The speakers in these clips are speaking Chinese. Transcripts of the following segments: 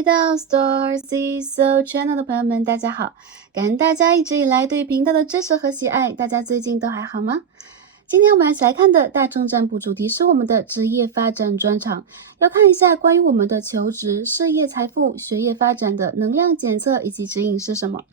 回到 Store C So Channel 的朋友们，大家好！感恩大家一直以来对频道的支持和喜爱，大家最近都还好吗？今天我们一起来看的大众占卜主题是我们的职业发展专场，要看一下关于我们的求职、事业、财富、学业发展的能量检测以及指引是什么。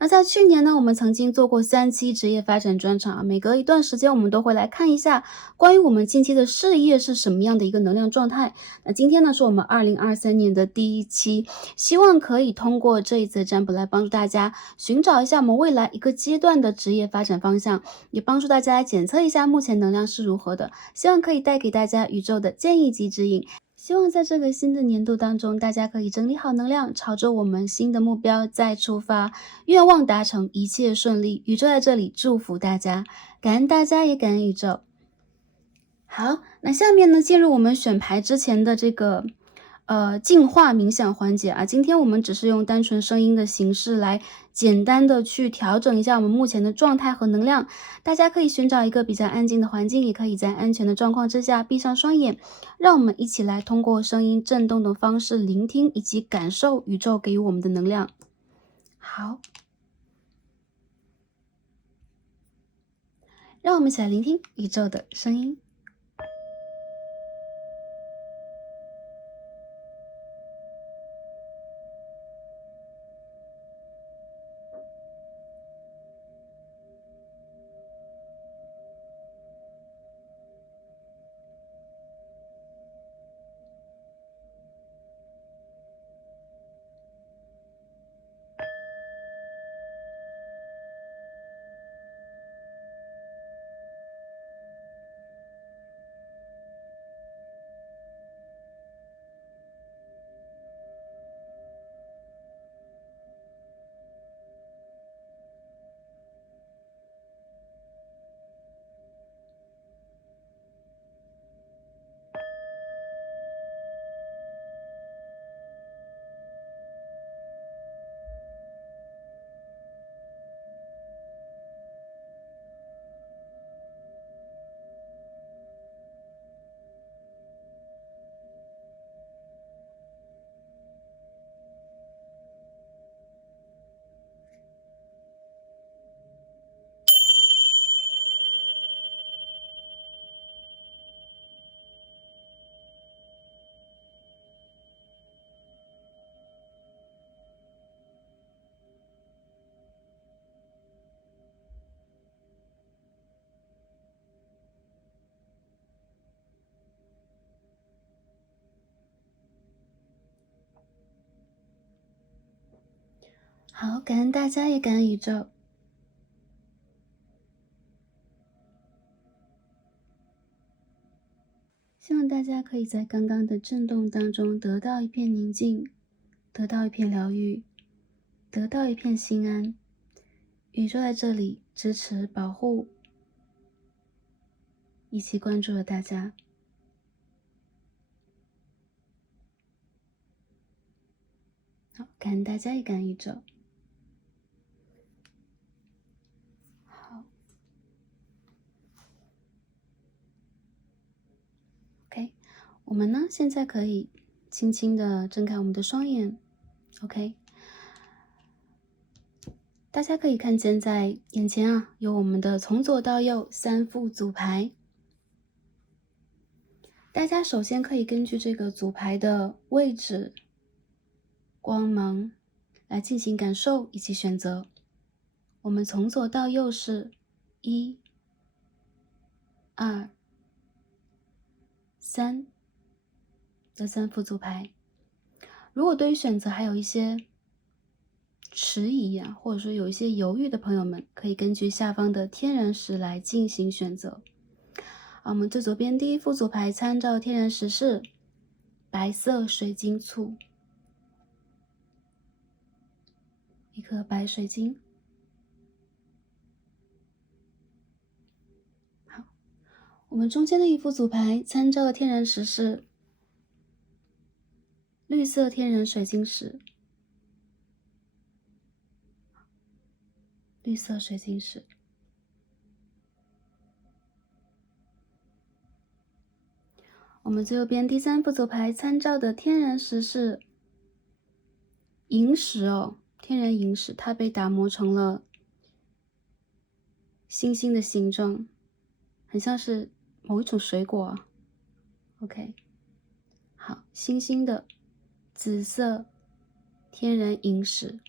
那在去年呢，我们曾经做过3期职业发展专场啊，每隔一段时间我们都会来看一下关于我们近期的事业是什么样的一个能量状态。那今天呢，是我们2023年的第1期，希望可以通过这一次的占卜来帮助大家寻找一下我们未来一个阶段的职业发展方向，也帮助大家来检测一下目前能量是如何的，希望可以带给大家宇宙的建议及指引。希望在这个新的年度当中，大家可以整理好能量，朝着我们新的目标再出发，愿望达成，一切顺利。宇宙在这里祝福大家，感恩大家，也感恩宇宙。好，那下面呢，进入我们选牌之前的这个净化冥想环节啊。今天我们只是用单纯声音的形式来简单的去调整一下我们目前的状态和能量。大家可以寻找一个比较安静的环境，也可以在安全的状况之下闭上双眼，让我们一起来通过声音震动的方式聆听以及感受宇宙给予我们的能量。好，让我们一起来聆听宇宙的声音。好，感恩大家，也感恩宇宙。希望大家可以在刚刚的震动当中得到一片宁静，得到一片疗愈，得到一片心安。宇宙在这里支持、保护以及关注了大家。好，感恩大家，也感恩宇宙。好 ，OK， 我们呢现在可以轻轻的睁开我们的双眼 ，OK。大家可以看见在眼前啊，有我们的从左到右3副组牌。大家首先可以根据这个组牌的位置、光芒来进行感受以及选择。我们从左到右是1、2、3的3副组牌。如果对于选择还有一些迟疑啊，或者说有一些犹豫的朋友们，可以根据下方的天然石来进行选择。我们最左边第1副组牌参照天然石是白色水晶簇，一颗白水晶。好，我们中间的1副组牌参照的天然石是绿色天然水晶石，绿色水晶石。我们最右边第3副组牌参照的天然石是萤石哦，天然萤石，它被打磨成了星星的形状，很像是某一种水果啊。OK， 好，星星的紫色天然萤石。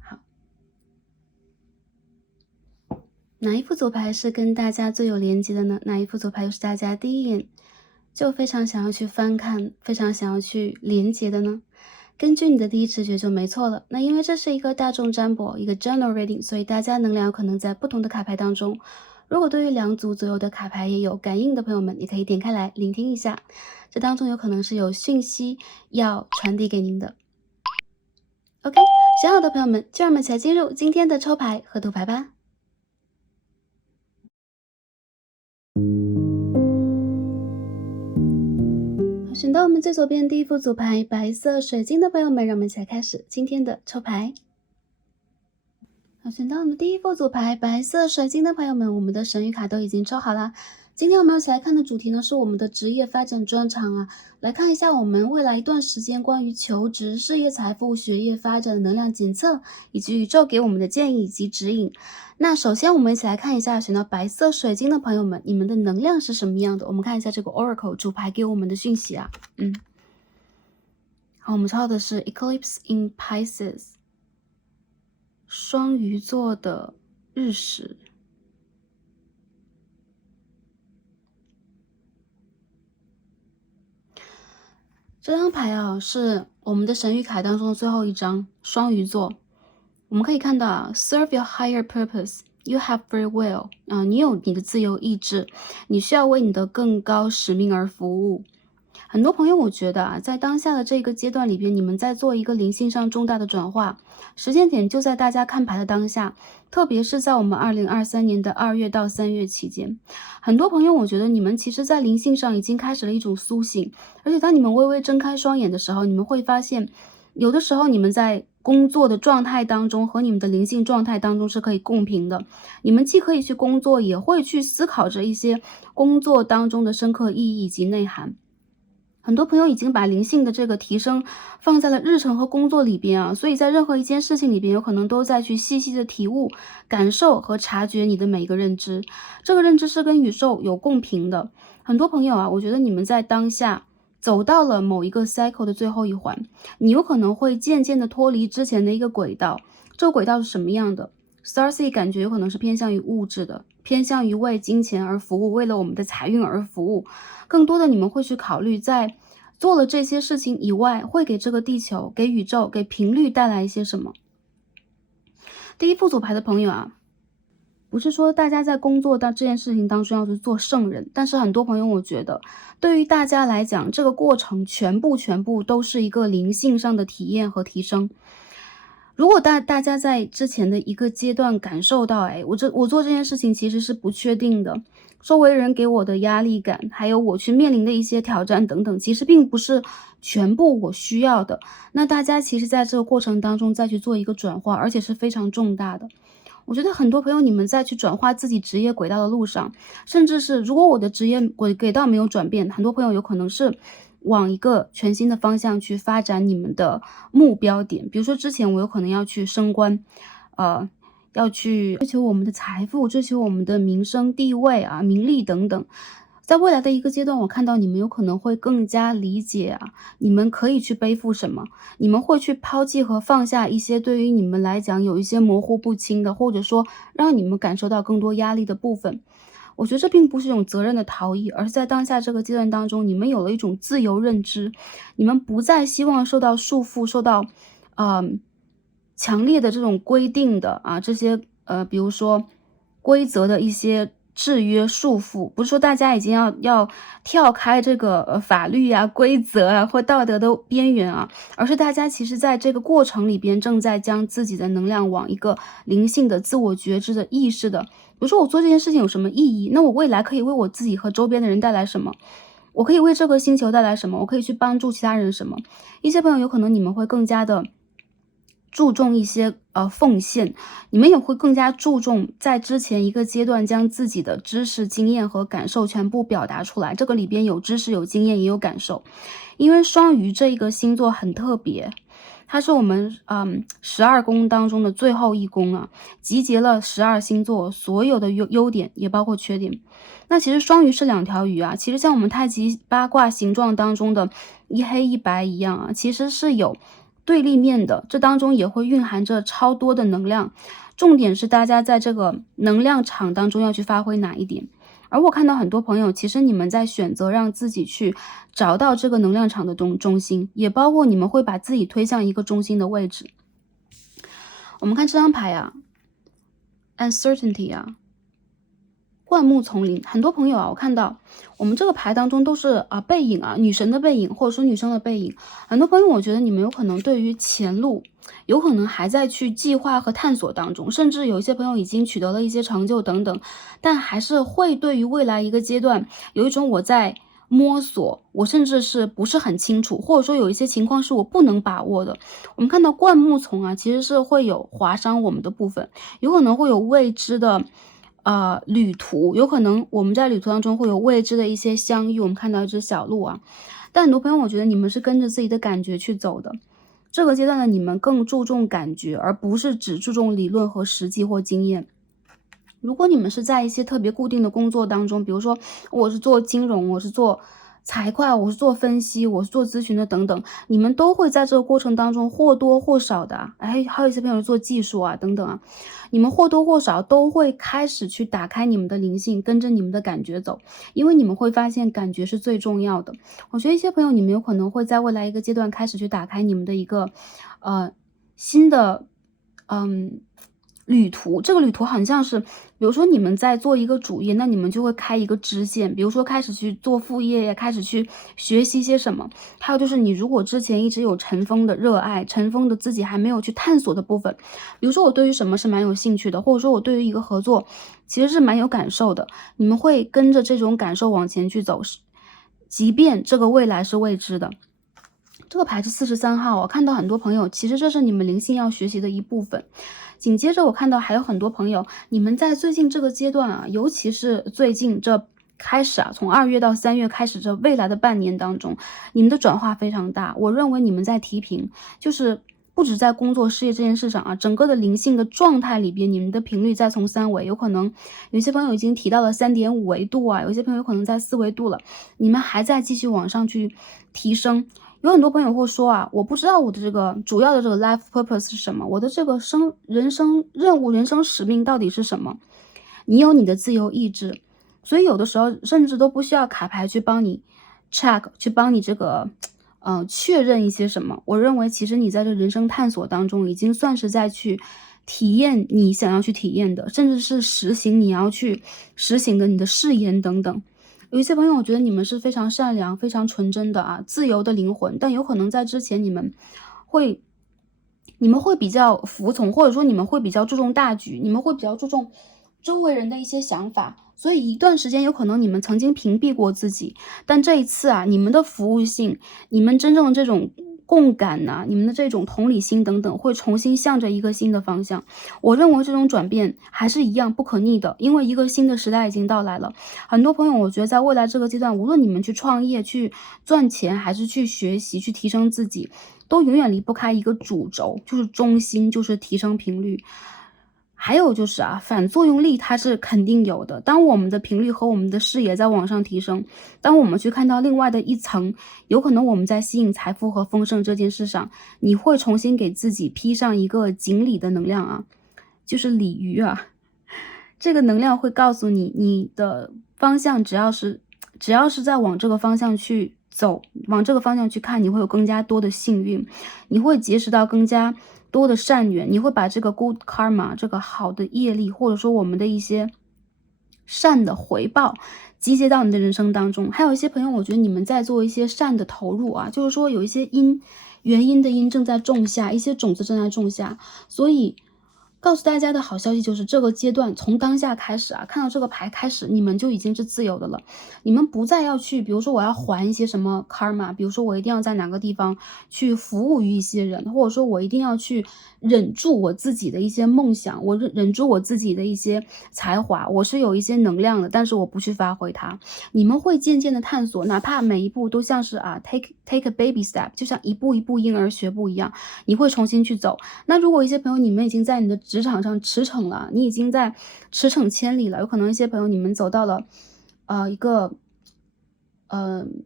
好，哪一副左牌是跟大家最有连接的呢？哪一副左牌又是大家第一眼就非常想要去翻看，非常想要去连接的呢？根据你的第一直觉就没错了。那因为这是一个大众占卜，一个 general reading， 所以大家能量有可能在不同的卡牌当中。如果对于2组左右的卡牌也有感应的朋友们，也可以点开来聆听一下，这当中有可能是有讯息要传递给您的。OK， 想好的朋友们，就让我们一起来进入今天的抽牌和读牌吧。选到我们最左边第一副组牌白色水晶的朋友们，让我们一起来开始今天的抽牌。好，选到我们第一副组牌白色水晶的朋友们，我们的神谕卡都已经抽好了。今天我们要一起来看的主题呢，是我们的职业发展专场啊，来看一下我们未来一段时间关于求职、事业、财富、学业发展的能量检测，以及宇宙给我们的建议以及指引。那首先我们一起来看一下选到白色水晶的朋友们，你们的能量是什么样的？我们看一下这个 Oracle 主牌给我们的讯息啊，好，我们抽到的是 Eclipse in Pisces， 双鱼座的日食。这张牌啊，是我们的神谕卡当中的最后一张，双鱼座。我们可以看到啊 ，Serve your higher purpose, you have free will 啊，你有你的自由意志，你需要为你的更高使命而服务。很多朋友，我觉得啊，在当下的这个阶段里边，你们在做一个灵性上重大的转化，时间点就在大家看牌的当下，特别是在我们2023年的2月到3月期间，很多朋友，我觉得你们其实在灵性上已经开始了一种苏醒，而且当你们微微睁开双眼的时候，你们会发现，有的时候你们在工作的状态当中和你们的灵性状态当中是可以共频的，你们既可以去工作，也会去思考着一些工作当中的深刻意义以及内涵。很多朋友已经把灵性的这个提升放在了日程和工作里边啊，所以在任何一件事情里边，有可能都在去细细的体悟、感受和察觉你的每一个认知。这个认知是跟宇宙有共频的。很多朋友啊，我觉得你们在当下走到了某一个 cycle 的最后一环，你有可能会渐渐的脱离之前的一个轨道。这个轨道是什么样的？ Starseed 感觉有可能是偏向于物质的，偏向于为金钱而服务，为了我们的财运而服务。更多的你们会去考虑，在做了这些事情以外，会给这个地球、给宇宙、给频率带来一些什么。第一副组牌的朋友啊，不是说大家在工作到这件事情当中要去做圣人，但是很多朋友我觉得，对于大家来讲，这个过程全部都是一个灵性上的体验和提升。如果大家在之前的一个阶段感受到，我做这件事情其实是不确定的，周围人给我的压力感，还有我去面临的一些挑战等等，其实并不是全部我需要的。那大家其实在这个过程当中再去做一个转化，而且是非常重大的。我觉得很多朋友，你们在去转化自己职业轨道的路上，甚至是如果我的职业轨道没有转变，很多朋友有可能是往一个全新的方向去发展你们的目标点。比如说之前我有可能要去升官，要去追求我们的财富，追求我们的名声地位啊、名利等等。在未来的一个阶段，我看到你们有可能会更加理解啊，你们可以去背负什么，你们会去抛弃和放下一些对于你们来讲有一些模糊不清的，或者说让你们感受到更多压力的部分。我觉得这并不是一种责任的逃逸，而是在当下这个阶段当中，你们有了一种自由认知，你们不再希望受到束缚，受到强烈的这种规定的啊这些比如说规则的一些制约束缚，不是说大家已经要跳开这个法律啊、规则啊或道德的边缘啊，而是大家其实在这个过程里边正在将自己的能量往一个灵性的自我觉知的意识的，比如说我做这件事情有什么意义，那我未来可以为我自己和周边的人带来什么，我可以为这个星球带来什么，我可以去帮助其他人什么。一些朋友有可能你们会更加的注重一些奉献，你们也会更加注重在之前一个阶段将自己的知识、经验和感受全部表达出来。这个里边有知识、有经验，也有感受。因为双鱼这一个星座很特别，它是我们12宫当中的最后一宫啊，集结了12星座所有的优点，也包括缺点。那其实双鱼是两条鱼啊，其实像我们太极八卦形状当中的一黑一白一样啊，其实是有对立面的，这当中也会蕴含着超多的能量。重点是大家在这个能量场当中要去发挥哪一点。而我看到很多朋友，其实你们在选择让自己去找到这个能量场的中心，也包括你们会把自己推向一个中心的位置。我们看这张牌啊 ，uncertainty 啊，灌木丛林。很多朋友啊，我看到我们这个牌当中都是背影啊，女神的背影，或者说女生的背影。很多朋友，我觉得你们有可能对于前路，有可能还在去计划和探索当中，甚至有一些朋友已经取得了一些成就等等，但还是会对于未来一个阶段有一种我在摸索，我甚至是不是很清楚，或者说有一些情况是我不能把握的。我们看到灌木丛啊，其实是会有划伤我们的部分，有可能会有未知的旅途，有可能我们在旅途当中会有未知的一些相遇。我们看到一只小鹿啊，但很多朋友我觉得你们是跟着自己的感觉去走的。这个阶段的你们更注重感觉，而不是只注重理论和实际或经验。如果你们是在一些特别固定的工作当中，比如说我是做金融，我是做财会，我是做分析，我是做咨询的等等，你们都会在这个过程当中或多或少的还有一些朋友做技术啊等等啊，你们或多或少都会开始去打开你们的灵性，跟着你们的感觉走，因为你们会发现感觉是最重要的。我觉得一些朋友你们有可能会在未来一个阶段开始去打开你们的一个新的旅途。这个旅途很像是，比如说你们在做一个主业，那你们就会开一个支线，比如说开始去做副业呀，开始去学习一些什么。还有就是你如果之前一直有尘封的热爱，尘封的自己还没有去探索的部分，比如说我对于什么是蛮有兴趣的，或者说我对于一个合作其实是蛮有感受的，你们会跟着这种感受往前去走，即便这个未来是未知的。这个牌是43号，我看到很多朋友，其实这是你们灵性要学习的一部分。紧接着我看到还有很多朋友，你们在最近这个阶段啊，尤其是最近这开始啊，从2月到3月开始，这未来的半年当中，你们的转化非常大。我认为你们在提频，就是不止在工作事业这件事上啊，整个的灵性的状态里边，你们的频率再从3维，有可能有些朋友已经提到了3.5维度啊，有些朋友可能在4维度了，你们还在继续往上去提升。有很多朋友会说啊，我不知道我的这个主要的这个 life purpose 是什么，我的这个人生任务、人生使命到底是什么？你有你的自由意志，所以有的时候甚至都不需要卡牌去帮你 check， 去帮你这个确认一些什么。我认为其实你在这人生探索当中，已经算是在去体验你想要去体验的，甚至是实行你要去实行的你的誓言等等。有一些朋友，我觉得你们是非常善良、非常纯真的啊，自由的灵魂，但有可能在之前你们会比较服从，或者说你们会比较注重大局，你们会比较注重周围人的一些想法，所以一段时间有可能你们曾经屏蔽过自己，但这一次啊，你们的服务性，你们真正的这种共感呐，你们的这种同理心等等，会重新向着一个新的方向。我认为这种转变还是一样不可逆的，因为一个新的时代已经到来了。很多朋友，我觉得在未来这个阶段，无论你们去创业、去赚钱，还是去学习、去提升自己，都永远离不开一个主轴，就是中心，就是提升频率。还有就是反作用力它是肯定有的。当我们的频率和我们的视野在往上提升，当我们去看到另外的一层，有可能我们在吸引财富和丰盛这件事上，你会重新给自己披上一个锦鲤的能量啊，就是鲤鱼啊。这个能量会告诉你，你的方向只要是在往这个方向去走，往这个方向去看，你会有更加多的幸运，你会结识到更加多的善缘，你会把这个 good karma 这个好的业力，或者说我们的一些善的回报集结到你的人生当中。还有一些朋友，我觉得你们在做一些善的投入啊，就是说有一些原因的因正在种下，一些种子正在种下，所以告诉大家的好消息就是这个阶段从当下开始啊，看到这个牌开始，你们就已经是自由的了。你们不再要去，比如说我要还一些什么 karma，比如说我一定要在哪个地方去服务于一些人，或者说我一定要去忍住我自己的一些梦想，我忍住我自己的一些才华，我是有一些能量的，但是我不去发挥它。你们会渐渐的探索，哪怕每一步都像是take a baby step， 就像一步一步婴儿学步一样，你会重新去走。那如果一些朋友你们已经在你的职场上驰骋了，你已经在驰骋千里了，有可能一些朋友你们走到了一个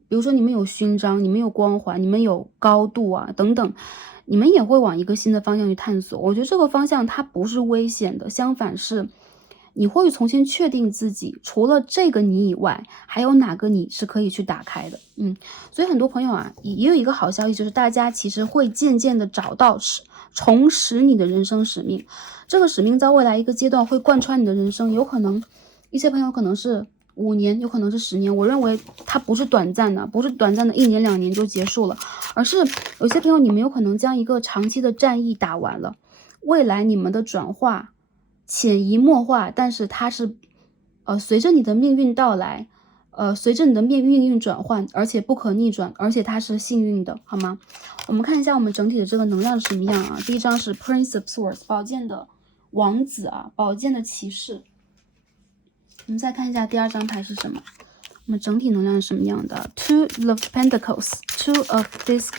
比如说你们有勋章，你们有光环，你们有高度啊等等，你们也会往一个新的方向去探索。我觉得这个方向它不是危险的，相反是你会重新确定自己除了这个你以外，还有哪个你是可以去打开的。所以很多朋友啊，也有一个好消息，就是大家其实会渐渐的找到重拾你的人生使命。这个使命在未来一个阶段会贯穿你的人生，有可能一些朋友可能是5年，有可能是10年。我认为它不是短暂的，不是短暂的1年2年就结束了，而是有些朋友你们有可能将一个长期的战役打完了，未来你们的转化潜移默化，但是它是随着你的命运到来，随着你的命运转换，而且不可逆转，而且它是幸运的，好吗？我们看一下我们整体的这个能量是什么样啊？第一张是 Prince of Swords， 宝剑的王子啊，宝剑的骑士。我们再看一下第二张牌是什么？我们整体能量是什么样的 ？Two of Pentacles， Two of Discs，A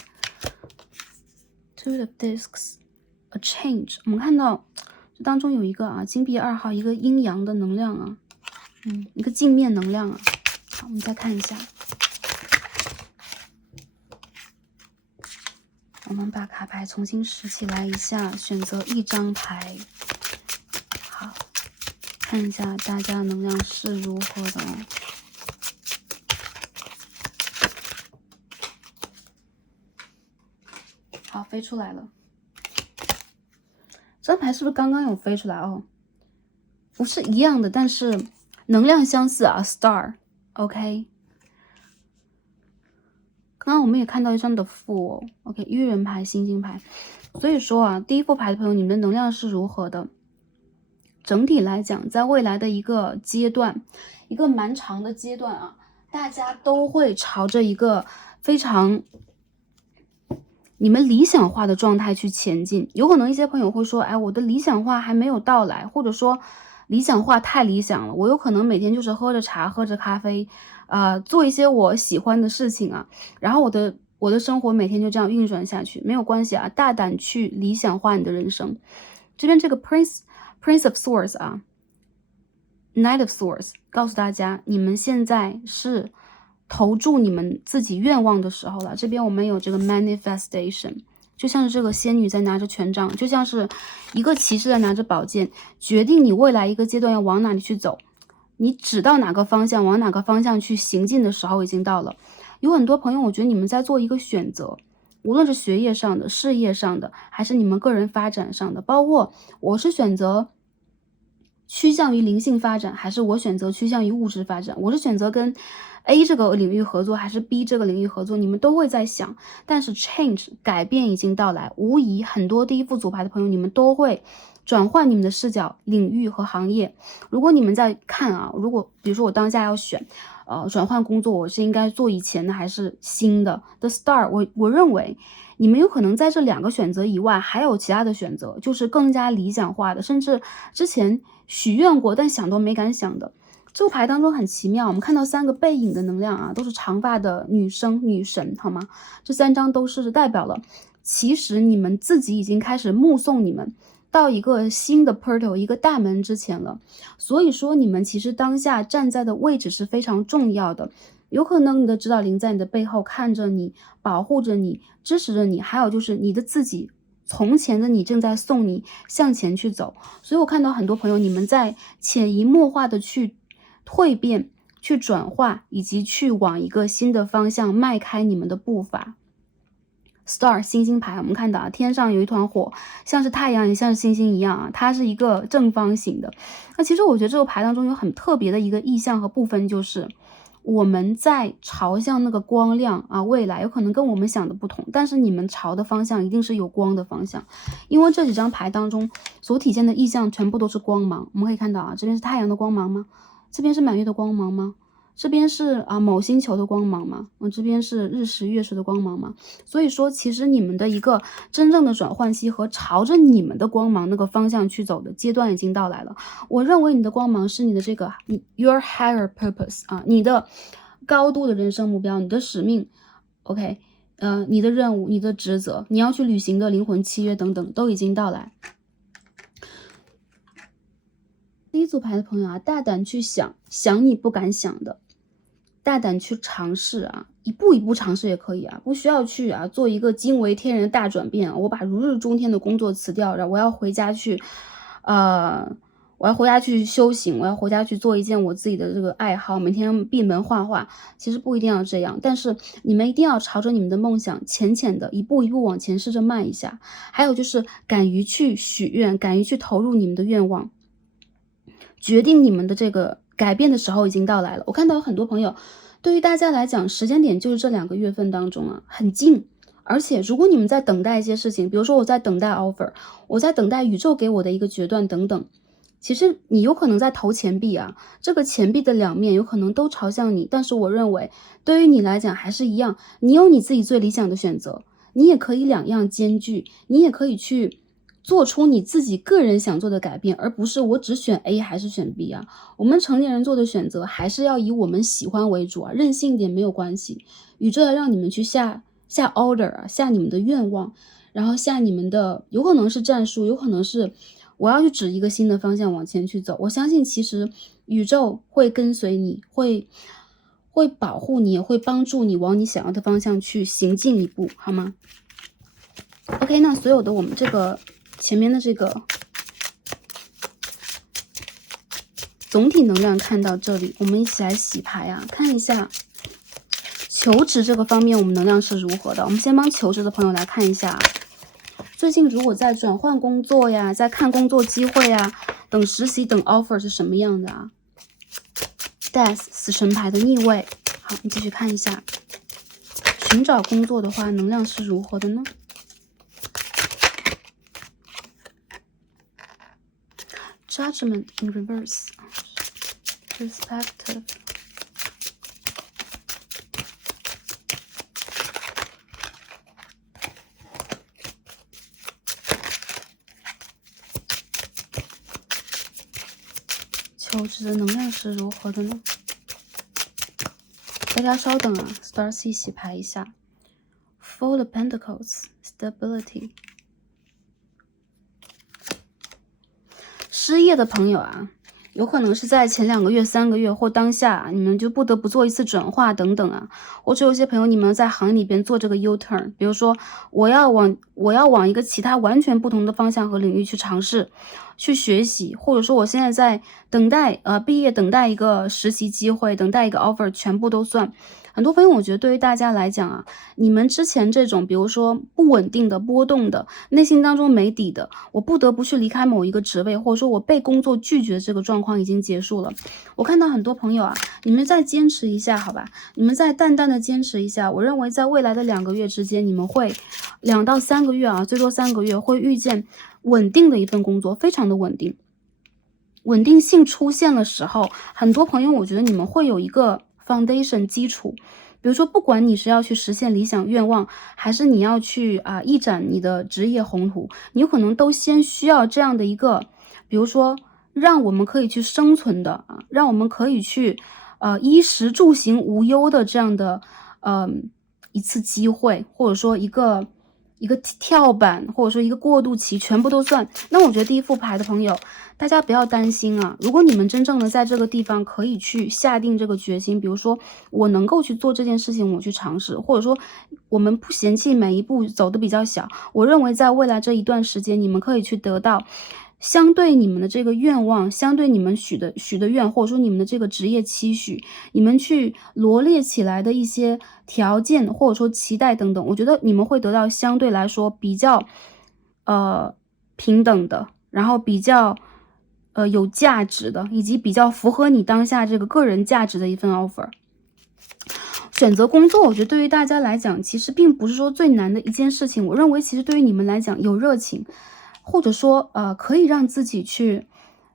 Change。我们看到这当中有一个金币2号，一个阴阳的能量啊，一个镜面能量啊。好，我们再看一下。我们把卡牌重新拾起来一下，选择一张牌。好，看一下大家的能量是如何的哦。好，飞出来了。这张牌是不是刚刚有飞出来哦？不是一样的，但是能量相似啊 ，Star。OK。刚刚我们也看到一张的负哦 ，OK， 愚人牌、星星牌，所以说啊，第一副牌的朋友，你们的能量是如何的？整体来讲，在未来的一个阶段，一个蛮长的阶段啊，大家都会朝着一个非常你们理想化的状态去前进。有可能一些朋友会说，哎，我的理想化还没有到来，或者说理想化太理想了，我有可能每天就是喝着茶，喝着咖啡。做一些我喜欢的事情啊，然后我的生活每天就这样运转下去，没有关系啊，大胆去理想化你的人生。这边这个 Prince of Swords 啊 ，Knight of Swords 告诉大家，你们现在是投注你们自己愿望的时候了。这边我们有这个 Manifestation， 就像是这个仙女在拿着权杖，就像是一个骑士在拿着宝剑，决定你未来一个阶段要往哪里去走。你指到哪个方向，往哪个方向去行进的时候已经到了。有很多朋友，我觉得你们在做一个选择，无论是学业上的、事业上的，还是你们个人发展上的，包括我是选择趋向于灵性发展，还是我选择趋向于物质发展，我是选择跟 A 这个领域合作，还是 B 这个领域合作，你们都会在想。但是 change 改变已经到来，无疑很多第一副组牌的朋友，你们都会转换你们的视角、领域和行业。如果你们在看啊，如果比如说我当下要选，转换工作，我是应该做以前的还是新的 ？The Star， 我认为你们有可能在这2个选择以外，还有其他的选择，就是更加理想化的，甚至之前许愿过但想都没敢想的。这个牌当中很奇妙，我们看到3个背影的能量啊，都是长发的女生、女神，好吗？这3张都是代表了，其实你们自己已经开始目送你们到一个新的 portal， 一个大门之前了。所以说你们其实当下站在的位置是非常重要的，有可能你的指导灵在你的背后看着你，保护着你，支持着你，还有就是你的自己，从前的你正在送你向前去走。所以我看到很多朋友，你们在潜移默化的去蜕变、去转化，以及去往一个新的方向迈开你们的步伐。Star 星星牌，我们看到啊，天上有一团火，像是太阳也像是星星一样啊，它是一个正方形的。那其实我觉得这个牌当中有很特别的一个意象和部分，就是我们在朝向那个光亮啊，未来有可能跟我们想的不同，但是你们朝的方向一定是有光的方向，因为这几张牌当中所体现的意象全部都是光芒。我们可以看到啊，这边是太阳的光芒吗？这边是满月的光芒吗？这边是某星球的光芒吗？这边是日食月食的光芒吗？所以说，其实你们的一个真正的转换期和朝着你们的光芒那个方向去走的阶段已经到来了。我认为你的光芒是你的这个your higher purpose 啊，你的高度的人生目标，你的使命 ，OK，你的任务、你的职责，你要去履行的灵魂契约等等都已经到来。第一组牌的朋友啊，大胆去想你不敢想的。大胆去尝试啊，一步一步尝试也可以啊，不需要去做一个惊为天人的大转变。我把如日中天的工作辞掉，然后我要回家去，我要回家去修行，我要回家去做一件我自己的这个爱好，每天闭门画画。其实不一定要这样，但是你们一定要朝着你们的梦想浅浅的一步一步往前试着迈一下。还有就是敢于去许愿，敢于去投入你们的愿望，决定你们的这个改变的时候已经到来了。我看到有很多朋友，对于大家来讲，时间点就是这2个月份当中啊，很近。而且如果你们在等待一些事情，比如说我在等待 offer， 我在等待宇宙给我的一个决断等等，其实你有可能在投钱币啊，这个钱币的2面有可能都朝向你，但是我认为对于你来讲还是一样，你有你自己最理想的选择，你也可以2样兼具，你也可以去做出你自己个人想做的改变，而不是我只选 A 还是选 B 啊。我们成年人做的选择还是要以我们喜欢为主啊，任性一点没有关系。宇宙要让你们去下 order 啊，下你们的愿望，然后下你们的有可能是战术，有可能是我要去指一个新的方向往前去走。我相信其实宇宙会跟随你，会保护你，也会帮助你往你想要的方向去行进一步，好吗？ OK， 那所有的我们这个前面的这个总体能量看到这里，我们一起来洗牌啊，看一下求职这个方面我们能量是如何的。我们先帮求职的朋友来看一下，最近如果在转换工作呀，在看工作机会呀，等实习等 offer 是什么样的啊？ Death 死神牌的逆位。好，你继续看一下寻找工作的话能量是如何的呢？Judgment in reverse. Perspective. 求职的能量是如何的呢？大家稍等啊 ，Starcy 洗牌一下。Four of Pentacles. Stability. 失业的朋友啊，有可能是在前2个月、3个月或当下，你们就不得不做一次转化等等啊。或者有些朋友你们在行业里边做这个 U-turn， 比如说我要往一个其他完全不同的方向和领域去尝试、去学习，或者说我现在在等待毕业，等待一个实习机会，等待一个 offer， 全部都算。很多朋友我觉得对于大家来讲啊，你们之前这种比如说不稳定的、波动的、内心当中没底的，我不得不去离开某一个职位，或者说我被工作拒绝这个状况已经结束了。我看到很多朋友啊，你们再坚持一下好吧，你们再淡淡的坚持一下，我认为在未来的2个月之间，你们会2到3个月啊，最多3个月会遇见稳定的一份工作，非常的稳定。稳定性出现的时候，很多朋友我觉得你们会有一个 foundation 基础，比如说不管你是要去实现理想愿望，还是你要去一展你的职业宏图，你有可能都先需要这样的一个，比如说让我们可以去生存的让我们可以去衣食住行无忧的这样的一次机会，或者说一个跳板，或者说一个过渡期，全部都算。那我觉得第一副牌的朋友，大家不要担心啊，如果你们真正的在这个地方可以去下定这个决心，比如说我能够去做这件事情，我去尝试，或者说我们不嫌弃每一步走的比较小，我认为在未来这一段时间，你们可以去得到相对你们的这个愿望，相对你们许的愿，或者说你们的这个职业期许，你们去罗列起来的一些条件，或者说期待等等，我觉得你们会得到相对来说比较平等的，然后比较有价值的，以及比较符合你当下这个个人价值的一份 offer。选择工作，我觉得对于大家来讲，其实并不是说最难的一件事情。我认为，其实对于你们来讲，有热情，或者说可以让自己去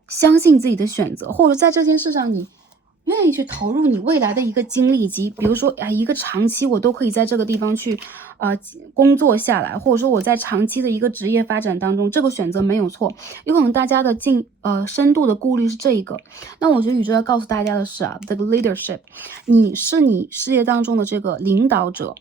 相信自己的选择，或者在这件事上你愿意去投入你未来的一个精力，以及比如说一个长期我都可以在这个地方去工作下来，或者说我在长期的一个职业发展当中，这个选择没有错。有可能大家的深度的顾虑是这一个，那我觉得宇宙要告诉大家的是这个 leadership， 你是你事业当中的这个领导者。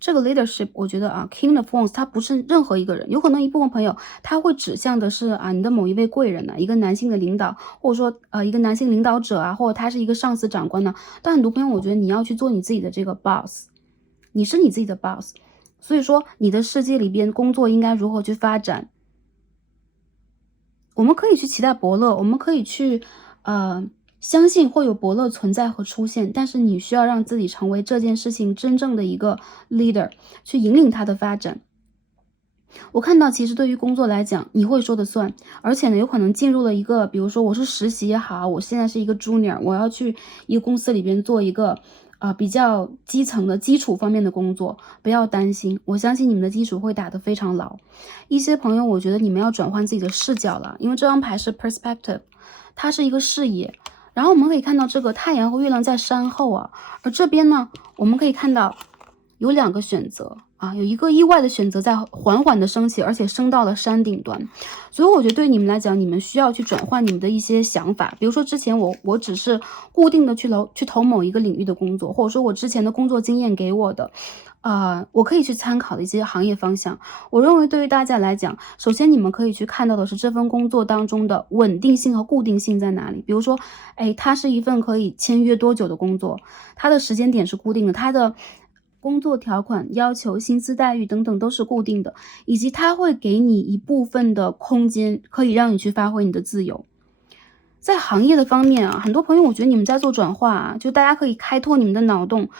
这个 leadership 我觉得King of Wands 它不是任何一个人，有可能一部分朋友他会指向的是你的某一位贵人呢，一个男性的领导，或者说一个男性领导者或者他是一个上司长官呢。但很多朋友我觉得你要去做你自己的这个 boss， 你是你自己的 boss， 所以说你的世界里边工作应该如何去发展，我们可以去期待伯乐，我们可以去相信会有伯乐存在和出现，但是你需要让自己成为这件事情真正的一个 leader， 去引领它的发展。我看到其实对于工作来讲，你会说的算，而且呢，有可能进入了一个，比如说我是实习也好，我现在是一个 junior， 我要去一个公司里边做一个比较基层的基础方面的工作，不要担心，我相信你们的基础会打得非常牢。一些朋友，我觉得你们要转换自己的视角了，因为这张牌是 perspective， 它是一个视野。然后我们可以看到这个太阳和月亮在山后而这边呢，我们可以看到有两个选择有一个意外的选择在缓缓的升起，而且升到了山顶端。所以我觉得对你们来讲，你们需要去转换你们的一些想法。比如说之前我只是固定的去投某一个领域的工作，或者说我之前的工作经验给我的我可以去参考的一些行业方向。我认为对于大家来讲，首先你们可以去看到的是这份工作当中的稳定性和固定性在哪里。比如说它是一份可以签约多久的工作，它的时间点是固定的，它的工作条款、要求、薪资待遇等等都是固定的，以及它会给你一部分的空间，可以让你去发挥你的自由。在行业的方面很多朋友我觉得你们在做转化就大家可以开拓你们的脑洞，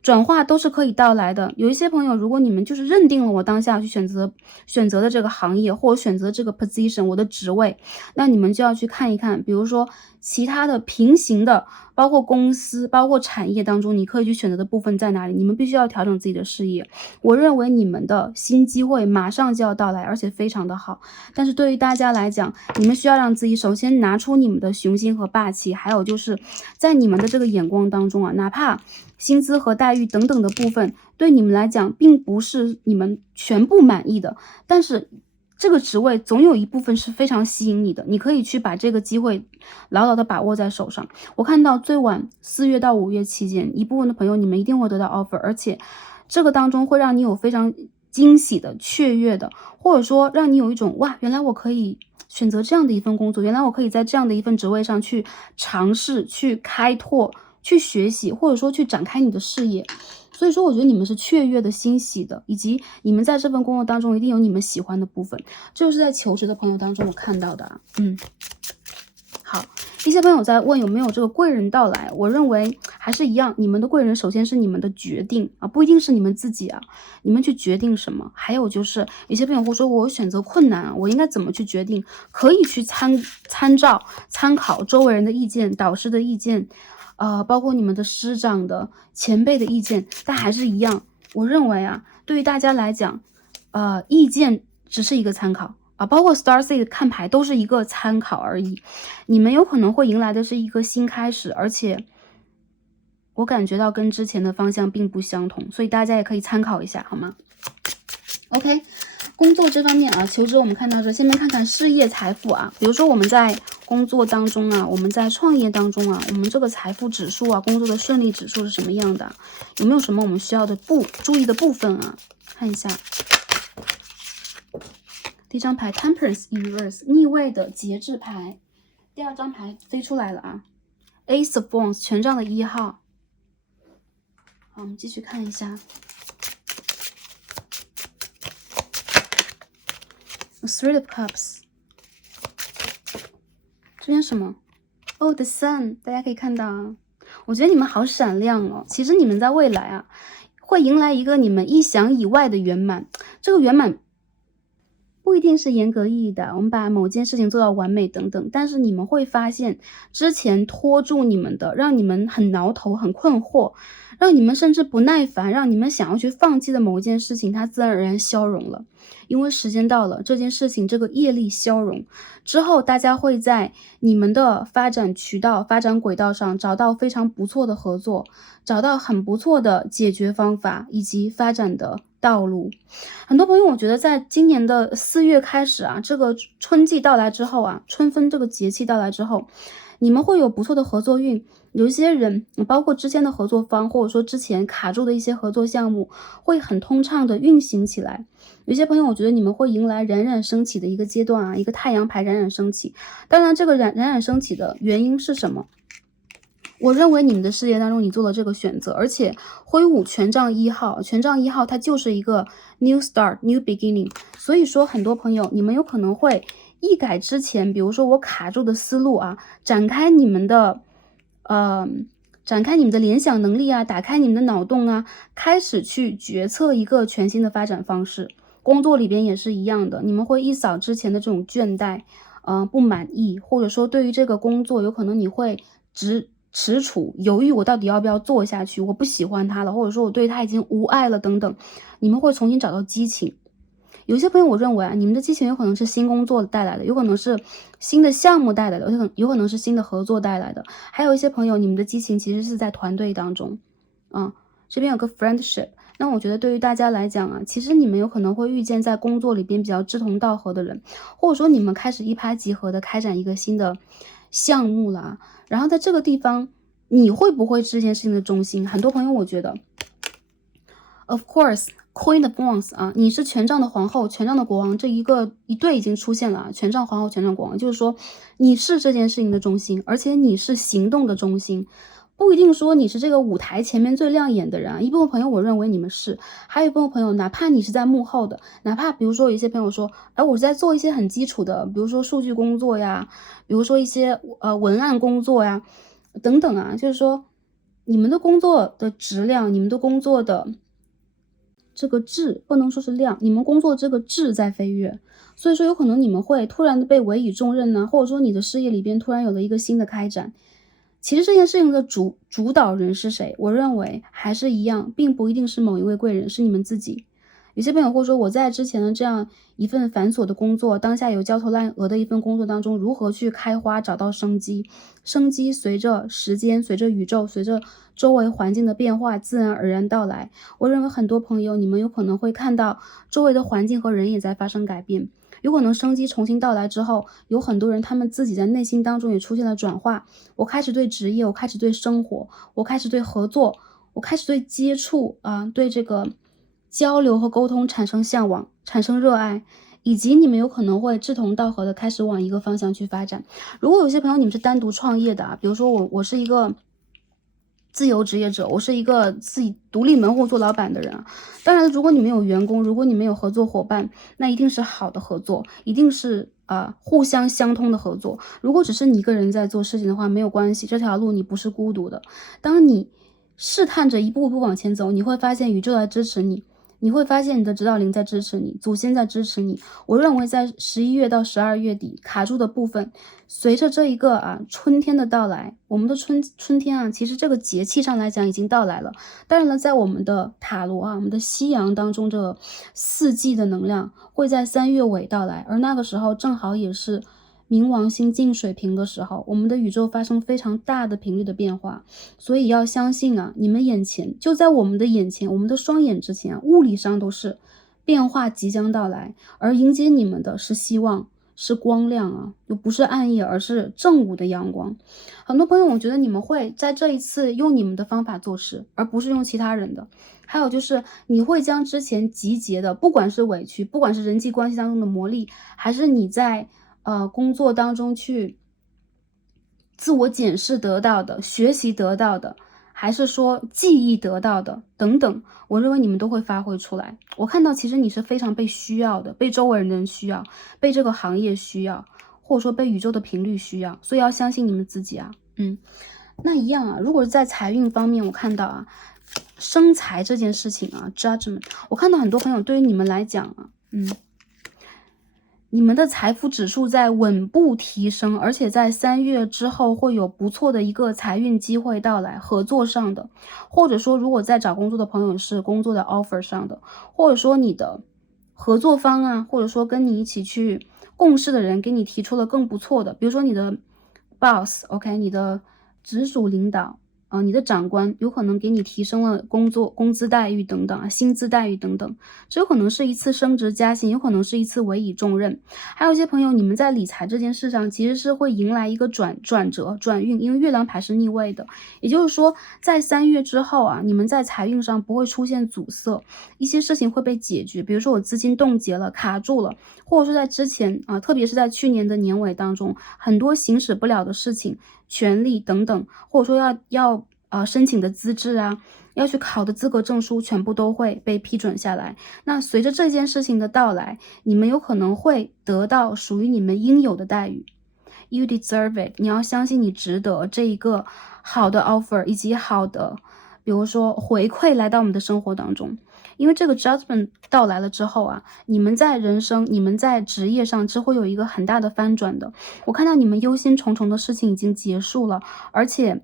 转化都是可以到来的。有一些朋友，如果你们就是认定了我当下去选择的这个行业，或者选择这个 position 我的职位，那你们就要去看一看，比如说其他的平行的，包括公司，包括产业当中，你可以去选择的部分在哪里？你们必须要调整自己的事业。我认为你们的新机会马上就要到来，而且非常的好。但是对于大家来讲，你们需要让自己首先拿出你们的雄心和霸气，还有就是在你们的这个眼光当中哪怕薪资和待遇等等的部分对你们来讲并不是你们全部满意的，但是这个职位总有一部分是非常吸引你的，你可以去把这个机会牢牢的把握在手上。我看到最晚4月到5月期间，一部分的朋友你们一定会得到 offer， 而且这个当中会让你有非常惊喜的、雀跃的，或者说让你有一种哇，原来我可以选择这样的一份工作，原来我可以在这样的一份职位上去尝试、去开拓、去学习，或者说去展开你的事业。所以说我觉得你们是雀跃的、欣喜的，以及你们在这份工作当中一定有你们喜欢的部分，这就是在求职的朋友当中我看到的好，一些朋友在问有没有这个贵人到来，我认为还是一样，你们的贵人首先是你们的决定不一定是你们自己你们去决定什么。还有就是有些朋友会说我选择困难我应该怎么去决定，可以去参考周围人的意见、导师的意见包括你们的师长的前辈的意见，但还是一样，我认为对于大家来讲意见只是一个参考包括 Starseed 看牌都是一个参考而已。你们有可能会迎来的是一个新开始，而且我感觉到跟之前的方向并不相同，所以大家也可以参考一下好吗？ OK， 工作这方面求职我们看到这，下面看看事业财富比如说我们在工作当中我们在创业当中我们这个财富指数工作的顺利指数是什么样的？有没有什么我们需要的注意的部分看一下。第一张牌 Temperance in reverse 逆位的节制牌，第二张牌飞出来了Ace of Wands 权杖的1号。好，我们继续看一下 Three of Cups， 这边什么The Sun， 大家可以看到我觉得你们好闪亮其实你们在未来会迎来一个你们意想以外的圆满，这个圆满不一定是严格意义的，我们把某件事情做到完美等等，但是你们会发现，之前拖住你们的，让你们很挠头、很困惑，让你们甚至不耐烦，让你们想要去放弃的某一件事情，它自然而然消融了。因为时间到了，这件事情这个业力消融之后，大家会在你们的发展渠道、发展轨道上找到非常不错的合作，找到很不错的解决方法以及发展的道路。很多朋友我觉得在今年的4月开始啊，这个春季到来之后啊，春分这个节气到来之后，你们会有不错的合作运。有一些人包括之前的合作方，或者说之前卡住的一些合作项目，会很通畅的运行起来。有些朋友我觉得你们会迎来冉冉升起的一个阶段啊，一个太阳牌冉冉升起。当然这个冉冉升起的原因是什么？我认为你们的事业当中你做了这个选择，而且挥舞权杖1号，权杖1号它就是一个 new start new beginning。 所以说很多朋友你们有可能会一改之前比如说我卡住的思路啊，展开你们的联想能力啊，打开你们的脑洞啊，开始去决策一个全新的发展方式。工作里边也是一样的，你们会一扫之前的这种倦怠，不满意，或者说对于这个工作有可能你会踟蹰犹豫，我到底要不要做下去，我不喜欢它了，或者说我对它已经无爱了等等，你们会重新找到激情。有些朋友我认为啊，你们的激情有可能是新工作带来的，有可能是新的项目带来的，有可能是新的合作带来的。还有一些朋友，你们的激情其实是在团队当中。这边有个 friendship， 那我觉得对于大家来讲啊，其实你们有可能会遇见在工作里边比较志同道合的人，或者说你们开始一拍即合的开展一个新的项目了。然后在这个地方，你会不会是这件事情的中心？很多朋友我觉得 of course Queen of Wands 啊，你是权杖的皇后，权杖的国王，这一对已经出现了啊，权杖皇后，权杖国王，就是说你是这件事情的中心，而且你是行动的中心。不一定说你是这个舞台前面最亮眼的人啊，一部分朋友我认为你们是，还有一部分朋友哪怕你是在幕后的，哪怕比如说有一些朋友说，我是在做一些很基础的，比如说数据工作呀，比如说一些文案工作呀等等啊，就是说你们的工作的质量，你们的工作的这个质不能说是量，你们工作这个质在飞跃，所以说有可能你们会突然的被委以重任呢，或者说你的事业里边突然有了一个新的开展。其实这件事情的主导人是谁？我认为还是一样，并不一定是某一位贵人，是你们自己。有些朋友会说，我在之前的这样一份繁琐的工作，当下有焦头烂额的一份工作当中，如何去开花找到生机？生机随着时间，随着宇宙，随着周围环境的变化，自然而然到来。我认为很多朋友，你们有可能会看到周围的环境和人也在发生改变。有可能生机重新到来之后，有很多人他们自己在内心当中也出现了转化。我开始对职业，我开始对生活，我开始对合作，我开始对接触对这个交流和沟通产生向往，产生热爱，以及你们有可能会志同道合的开始往一个方向去发展。如果有些朋友你们是单独创业的比如说我是一个自由职业者，我是一个自己独立门户做老板的人当然如果你们有员工，如果你们有合作伙伴，那一定是好的合作，一定是互相相通的合作。如果只是你一个人在做事情的话，没有关系，这条路你不是孤独的。当你试探着一步步往前走，你会发现宇宙在支持你，你会发现你的指导灵在支持你，祖先在支持你。我认为在11月到12月底卡住的部分，随着这一个春天的到来，我们的春天其实这个节气上来讲已经到来了。当然了，在我们的塔罗我们的西洋当中，这4季的能量会在3月尾到来，而那个时候正好也是冥王星进水瓶的时候，我们的宇宙发生非常大的频率的变化。所以要相信你们眼前，就在我们的眼前，我们的双眼之前物理上都是变化即将到来，而迎接你们的是希望，是光亮又不是暗夜，而是正午的阳光。很多朋友我觉得你们会在这一次用你们的方法做事，而不是用其他人的。还有就是你会将之前集结的，不管是委屈，不管是人际关系当中的磨砺，还是你在工作当中去自我检视得到的，学习得到的，还是说记忆得到的等等，我认为你们都会发挥出来。我看到其实你是非常被需要的，被周围人的人需要，被这个行业需要，或者说被宇宙的频率需要，所以要相信你们自己那一样如果在财运方面，我看到生财这件事情judgment， 我看到很多朋友对于你们来讲你们的财富指数在稳步提升，而且在3月之后会有不错的一个财运机会到来，合作上的，或者说如果在找工作的朋友是工作的 offer 上的，或者说你的合作方啊，或者说跟你一起去共事的人给你提出了更不错的，比如说你的 boss，OK，你的直属领导。你的长官有可能给你提升了工资待遇等等啊，薪资待遇等等，这有可能是一次升职加薪，有可能是一次委以重任。还有一些朋友，你们在理财这件事上其实是会迎来一个转折、转运，因为月亮牌是逆位的，也就是说，在3月之后啊，你们在财运上不会出现阻塞，一些事情会被解决，比如说我资金冻结了、卡住了，或者说在之前啊，特别是在去年的年尾当中，很多行使不了的事情。权利等等，或者说要申请的资质啊，要去考的资格证书，全部都会被批准下来。那随着这件事情的到来，你们有可能会得到属于你们应有的待遇。You deserve it， 你要相信你值得这一个好的 offer 以及好的，比如说回馈来到我们的生活当中。因为这个 judgment 到来了之后啊，你们在人生、你们在职业上是会有一个很大的翻转的。我看到你们忧心忡忡的事情已经结束了，而且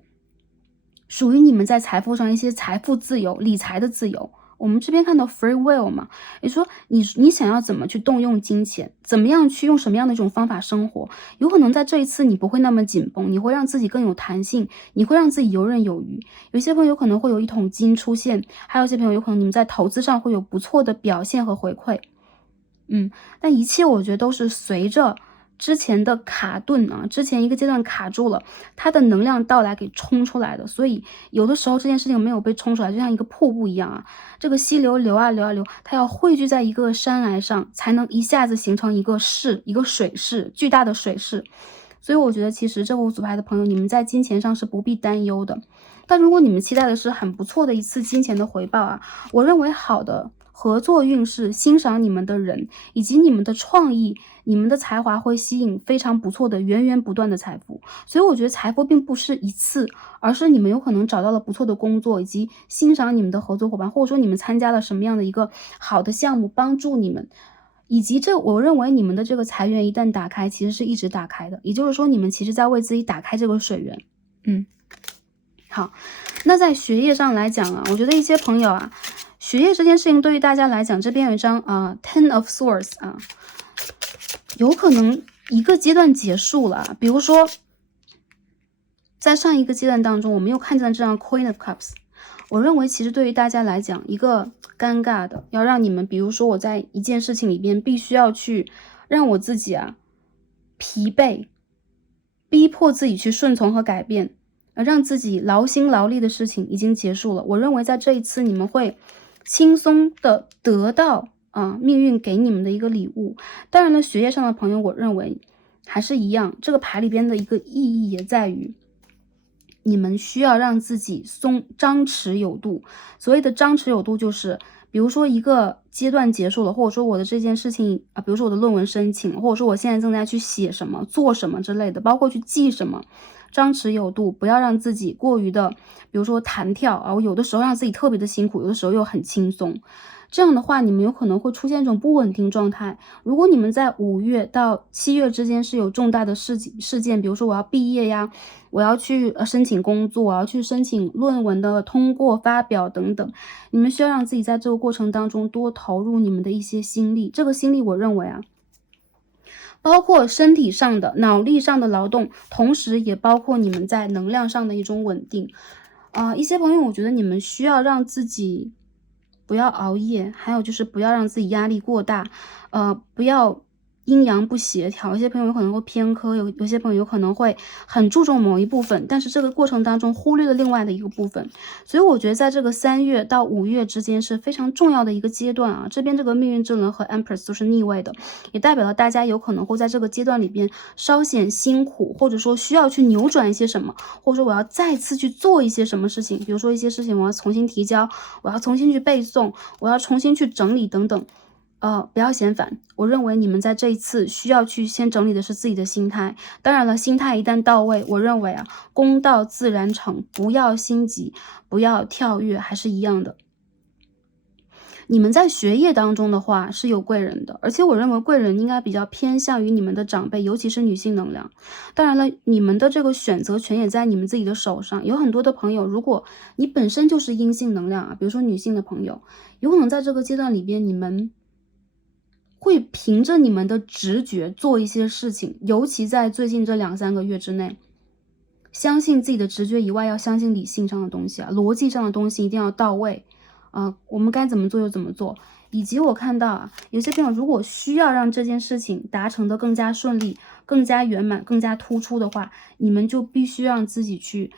属于你们在财富上一些财富自由、理财的自由。我们这边看到 free will 嘛，也说你想要怎么去动用金钱，怎么样去用什么样的一种方法生活，有可能在这一次你不会那么紧绷，你会让自己更有弹性，你会让自己游刃有余。有些朋友可能会有一桶金出现，还有一些朋友有可能你们在投资上会有不错的表现和回馈。但一切我觉得都是随着之前的卡顿啊，之前一个阶段卡住了，它的能量到来给冲出来的。所以有的时候这件事情没有被冲出来，就像一个瀑布一样啊，这个溪流流啊流啊流，它要汇聚在一个山崖上，才能一下子形成一个势，一个水势，巨大的水势。所以我觉得其实这5组牌的朋友，你们在金钱上是不必担忧的。但如果你们期待的是很不错的一次金钱的回报啊，我认为好的合作运势，欣赏你们的人，以及你们的创意，你们的才华会吸引非常不错的源源不断的财富。所以我觉得财富并不是一次，而是你们有可能找到了不错的工作，以及欣赏你们的合作伙伴，或者说你们参加了什么样的一个好的项目帮助你们。以及我认为你们的这个财源一旦打开，其实是一直打开的，也就是说你们其实在为自己打开这个水源。好，那在学业上来讲啊，我觉得一些朋友啊，学业这件事情对于大家来讲，这边有一张Ten of Swords 啊，有可能一个阶段结束了，比如说在上一个阶段当中，我们又看见了这张 Queen of Cups。我认为其实对于大家来讲，一个尴尬的，要让你们，比如说我在一件事情里边必须要去让我自己啊疲惫，逼迫自己去顺从和改变，让自己劳心劳力的事情已经结束了。我认为在这一次你们会轻松的得到命运给你们的一个礼物。当然了，学业上的朋友，我认为还是一样，这个牌里边的一个意义也在于你们需要让自己张弛有度。所谓的张弛有度，就是比如说一个阶段结束了，或者说我的这件事情比如说我的论文申请，或者说我现在正在去写什么、做什么之类的，包括去记什么，张弛有度，不要让自己过于的，比如说弹跳我有的时候让自己特别的辛苦，有的时候又很轻松。这样的话，你们有可能会出现一种不稳定状态。如果你们在5月到7月之间是有重大的事件，比如说我要毕业呀，我要去申请工作，我要去申请论文的通过发表等等，你们需要让自己在这个过程当中多投入你们的一些心力。这个心力我认为包括身体上的、脑力上的劳动，同时也包括你们在能量上的一种稳定。一些朋友，我觉得你们需要让自己不要熬夜，还有就是不要让自己压力过大，不要阴阳不协调。有些朋友有可能会偏科，有些朋友有可能会很注重某一部分，但是这个过程当中忽略了另外的一个部分。所以我觉得在这个3月到5月之间是非常重要的一个阶段这边这个命运之轮和 Empress 都是逆位的，也代表了大家有可能会在这个阶段里边稍显辛苦，或者说需要去扭转一些什么，或者说我要再次去做一些什么事情，比如说一些事情我要重新提交，我要重新去背诵，我要重新去整理等等。不要嫌烦，我认为你们在这一次需要去先整理的是自己的心态。当然了，心态一旦到位，我认为功到自然成，不要心急，不要跳跃，还是一样的。你们在学业当中的话是有贵人的，而且我认为贵人应该比较偏向于你们的长辈，尤其是女性能量。当然了，你们的这个选择权也在你们自己的手上。有很多的朋友，如果你本身就是阴性能量啊，比如说女性的朋友，有可能在这个阶段里边，你们会凭着你们的直觉做一些事情，尤其在最近这2、3个月之内，相信自己的直觉以外，要相信理性上的东西啊，逻辑上的东西一定要到位。我们该怎么做就怎么做。以及我看到啊，有些朋友如果需要让这件事情达成的更加顺利、更加圆满、更加突出的话，你们就必须让自己去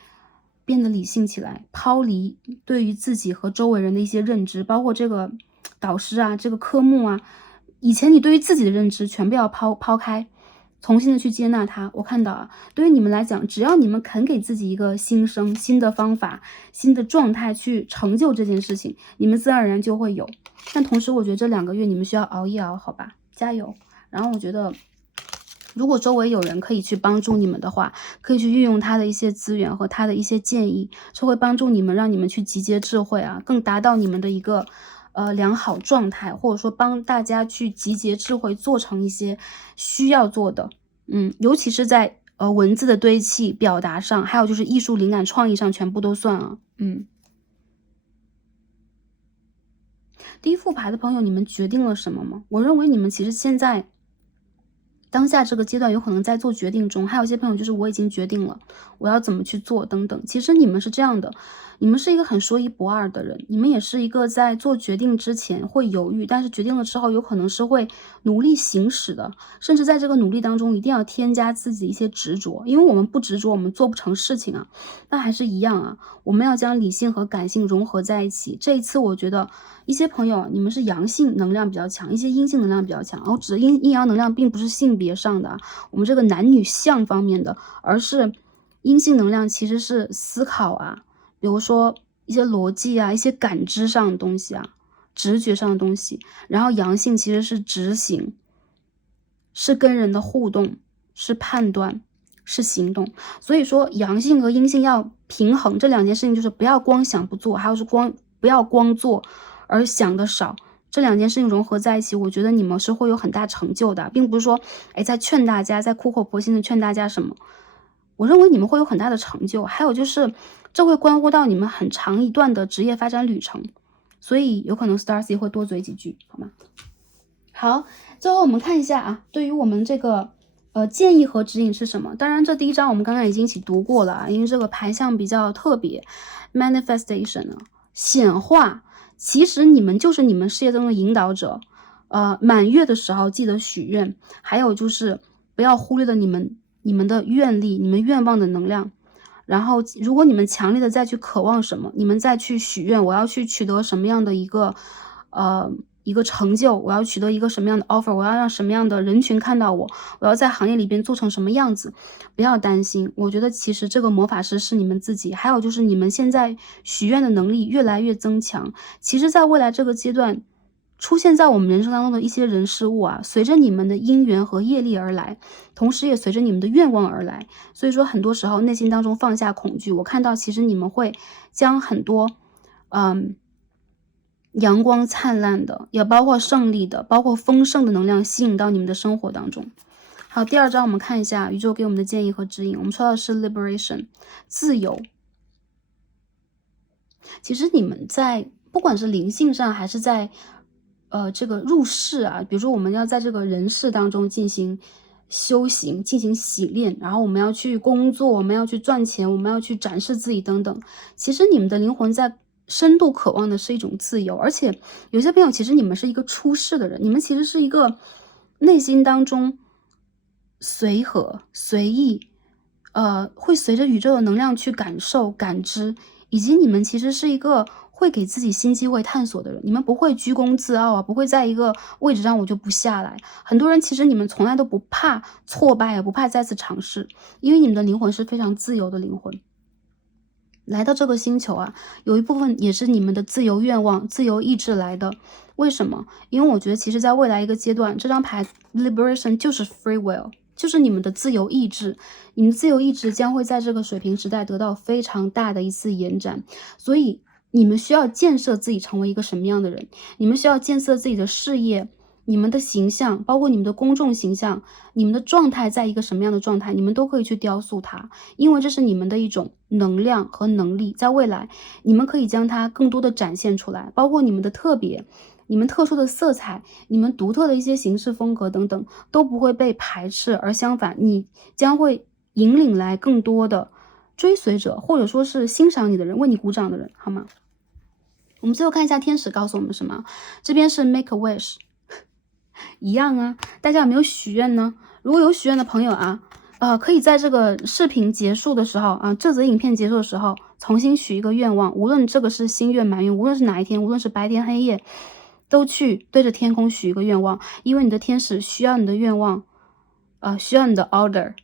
变得理性起来，抛离对于自己和周围人的一些认知，包括这个导师啊，这个科目啊，以前你对于自己的认知全部要抛开，重新的去接纳它。我看到啊，对于你们来讲，只要你们肯给自己一个新生、新的方法、新的状态去成就这件事情，你们自然而然就会有。但同时我觉得这2个月你们需要熬一熬，好吧，加油。然后我觉得如果周围有人可以去帮助你们的话，可以去运用他的一些资源和他的一些建议，这会帮助你们，让你们去集结智慧啊，更达到你们的一个良好状态，或者说帮大家去集结智慧，做成一些需要做的。尤其是在文字的堆砌、表达上，还有就是艺术灵感、创意上，全部都算啊。第一副牌的朋友，你们决定了什么吗？我认为你们其实现在当下这个阶段有可能在做决定中，还有一些朋友就是我已经决定了，我要怎么去做等等。其实你们是这样的，你们是一个很说一不二的人，你们也是一个在做决定之前会犹豫，但是决定了之后有可能是会努力行使的，甚至在这个努力当中一定要添加自己一些执着，因为我们不执着我们做不成事情啊。那还是一样啊，我们要将理性和感性融合在一起。这一次我觉得一些朋友你们是阳性能量比较强，一些阴性能量比较强。我指的阴阳能量并不是性别上的我们这个男女相方面的，而是阴性能量其实是思考啊，比如说一些逻辑啊，一些感知上的东西啊，直觉上的东西。然后阳性其实是执行，是跟人的互动，是判断，是行动。所以说阳性和阴性要平衡，这2件事情就是不要光想不做，还有是不要光做而想的少。这2件事情融合在一起，我觉得你们是会有很大成就的，并不是说在劝大家，在苦口婆心的劝大家什么。我认为你们会有很大的成就，还有就是这会关乎到你们很长一段的职业发展旅程，所以有可能 Starcy 会多嘴几句，好吗？好，最后我们看一下啊，对于我们这个建议和指引是什么？当然这第一章我们刚刚已经一起读过了啊，因为这个牌象比较特别 ，manifestation 啊，显化。其实你们就是你们事业中的引导者。满月的时候记得许愿，还有就是不要忽略了你们的愿力，你们愿望的能量。然后如果你们强烈的再去渴望什么，你们再去许愿，我要去取得什么样的一个成就，我要取得一个什么样的 offer， 我要让什么样的人群看到我，我要在行业里边做成什么样子。不要担心，我觉得其实这个魔法师是你们自己，还有就是你们现在许愿的能力越来越增强。其实在未来这个阶段出现在我们人生当中的一些人事物啊，随着你们的因缘和业力而来，同时也随着你们的愿望而来。所以说很多时候内心当中放下恐惧，我看到其实你们会将很多阳光灿烂的，也包括胜利的，包括丰盛的能量吸引到你们的生活当中。好，第2章我们看一下宇宙给我们的建议和指引。我们说到的是 liberation， 自由。其实你们在不管是灵性上还是在这个入世啊，比如说我们要在这个人世当中进行修行，进行洗练，然后我们要去工作，我们要去赚钱，我们要去展示自己等等。其实你们的灵魂在深度渴望的是一种自由，而且有些朋友其实你们是一个出世的人，你们其实是一个内心当中随和随意，会随着宇宙的能量去感受感知，以及你们其实是一个会给自己新机会探索的人，你们不会居功自傲啊，不会在一个位置上我就不下来。很多人其实你们从来都不怕挫败，也不怕再次尝试，因为你们的灵魂是非常自由的灵魂。来到这个星球啊，有一部分也是你们的自由愿望、自由意志来的。为什么？因为我觉得其实在未来一个阶段，这张牌 Liberation 就是 Free Will， 就是你们的自由意志。你们自由意志将会在这个水平时代得到非常大的一次延展。所以你们需要建设自己成为一个什么样的人，你们需要建设自己的事业，你们的形象，包括你们的公众形象，你们的状态在一个什么样的状态，你们都可以去雕塑它，因为这是你们的一种能量和能力，在未来你们可以将它更多的展现出来，包括你们的特别，你们特殊的色彩，你们独特的一些行事风格等等，都不会被排斥，而相反，你将会引领来更多的追随者，或者说是欣赏你的人，为你鼓掌的人，好吗？我们最后看一下天使告诉我们什么，这边是 make a wish 一样啊，大家有没有许愿呢？如果有许愿的朋友啊，可以在这个视频结束的时候啊，这则影片结束的时候，重新许一个愿望，无论这个是新月满月，无论是哪一天，无论是白天黑夜，都去对着天空许一个愿望，因为你的天使需要你的愿望，需要你的 order，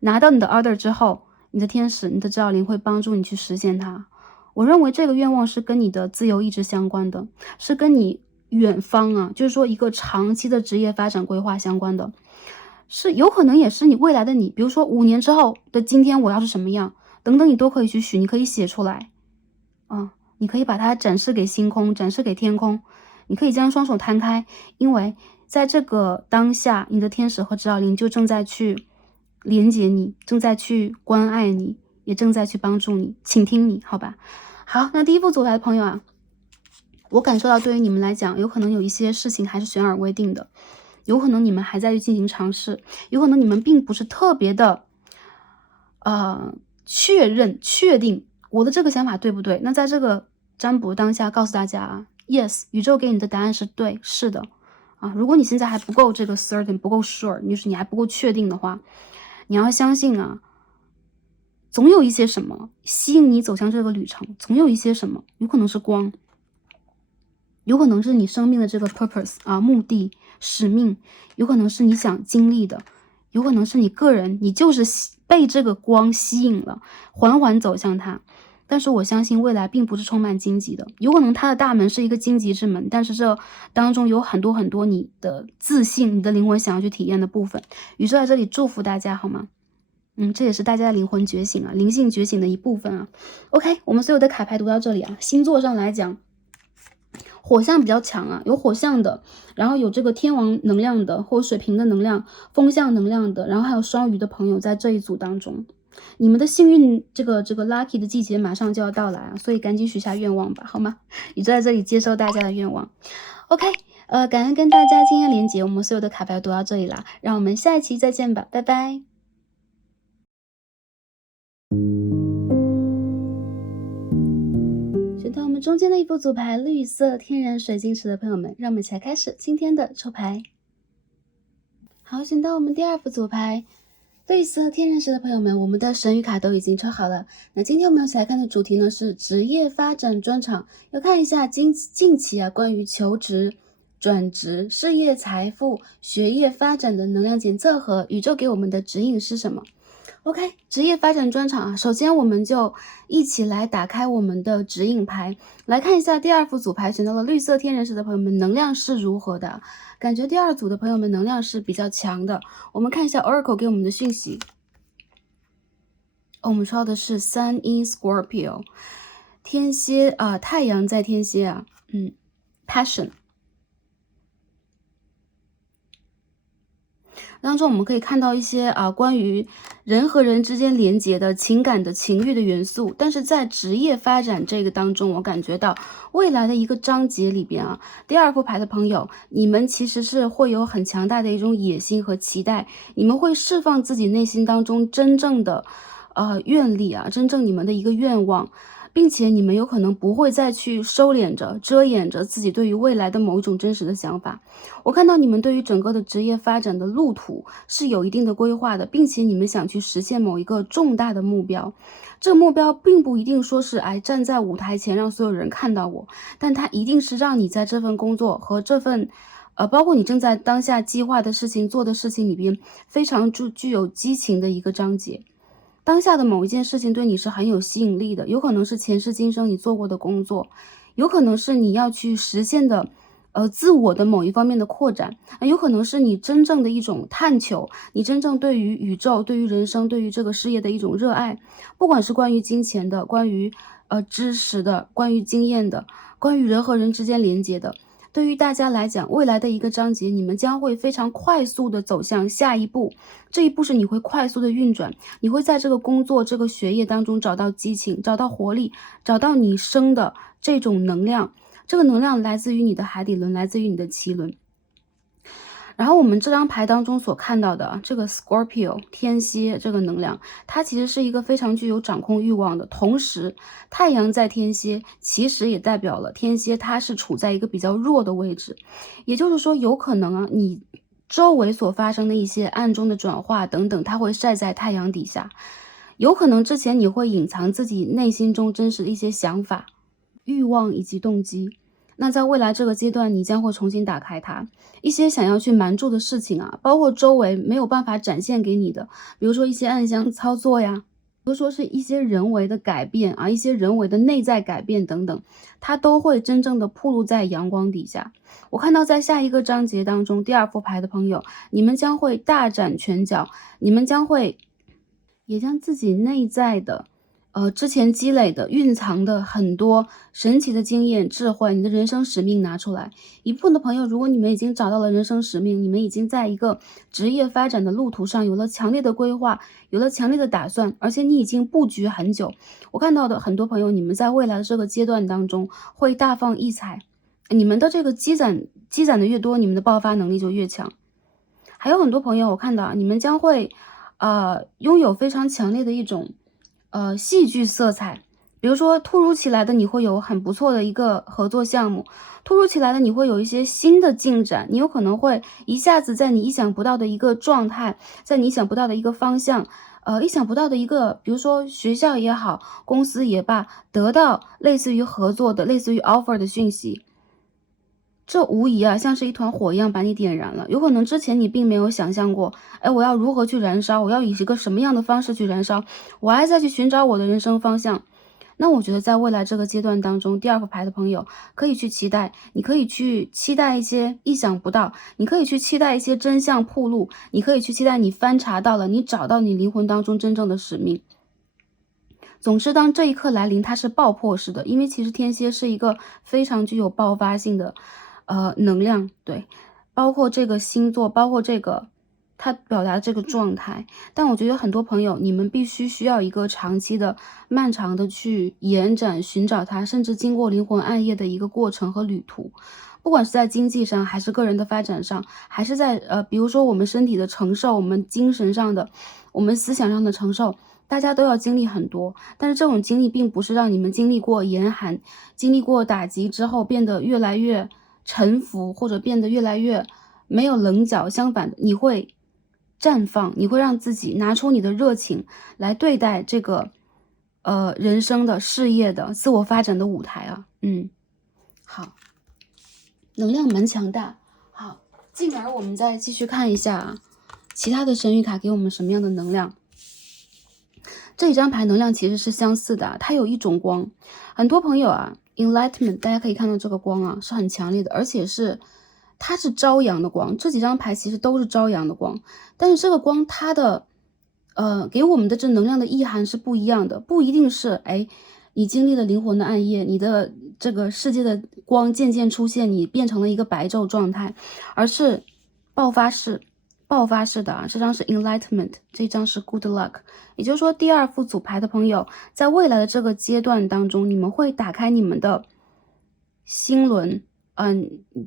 拿到你的 order 之后，你的天使、你的指导灵会帮助你去实现它。我认为这个愿望是跟你的自由意志相关的，是跟你远方啊，就是说一个长期的职业发展规划相关的，是有可能也是你未来的你，比如说5年之后的今天我要是什么样，等等，你都可以去许，你可以写出来，你可以把它展示给星空，展示给天空，你可以将双手摊开，因为在这个当下，你的天使和指导灵就正在去连接你，正在去关爱你，也正在去帮助你，倾听你，好吧？好，那第一副组牌的朋友啊，我感受到对于你们来讲，有可能有一些事情还是悬而未定的，有可能你们还在去进行尝试，有可能你们并不是特别的确定我的这个想法对不对。那在这个占卜当下告诉大家啊 ，yes， 宇宙给你的答案是对，是的啊。如果你现在还不够这个 certain， 不够 sure， 就是你还不够确定的话，你要相信啊，总有一些什么吸引你走向这个旅程，总有一些什么，有可能是光，有可能是你生命的这个 purpose 啊，目的、使命，有可能是你想经历的，有可能是你个人，你就是被这个光吸引了，缓缓走向它。但是我相信未来并不是充满荆棘的，有可能它的大门是一个荆棘之门，但是这当中有很多很多你的自信、你的灵魂想要去体验的部分。宇宙在这里祝福大家，好吗？这也是大家的灵魂觉醒啊，灵性觉醒的一部分啊。OK， 我们所有的卡牌读到这里啊，星座上来讲，火象比较强啊，有火象的，然后有这个天王能量的，或水瓶的能量，风象能量的，然后还有双鱼的朋友在这一组当中。你们的幸运这个 lucky 的季节马上就要到来啊，所以赶紧许下愿望吧，好吗？宇宙在这里接收大家的愿望。OK，感恩跟大家今天连结，我们所有的卡牌读到这里啦，让我们下一期再见吧，拜拜。选到我们中间的一副组牌，绿色天然水晶石的朋友们，让我们一起来开始今天的抽牌。好，选到我们第二副组牌，绿色天然石的朋友们，我们的神谕卡都已经抽好了。那今天我们要一起来看的主题呢是职业发展专场，要看一下近期啊关于求职、转职、事业、财富、学业发展的能量检测和宇宙给我们的指引是什么。OK， 职业发展专场啊，首先我们就一起来打开我们的指引牌，来看一下第二副组牌选到了绿色天然石的朋友们能量是如何的。感觉第二组的朋友们能量是比较强的。我们看一下 Oracle 给我们的讯息。我们说到的是 Sun in Scorpio， 天蝎啊，太阳在天蝎啊，Passion。当中我们可以看到一些关于人和人之间连结的情感的情欲的元素，但是在职业发展这个当中，我感觉到未来的一个章节里边啊，第二副牌的朋友，你们其实是会有很强大的一种野心和期待，你们会释放自己内心当中真正的愿力啊，真正你们的一个愿望。并且你们有可能不会再去收敛着、遮掩着自己对于未来的某一种真实的想法。我看到你们对于整个的职业发展的路途是有一定的规划的，并且你们想去实现某一个重大的目标。这个目标并不一定说是站在舞台前让所有人看到我，但它一定是让你在这份工作和这份包括你正在当下计划的事情、做的事情里边非常具有激情的一个章节。当下的某一件事情对你是很有吸引力的，有可能是前世今生你做过的工作，有可能是你要去实现的自我的某一方面的扩展，有可能是你真正的一种探求，你真正对于宇宙、对于人生、对于这个事业的一种热爱，不管是关于金钱的，关于知识的、关于经验的、关于人和人之间连接的。对于大家来讲，未来的一个章节，你们将会非常快速的走向下一步。这一步是你会快速的运转，你会在这个工作、这个学业当中找到激情，找到活力，找到你生的这种能量。这个能量来自于你的海底轮，来自于你的脐轮。然后我们这张牌当中所看到的这个 Scorpio 天蝎这个能量，它其实是一个非常具有掌控欲望的。同时，太阳在天蝎，其实也代表了天蝎它是处在一个比较弱的位置。也就是说，有可能啊，你周围所发生的一些暗中的转化等等，它会晒在太阳底下。有可能之前你会隐藏自己内心中真实的一些想法、欲望以及动机。那在未来这个阶段，你将会重新打开它，一些想要去瞒住的事情啊，包括周围没有办法展现给你的，比如说一些暗箱操作呀，比如说是一些人为的改变啊，一些人为的内在改变等等，它都会真正的暴露在阳光底下。我看到在下一个章节当中，第二副牌的朋友，你们将会大展拳脚，你们也将自己内在的之前积累的、蕴藏的很多神奇的经验、智慧，你的人生使命拿出来。一部分的朋友，如果你们已经找到了人生使命，你们已经在一个职业发展的路途上有了强烈的规划，有了强烈的打算，而且你已经布局很久。我看到的很多朋友，你们在未来的这个阶段当中会大放异彩，你们的这个积攒的越多，你们的爆发能力就越强。还有很多朋友，我看到你们将会拥有非常强烈的一种戏剧色彩，比如说突如其来的你会有很不错的一个合作项目，突如其来的你会有一些新的进展，你有可能会一下子在你意想不到的一个状态，在你意想不到的一个方向，意想不到的一个，比如说学校也好，公司也罢，得到类似于合作的、类似于 offer 的讯息。这无疑啊，像是一团火一样把你点燃了。有可能之前你并没有想象过，哎，我要如何去燃烧？我要以一个什么样的方式去燃烧？我还在去寻找我的人生方向。那我觉得在未来这个阶段当中，第二副牌的朋友可以去期待，你可以去期待一些意想不到，你可以去期待一些真相暴露，你可以去期待你翻查到了，你找到你灵魂当中真正的使命。总之，当这一刻来临，它是爆破式的，因为其实天蝎是一个非常具有爆发性的能量，对，包括这个星座，包括这个它表达的这个状态。但我觉得很多朋友，你们需要一个长期的、漫长的去延展、寻找它，甚至经过灵魂暗夜的一个过程和旅途。不管是在经济上，还是个人的发展上，还是在比如说我们身体的承受，我们精神上的，我们思想上的承受。大家都要经历很多，但是这种经历并不是让你们经历过严寒、经历过打击之后变得越来越臣服，或者变得越来越没有棱角。相反的，你会绽放，你会让自己拿出你的热情来对待这个人生的、事业的、自我发展的舞台啊。好，能量蛮强大。好，进而我们再继续看一下啊，其他的神谕卡给我们什么样的能量。这一张牌能量其实是相似的，它有一种光。很多朋友啊 ，enlightenment， 大家可以看到这个光啊是很强烈的，而且它是朝阳的光。这几张牌其实都是朝阳的光，但是这个光它的给我们的这能量的意涵是不一样的，不一定是你经历了灵魂的暗夜，你的这个世界的光渐渐出现，你变成了一个白昼状态，而是爆发式的啊，这张是 enlightenment， 这张是 good luck。也就是说，第二副组牌的朋友，在未来的这个阶段当中，你们会打开你们的心轮，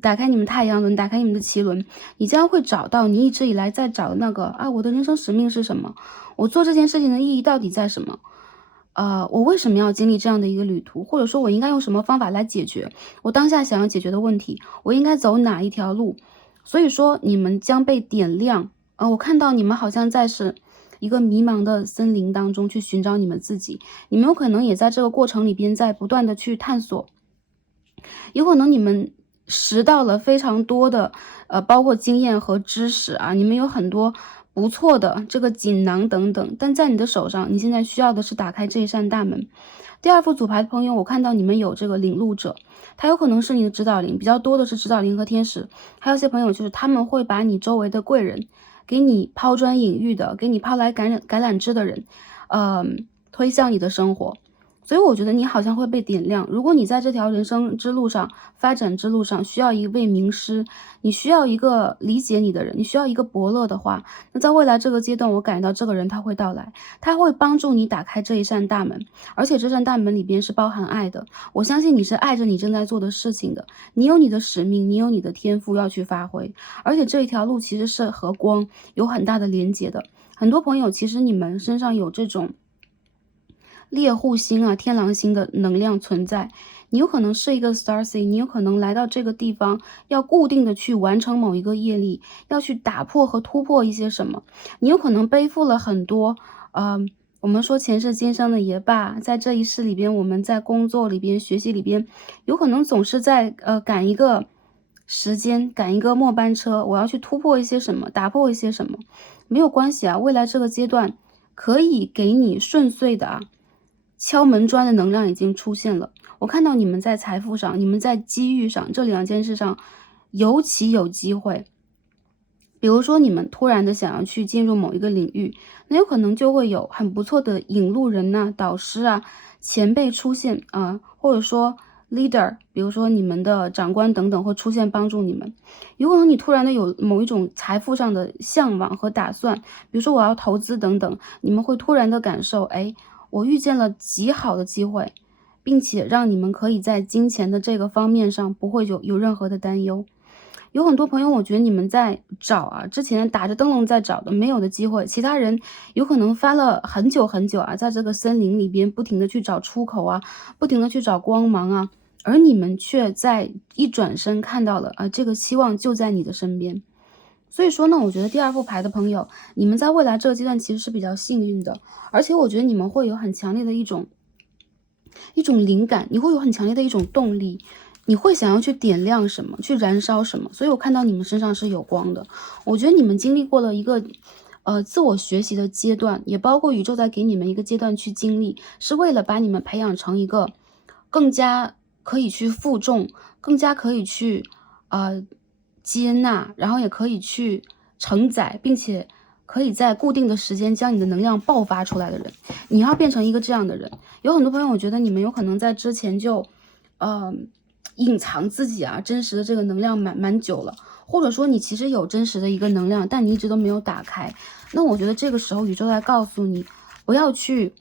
打开你们太阳轮，打开你们的脐轮，你将会找到你一直以来在找的那个我的人生使命是什么？我做这件事情的意义到底在什么？我为什么要经历这样的一个旅途？或者说我应该用什么方法来解决我当下想要解决的问题？我应该走哪一条路？所以说你们将被点亮。我看到你们好像在是一个迷茫的森林当中去寻找你们自己，你们有可能也在这个过程里边在不断的去探索，有可能你们识到了非常多的包括经验和知识啊，你们有很多不错的这个锦囊等等，但在你的手上，你现在需要的是打开这一扇大门。第二副组牌的朋友，我看到你们有这个领路者，他有可能是你的指导灵，比较多的是指导灵和天使，还有些朋友就是他们会把你周围的贵人，给你抛砖引玉的，给你抛来橄榄枝的人，推向你的生活。所以我觉得你好像会被点亮。如果你在这条人生之路上、发展之路上需要一位名师，你需要一个理解你的人，你需要一个伯乐的话，那在未来这个阶段，我感觉到这个人他会到来，他会帮助你打开这一扇大门，而且这扇大门里边是包含爱的。我相信你是爱着你正在做的事情的，你有你的使命，你有你的天赋要去发挥，而且这一条路其实是和光有很大的连接的。很多朋友其实你们身上有这种猎户星啊、天狼星的能量存在，你有可能是一个 star seed， 你有可能来到这个地方，要固定的去完成某一个业力，要去打破和突破一些什么，你有可能背负了很多，我们说前世今生的也罢，在这一世里边，我们在工作里边、学习里边，有可能总是在赶一个时间，赶一个末班车，我要去突破一些什么，打破一些什么，没有关系啊，未来这个阶段可以给你顺遂的啊。敲门砖的能量已经出现了，我看到你们在财富上，你们在机遇上，这两件事上尤其有机会。比如说你们突然的想要去进入某一个领域，那有可能就会有很不错的引路人呐、导师啊、前辈出现啊，或者说 leader， 比如说你们的长官等等会出现帮助你们。有可能你突然的有某一种财富上的向往和打算，比如说我要投资等等，你们会突然的感受，哎，我遇见了极好的机会，并且让你们可以在金钱的这个方面上不会有任何的担忧。有很多朋友，我觉得你们在找啊，之前打着灯笼在找的没有的机会，其他人有可能翻了很久很久啊，在这个森林里边不停的去找出口啊，不停的去找光芒啊，而你们却在一转身看到了啊，这个希望就在你的身边。所以说呢，我觉得第二副牌的朋友，你们在未来这个阶段其实是比较幸运的，而且我觉得你们会有很强烈的一种灵感，你会有很强烈的一种动力，你会想要去点亮什么，去燃烧什么。所以我看到你们身上是有光的，我觉得你们经历过了一个自我学习的阶段，也包括宇宙在给你们一个阶段去经历，是为了把你们培养成一个更加可以去负重，更加可以去接纳，然后也可以去承载，并且可以在固定的时间将你的能量爆发出来的人。你要变成一个这样的人。有很多朋友，我觉得你们有可能在之前就隐藏自己啊真实的这个能量蛮久了，或者说你其实有真实的一个能量，但你一直都没有打开。那我觉得这个时候宇宙在告诉你，不要去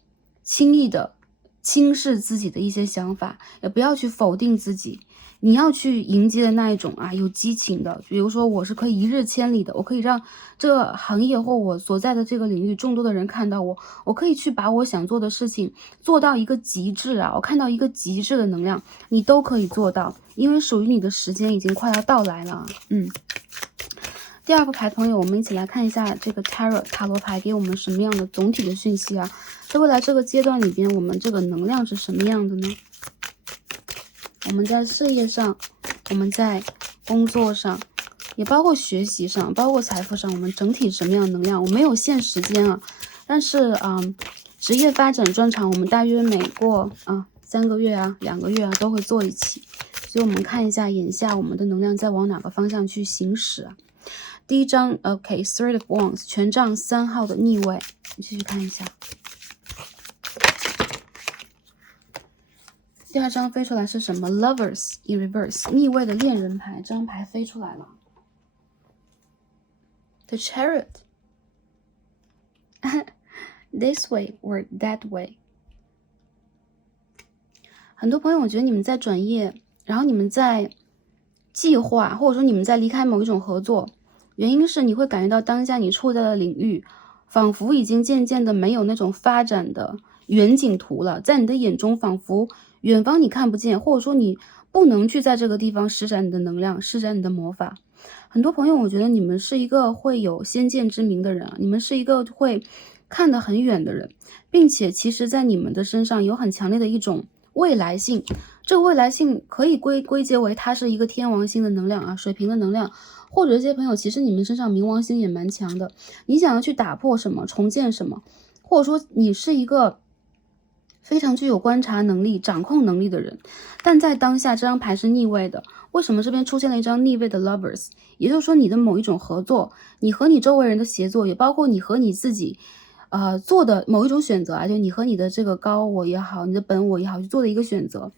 轻易的轻视自己的一些想法，也不要去否定自己，你要去迎接的那一种啊有激情的，比如说我是可以一日千里的，我可以让这个行业或我所在的这个领域众多的人看到我，我可以去把我想做的事情做到一个极致啊，我看到一个极致的能量，你都可以做到，因为属于你的时间已经快要到来了。第二个牌朋友，我们一起来看一下这个 Tarot 塔罗牌给我们什么样的总体的讯息啊？在未来这个阶段里边，我们这个能量是什么样的呢？我们在事业上，我们在工作上，也包括学习上，包括财富上，我们整体什么样的能量？我没有限时间啊，但是职业发展专场，我们大约每过3个月啊、2个月啊都会做一期，所以我们看一下眼下我们的能量在往哪个方向去行驶啊？第一张 Three of Wands 权杖3号的逆位，你继续看一下。第二张飞出来是什么 ？Lovers in reverse 逆位的恋人牌，这张牌飞出来了。The Chariot this way or that way。很多朋友，我觉得你们在转业，然后你们在计划，或者说你们在离开某一种合作，原因是你会感觉到当下你处在的领域，仿佛已经渐渐的没有那种发展的远景图了，在你的眼中仿佛远方你看不见，或者说你不能去在这个地方施展你的能量，施展你的魔法。很多朋友，我觉得你们是一个会有先见之明的人，你们是一个会看得很远的人，并且其实在你们的身上有很强烈的一种未来性，这个未来性可以归结为它是一个天王星的能量啊，水瓶的能量，或者这些朋友其实你们身上冥王星也蛮强的，你想要去打破什么，重建什么，或者说你是一个非常具有观察能力、掌控能力的人，但在当下这张牌是逆位的，为什么这边出现了一张逆位的 Lovers？ 也就是说你的某一种合作，你和你周围人的协作，也包括你和你自己做的某一种选择啊，就你和你的这个高我也好，你的本我也好，去做的一个选择。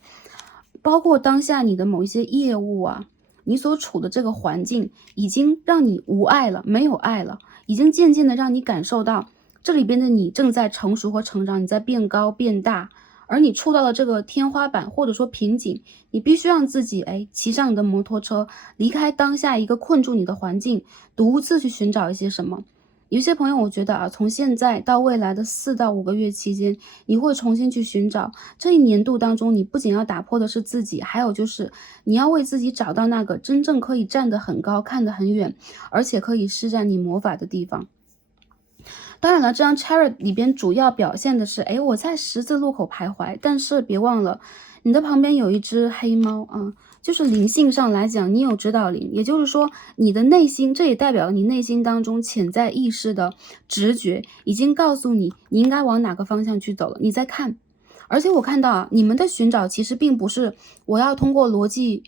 包括当下你的某一些业务啊，你所处的这个环境已经让你无爱了，没有爱了，已经渐渐的让你感受到这里边的你正在成熟和成长，你在变高变大，而你触到了这个天花板或者说瓶颈，你必须让自己骑上你的摩托车，离开当下一个困住你的环境，独自去寻找一些什么。有些朋友我觉得啊，从现在到未来的4到5个月期间，你会重新去寻找这一年度当中，你不仅要打破的是自己，还有就是你要为自己找到那个真正可以站得很高、看得很远，而且可以施展你魔法的地方。当然了，这张 Chariot 里边主要表现的是，我在十字路口徘徊，但是别忘了，你的旁边有一只黑猫啊，就是灵性上来讲，你有指导灵，也就是说，你的内心，这也代表你内心当中潜在意识的直觉，已经告诉你，你应该往哪个方向去走了。你在看，而且我看到啊，你们的寻找其实并不是我要通过逻辑，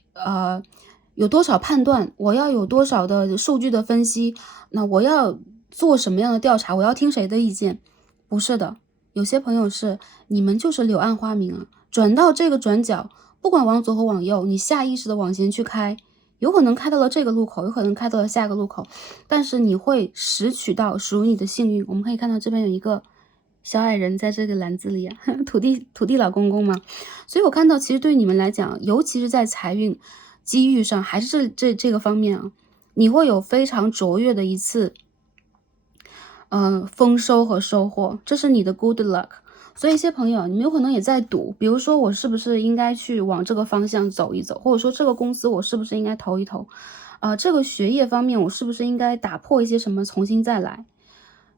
有多少判断，我要有多少的数据的分析，那我要做什么样的调查，我要听谁的意见？不是的，有些朋友是你们就是柳暗花明啊，转到这个转角，不管往左和往右，你下意识的往前去开，有可能开到了这个路口，有可能开到了下个路口，但是你会拾取到属于你的幸运。我们可以看到这边有一个小矮人在这个篮子里啊，土地老公公嘛。所以我看到其实对于你们来讲，尤其是在财运机遇上，还是这个方面啊，你会有非常卓越的一次丰收和收获，这是你的 good luck。所以一些朋友，你们有可能也在赌，比如说我是不是应该去往这个方向走一走，或者说这个公司我是不是应该投一投，这个学业方面我是不是应该打破一些什么，重新再来。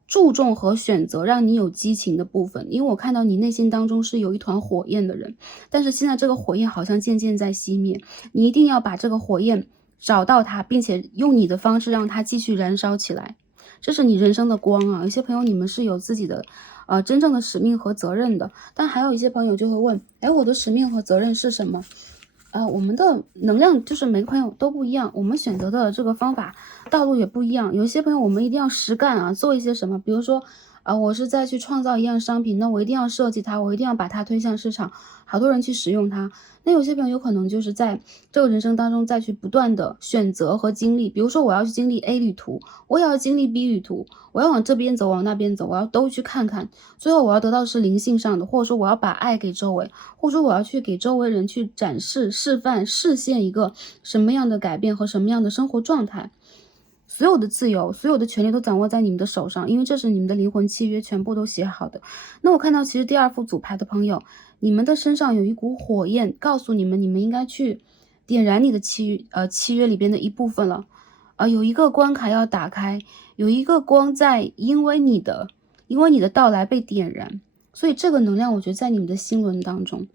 注重和选择让你有激情的部分，因为我看到你内心当中是有一团火焰的人，但是现在这个火焰好像渐渐在熄灭，你一定要把这个火焰找到它，并且用你的方式让它继续燃烧起来。这是你人生的光啊！有些朋友你们是有自己的真正的使命和责任的，但还有一些朋友就会问，我的使命和责任是什么？我们的能量就是每个朋友都不一样，我们选择的这个方法道路也不一样。有些朋友我们一定要实干啊，做一些什么，比如说我是在去创造一样商品，那我一定要设计它，我一定要把它推向市场，好多人去使用它。那有些朋友有可能就是在这个人生当中再去不断的选择和经历，比如说我要去经历 A 旅途，我也要经历 B 旅途，我要往这边走，往那边走，我要都去看看，最后我要得到的是灵性上的，或者说我要把爱给周围，或者说我要去给周围人去展示、示范、示现一个什么样的改变和什么样的生活状态。所有的自由，所有的权利都掌握在你们的手上，因为这是你们的灵魂契约，全部都写好的。那我看到其实第二副组牌的朋友，你们的身上有一股火焰，告诉你们，你们应该去点燃你的契约里边的一部分了。有一个关卡要打开，有一个光在因为你的到来被点燃，所以这个能量我觉得在你们的心轮当中。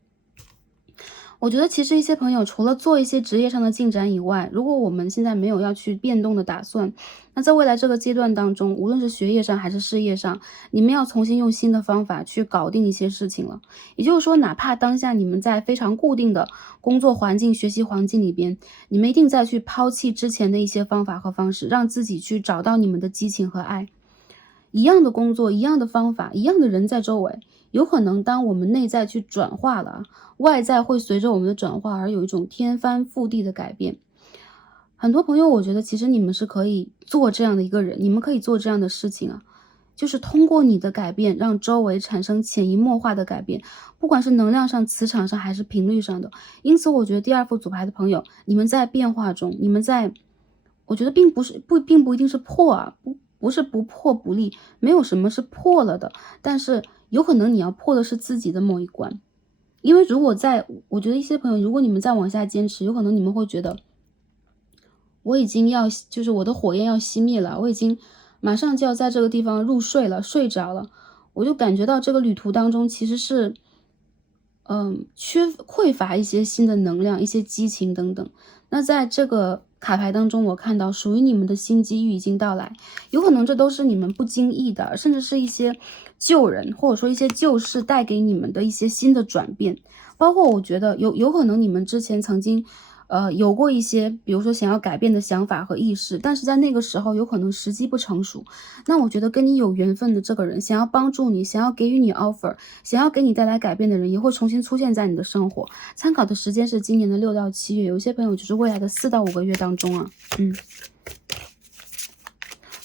我觉得其实一些朋友除了做一些职业上的进展以外，如果我们现在没有要去变动的打算，那在未来这个阶段当中，无论是学业上还是事业上，你们要重新用新的方法去搞定一些事情了。也就是说，哪怕当下你们在非常固定的工作环境、学习环境里边，你们一定再去抛弃之前的一些方法和方式，让自己去找到你们的激情和爱。一样的工作，一样的方法，一样的人在周围，有可能当我们内在去转化了，外在会随着我们的转化而有一种天翻覆地的改变。很多朋友我觉得其实你们是可以做这样的一个人，你们可以做这样的事情啊，就是通过你的改变让周围产生潜移默化的改变，不管是能量上、磁场上还是频率上的。因此我觉得第二副组牌的朋友，你们在变化中，你们在我觉得并不一定是破啊，不是不破不立，没有什么是破了的，但是有可能你要破的是自己的某一关。因为如果我觉得一些朋友，如果你们再往下坚持，有可能你们会觉得我已经就是我的火焰要熄灭了，我已经马上就要在这个地方入睡了，睡着了，我就感觉到这个旅途当中其实是匮乏一些新的能量，一些激情等等。那在这个卡牌当中，我看到属于你们的新机遇已经到来，有可能这都是你们不经意的，甚至是一些旧人或者说一些旧事带给你们的一些新的转变。包括我觉得有可能你们之前曾经有过一些比如说想要改变的想法和意识，但是在那个时候有可能时机不成熟。那我觉得跟你有缘分的这个人，想要帮助你，想要给予你 offer，想要给你带来改变的人，也会重新出现在你的生活。参考的时间是今年的6到7月，有一些朋友就是未来的4到5个月当中啊。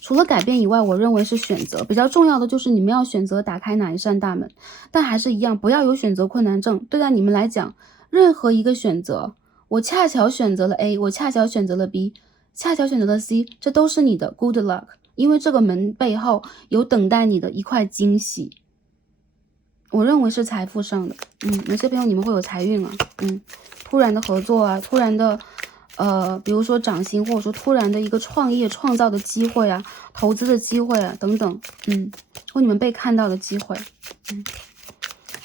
除了改变以外，我认为是选择。比较重要的就是你们要选择打开哪一扇大门，但还是一样，不要有选择困难症。对待你们来讲，任何一个选择，我恰巧选择了 A， 我恰巧选择了 B， 恰巧选择了 C， 这都是你的 good luck， 因为这个门背后有等待你的一块惊喜。我认为是财富上的，有些朋友你们会有财运啊，突然的合作啊，突然的比如说涨薪，或者说突然的一个创业创造的机会啊，投资的机会啊等等，或你们被看到的机会。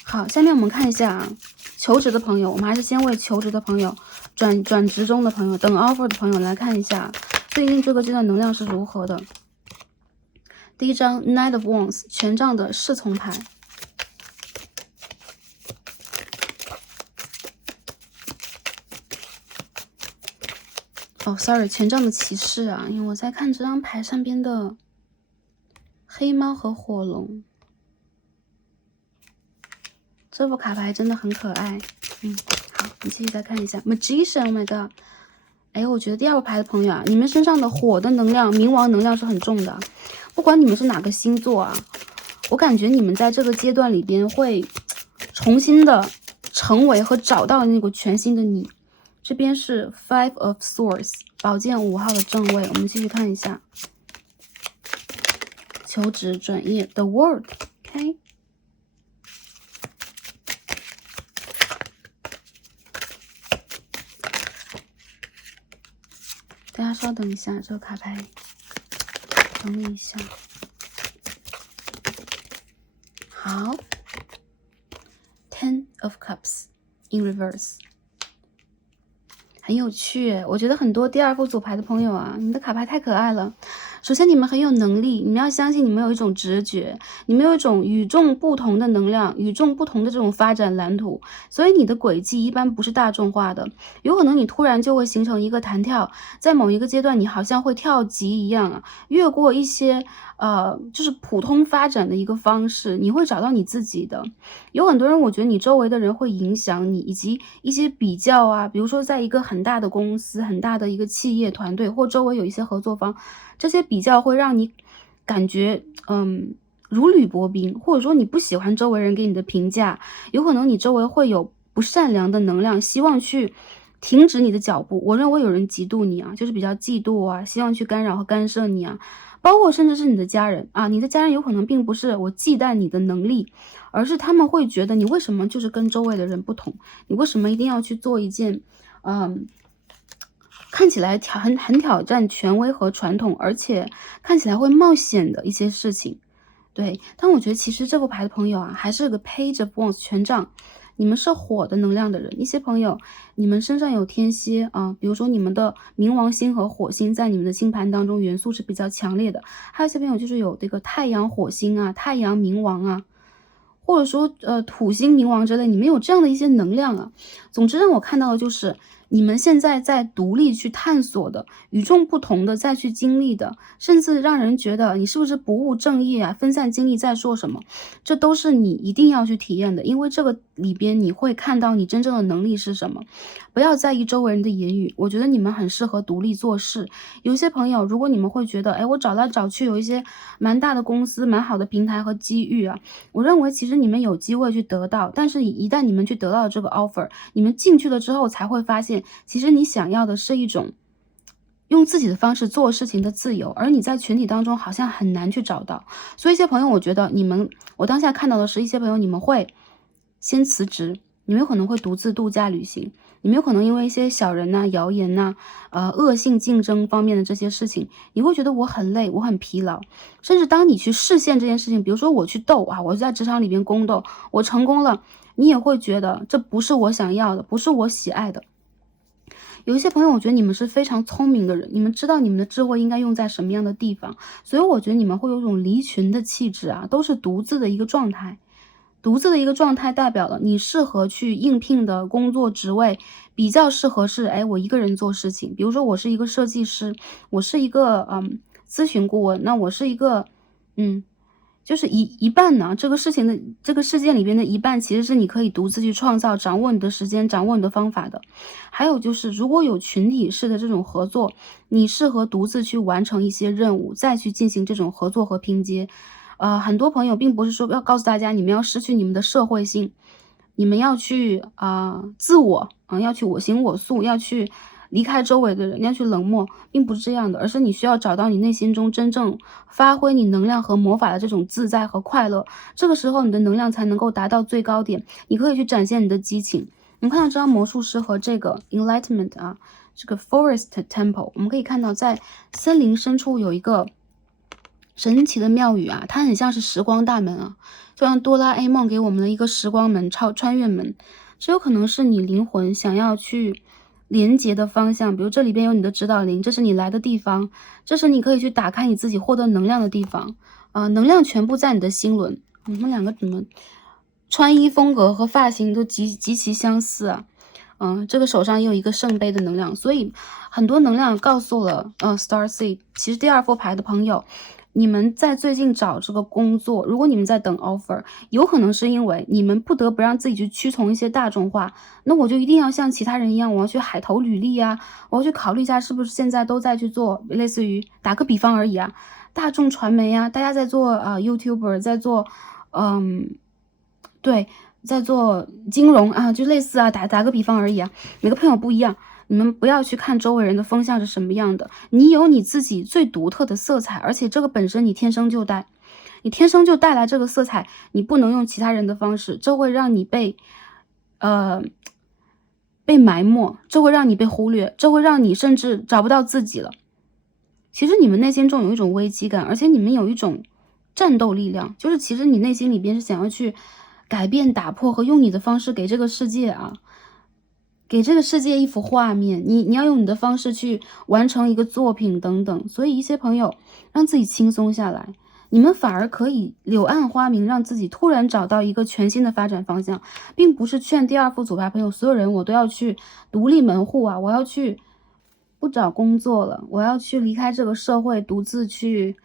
好，下面我们看一下啊，求职的朋友，我们还是先为求职的朋友、转职中的朋友、等 offer 的朋友来看一下最近这个阶段能量是如何的。第一张 Knight of Wands 权杖的侍从牌。sorry， 权杖的骑士啊，因为我在看这张牌上边的黑猫和火龙，这副卡牌真的很可爱。好，我们继续再看一下 Magician。Oh my god！ 我觉得第2个牌的朋友啊，你们身上的火的能量、冥王能量是很重的。不管你们是哪个星座啊，我感觉你们在这个阶段里边会重新的成为和找到那个全新的你。这边是 Five of Swords， 宝剑5号的正位。我们继续看一下求职转业 The World。OK， 大家稍等一下，这个卡牌整理一下。好 ，Ten of Cups in reverse。很有趣，我觉得很多第2副组牌的朋友啊，你们的卡牌太可爱了。首先你们很有能力，你们要相信你们有一种直觉，你们有一种与众不同的能量，与众不同的这种发展蓝图，所以你的轨迹一般不是大众化的，有可能你突然就会形成一个弹跳，在某一个阶段你好像会跳级一样啊，越过一些就是普通发展的一个方式，你会找到你自己的。有很多人，我觉得你周围的人会影响你，以及一些比较啊，比如说在一个很大的公司、很大的一个企业团队，或周围有一些合作方，这些比较会让你感觉如履薄冰，或者说你不喜欢周围人给你的评价，有可能你周围会有不善良的能量，希望去停止你的脚步。我认为有人嫉妒你啊，就是比较嫉妒啊，希望去干扰和干涉你啊，包括甚至是你的家人啊，你的家人有可能并不是我忌惮你的能力，而是他们会觉得你为什么就是跟周围的人不同，你为什么一定要去做一件看起来很挑战权威和传统，而且看起来会冒险的一些事情。对，但我觉得其实这副牌的朋友啊，还是个 Page of Wands 权杖，你们是火的能量的人。一些朋友，你们身上有天蝎啊，比如说你们的冥王星和火星在你们的星盘当中元素是比较强烈的。还有一些朋友就是有这个太阳火星啊、太阳冥王啊，或者说土星冥王之类，你们有这样的一些能量啊。总之让我看到的就是你们现在在独立去探索的，与众不同的再去经历的，甚至让人觉得你是不是不务正业啊，分散精力在做什么，这都是你一定要去体验的，因为这个里边你会看到你真正的能力是什么。不要在意周围人的言语，我觉得你们很适合独立做事。有些朋友，如果你们会觉得我找来找去有一些蛮大的公司，蛮好的平台和机遇啊，我认为其实你们有机会去得到，但是一旦你们去得到这个 offer， 你们进去了之后才会发现，其实你想要的是一种用自己的方式做事情的自由，而你在群体当中好像很难去找到。所以一些朋友，我觉得我当下看到的是一些朋友，你们会先辞职，你们有可能会独自度假旅行，你们有可能因为一些小人呐、谣言呐、恶性竞争方面的这些事情，你会觉得我很累，我很疲劳。甚至当你去实现这件事情，比如说我去斗啊，我在职场里边宫斗，我成功了，你也会觉得这不是我想要的，不是我喜爱的。有一些朋友，我觉得你们是非常聪明的人，你们知道你们的智慧应该用在什么样的地方，所以我觉得你们会有一种离群的气质啊，都是独自的一个状态。独自的一个状态代表了你适合去应聘的工作职位，比较适合是，哎，我一个人做事情。比如说我是一个设计师，我是一个咨询顾问，那我是一个就是一半呢，这个事情的这个事件里边的一半，其实是你可以独自去创造，掌握你的时间，掌握你的方法的。还有就是，如果有群体式的这种合作，你适合独自去完成一些任务，再去进行这种合作和拼接。很多朋友并不是说要告诉大家你们要失去你们的社会性，你们要去自我要去我行我素，要去离开周围的人，要去冷漠，并不是这样的，而是你需要找到你内心中真正发挥你能量和魔法的这种自在和快乐，这个时候你的能量才能够达到最高点，你可以去展现你的激情。我们看到这张魔术师和这个 Enlightenment 这个 Forest Temple， 我们可以看到在森林深处有一个神奇的庙宇它很像是时光大门就像哆啦 A 梦给我们的一个时光门、穿越门，这有可能是你灵魂想要去连接的方向。比如这里边有你的指导灵，这是你来的地方，这是你可以去打开你自己获得能量的地方能量全部在你的心轮。你们两个怎么穿衣风格和发型都极其相似这个手上也有一个圣杯的能量，所以很多能量告诉了Starseed， 其实第二副牌的朋友，你们在最近找这个工作，如果你们在等 offer， 有可能是因为你们不得不让自己去屈从一些大众化，那我就一定要像其他人一样，我要去海投履历我要去考虑一下是不是现在都在去做，类似于打个比方而已大众传媒大家在做YouTuber， 在做对，在做金融就类似打个比方而已每个朋友不一样，你们不要去看周围人的风向是什么样的，你有你自己最独特的色彩，而且这个本身你天生就带，你天生就带来这个色彩，你不能用其他人的方式，这会让你被埋没，这会让你被忽略，这会让你甚至找不到自己了。其实你们内心中有一种危机感，而且你们有一种战斗力量，就是其实你内心里边是想要去改变、打破和用你的方式给这个世界给这个世界一幅画面，你要用你的方式去完成一个作品等等。所以一些朋友让自己轻松下来，你们反而可以柳暗花明，让自己突然找到一个全新的发展方向，并不是劝第二副组牌朋友所有人我都要去独立门户我要去不找工作了，我要去离开这个社会，独自去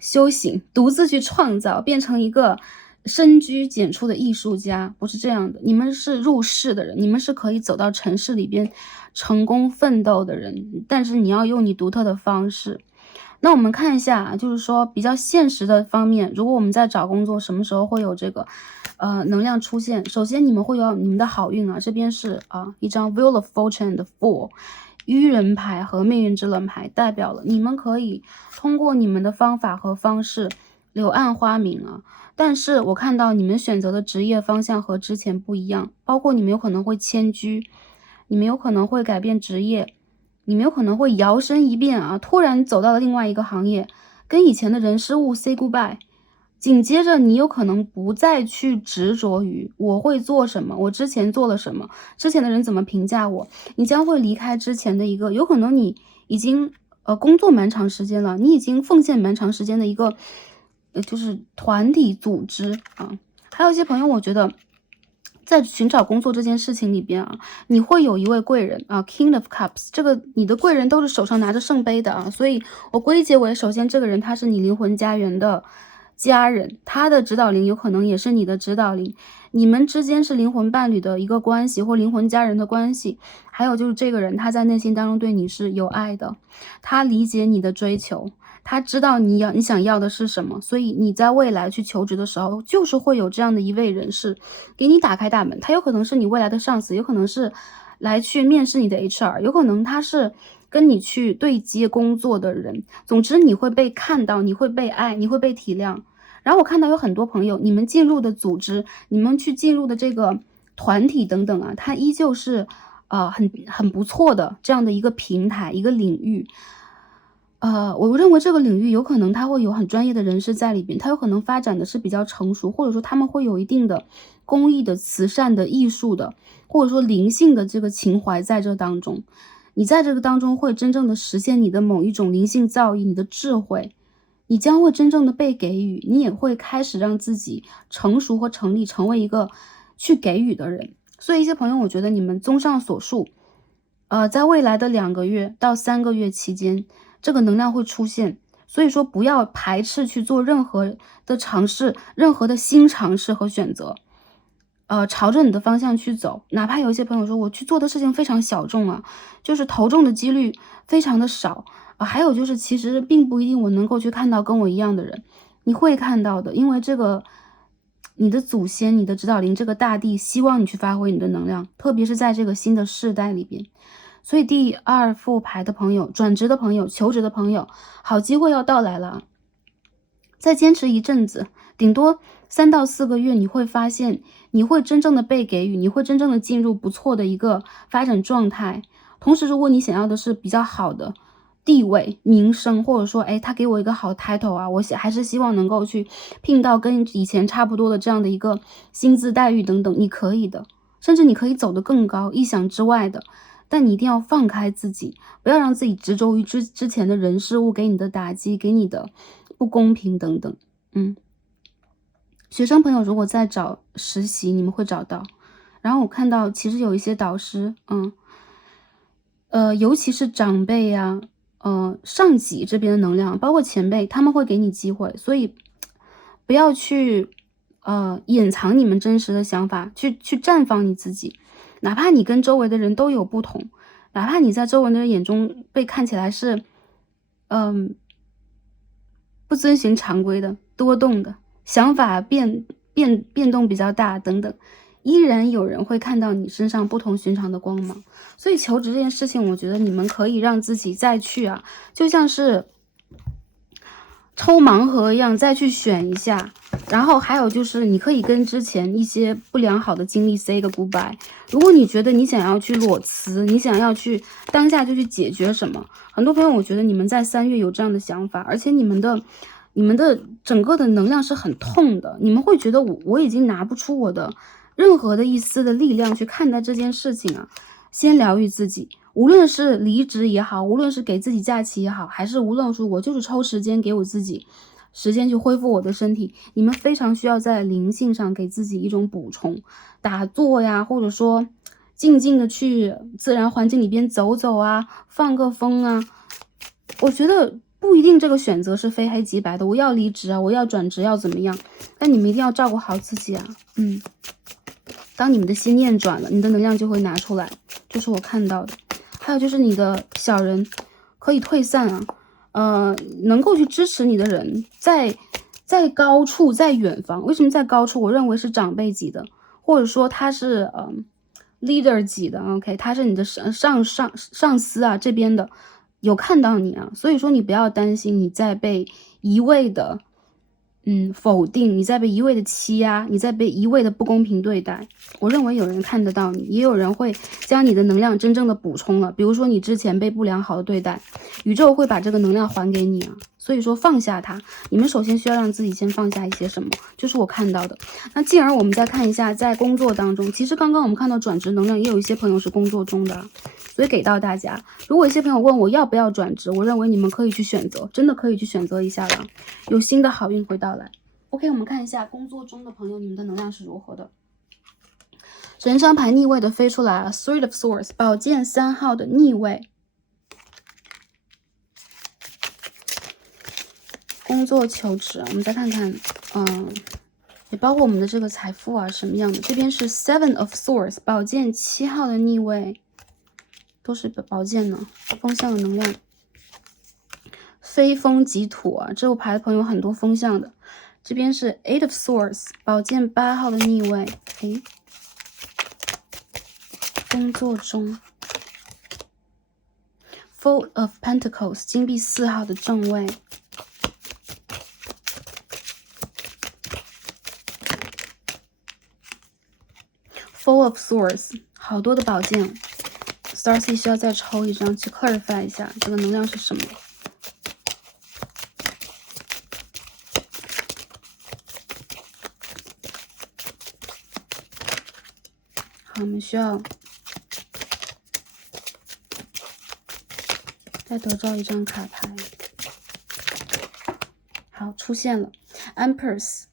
修行，独自去创造，变成一个深居简出的艺术家，不是这样的。你们是入世的人，你们是可以走到城市里边成功奋斗的人，但是你要用你独特的方式。那我们看一下就是说比较现实的方面，如果我们在找工作，什么时候会有这个能量出现？首先你们会有你们的好运这边是一张 Wheel of Fortune 的 Fool。愚人牌和命运之轮牌代表了你们可以通过你们的方法和方式柳暗花明但是我看到你们选择的职业方向和之前不一样，包括你们有可能会迁居，你们有可能会改变职业，你们有可能会摇身一变突然走到了另外一个行业，跟以前的人事物 say goodbye。紧接着你有可能不再去执着于我会做什么，我之前做了什么，之前的人怎么评价我，你将会离开之前的一个有可能你已经工作蛮长时间了，你已经奉献蛮长时间的一个就是团体组织还有一些朋友我觉得在寻找工作这件事情里边你会有一位贵人King of Cups， 这个你的贵人都是手上拿着圣杯的所以我归结为首先这个人他是你灵魂家园的家人，他的指导灵有可能也是你的指导灵，你们之间是灵魂伴侣的一个关系或灵魂家人的关系。还有就是这个人他在内心当中对你是有爱的，他理解你的追求，他知道你想要的是什么，所以你在未来去求职的时候就是会有这样的一位人士给你打开大门，他有可能是你未来的上司，有可能是来去面试你的 HR， 有可能他是跟你去对接工作的人，总之你会被看到，你会被爱，你会被体谅。然后我看到有很多朋友，你们进入的组织，你们去进入的这个团体等等它依旧是很不错的这样的一个平台，一个领域。我认为这个领域有可能它会有很专业的人士在里边，它有可能发展的是比较成熟，或者说他们会有一定的公益的、慈善的、艺术的，或者说灵性的这个情怀在这当中。你在这个当中会真正的实现你的某一种灵性造诣，你的智慧。你将会真正的被给予，你也会开始让自己成熟和成立，成为一个去给予的人。所以一些朋友，我觉得你们综上所述，在未来的2个月到3个月期间，这个能量会出现。所以说不要排斥去做任何的尝试，任何的新尝试和选择。朝着你的方向去走，哪怕有一些朋友说我去做的事情非常小众啊，就是投中的几率非常的少啊，还有就是其实并不一定我能够去看到跟我一样的人，你会看到的，因为这个你的祖先、你的指导灵，这个大地希望你去发挥你的能量，特别是在这个新的世代里边。所以第2副牌的朋友、转职的朋友、求职的朋友，好机会要到来了。再坚持一阵子，顶多3到4个月，你会发现你会真正的被给予，你会真正的进入不错的一个发展状态。同时如果你想要的是比较好的地位、名声，或者说他给我一个好 title 啊，我还是希望能够去聘到跟以前差不多的这样的一个薪资待遇等等，你可以的，甚至你可以走得更高，意想之外的。但你一定要放开自己，不要让自己执着于之前的人事物给你的打击，给你的不公平等等。学生朋友如果在找实习，你们会找到。然后我看到其实有一些导师，尤其是长辈呀，上级这边的能量，包括前辈，他们会给你机会，所以不要去掩藏你们真实的想法，去绽放你自己。哪怕你跟周围的人都有不同，哪怕你在周围的人眼中被看起来是不遵循常规的、多动的，想法变动比较大等等，依然有人会看到你身上不同寻常的光芒。所以求职这件事情，我觉得你们可以让自己再去就像是抽盲盒一样再去选一下。然后还有就是你可以跟之前一些不良好的经历 say 个 goodbye。如果你觉得你想要去裸辞，你想要去当下就去解决什么，很多朋友我觉得你们在3月有这样的想法，而且你们的整个的能量是很痛的，你们会觉得我已经拿不出我的任何的一丝的力量去看待这件事情先疗愈自己，无论是离职也好，无论是给自己假期也好，还是无论说我就是抽时间给我自己时间去恢复我的身体，你们非常需要在灵性上给自己一种补充，打坐呀，或者说静静的去自然环境里边走走放个风我觉得不一定这个选择是非黑即白的，我要离职我要转职要怎么样，但你们一定要照顾好自己当你们的心念转了，你的能量就会拿出来，这是我看到的。还有就是你的小人可以退散能够去支持你的人在高处，在远方。为什么在高处？我认为是长辈级的，或者说他是leader 级的 ，OK， 他是你的上司这边的，有看到你所以说你不要担心你在被一味的否定，你在被一味的欺压，你在被一味的不公平对待。我认为有人看得到你，也有人会将你的能量真正的补充了。比如说你之前被不良好的对待，宇宙会把这个能量还给你所以说放下它，你们首先需要让自己先放下一些什么，就是我看到的。那进而我们再看一下在工作当中，其实刚刚我们看到转职能量，也有一些朋友是工作中的所以给到大家。如果一些朋友问我要不要转职，我认为你们可以去选择，真的可以去选择一下了，有新的好运会到来。OK， 我们看一下工作中的朋友，你们的能量是如何的。首先这张牌逆位的飞出来了 ，Three of Swords， 宝剑3号的逆位。工作求职，我们再看看，也包括我们的这个财富什么样的。这边是 Seven of Swords， 宝剑7号的逆位，都是宝剑呢，风向的能量。飞风即土这副牌的朋友很多风向的。这边是 Eight of Swords， 宝剑8号的逆位。工作中 Four of Pentacles， 金币4号的正位。Four of Swords， 好多的宝剑。Starcy 需要再抽一张去 clarify 一下这个能量是什么。好，我们需要再得到一张卡牌。好，出现了 Empress。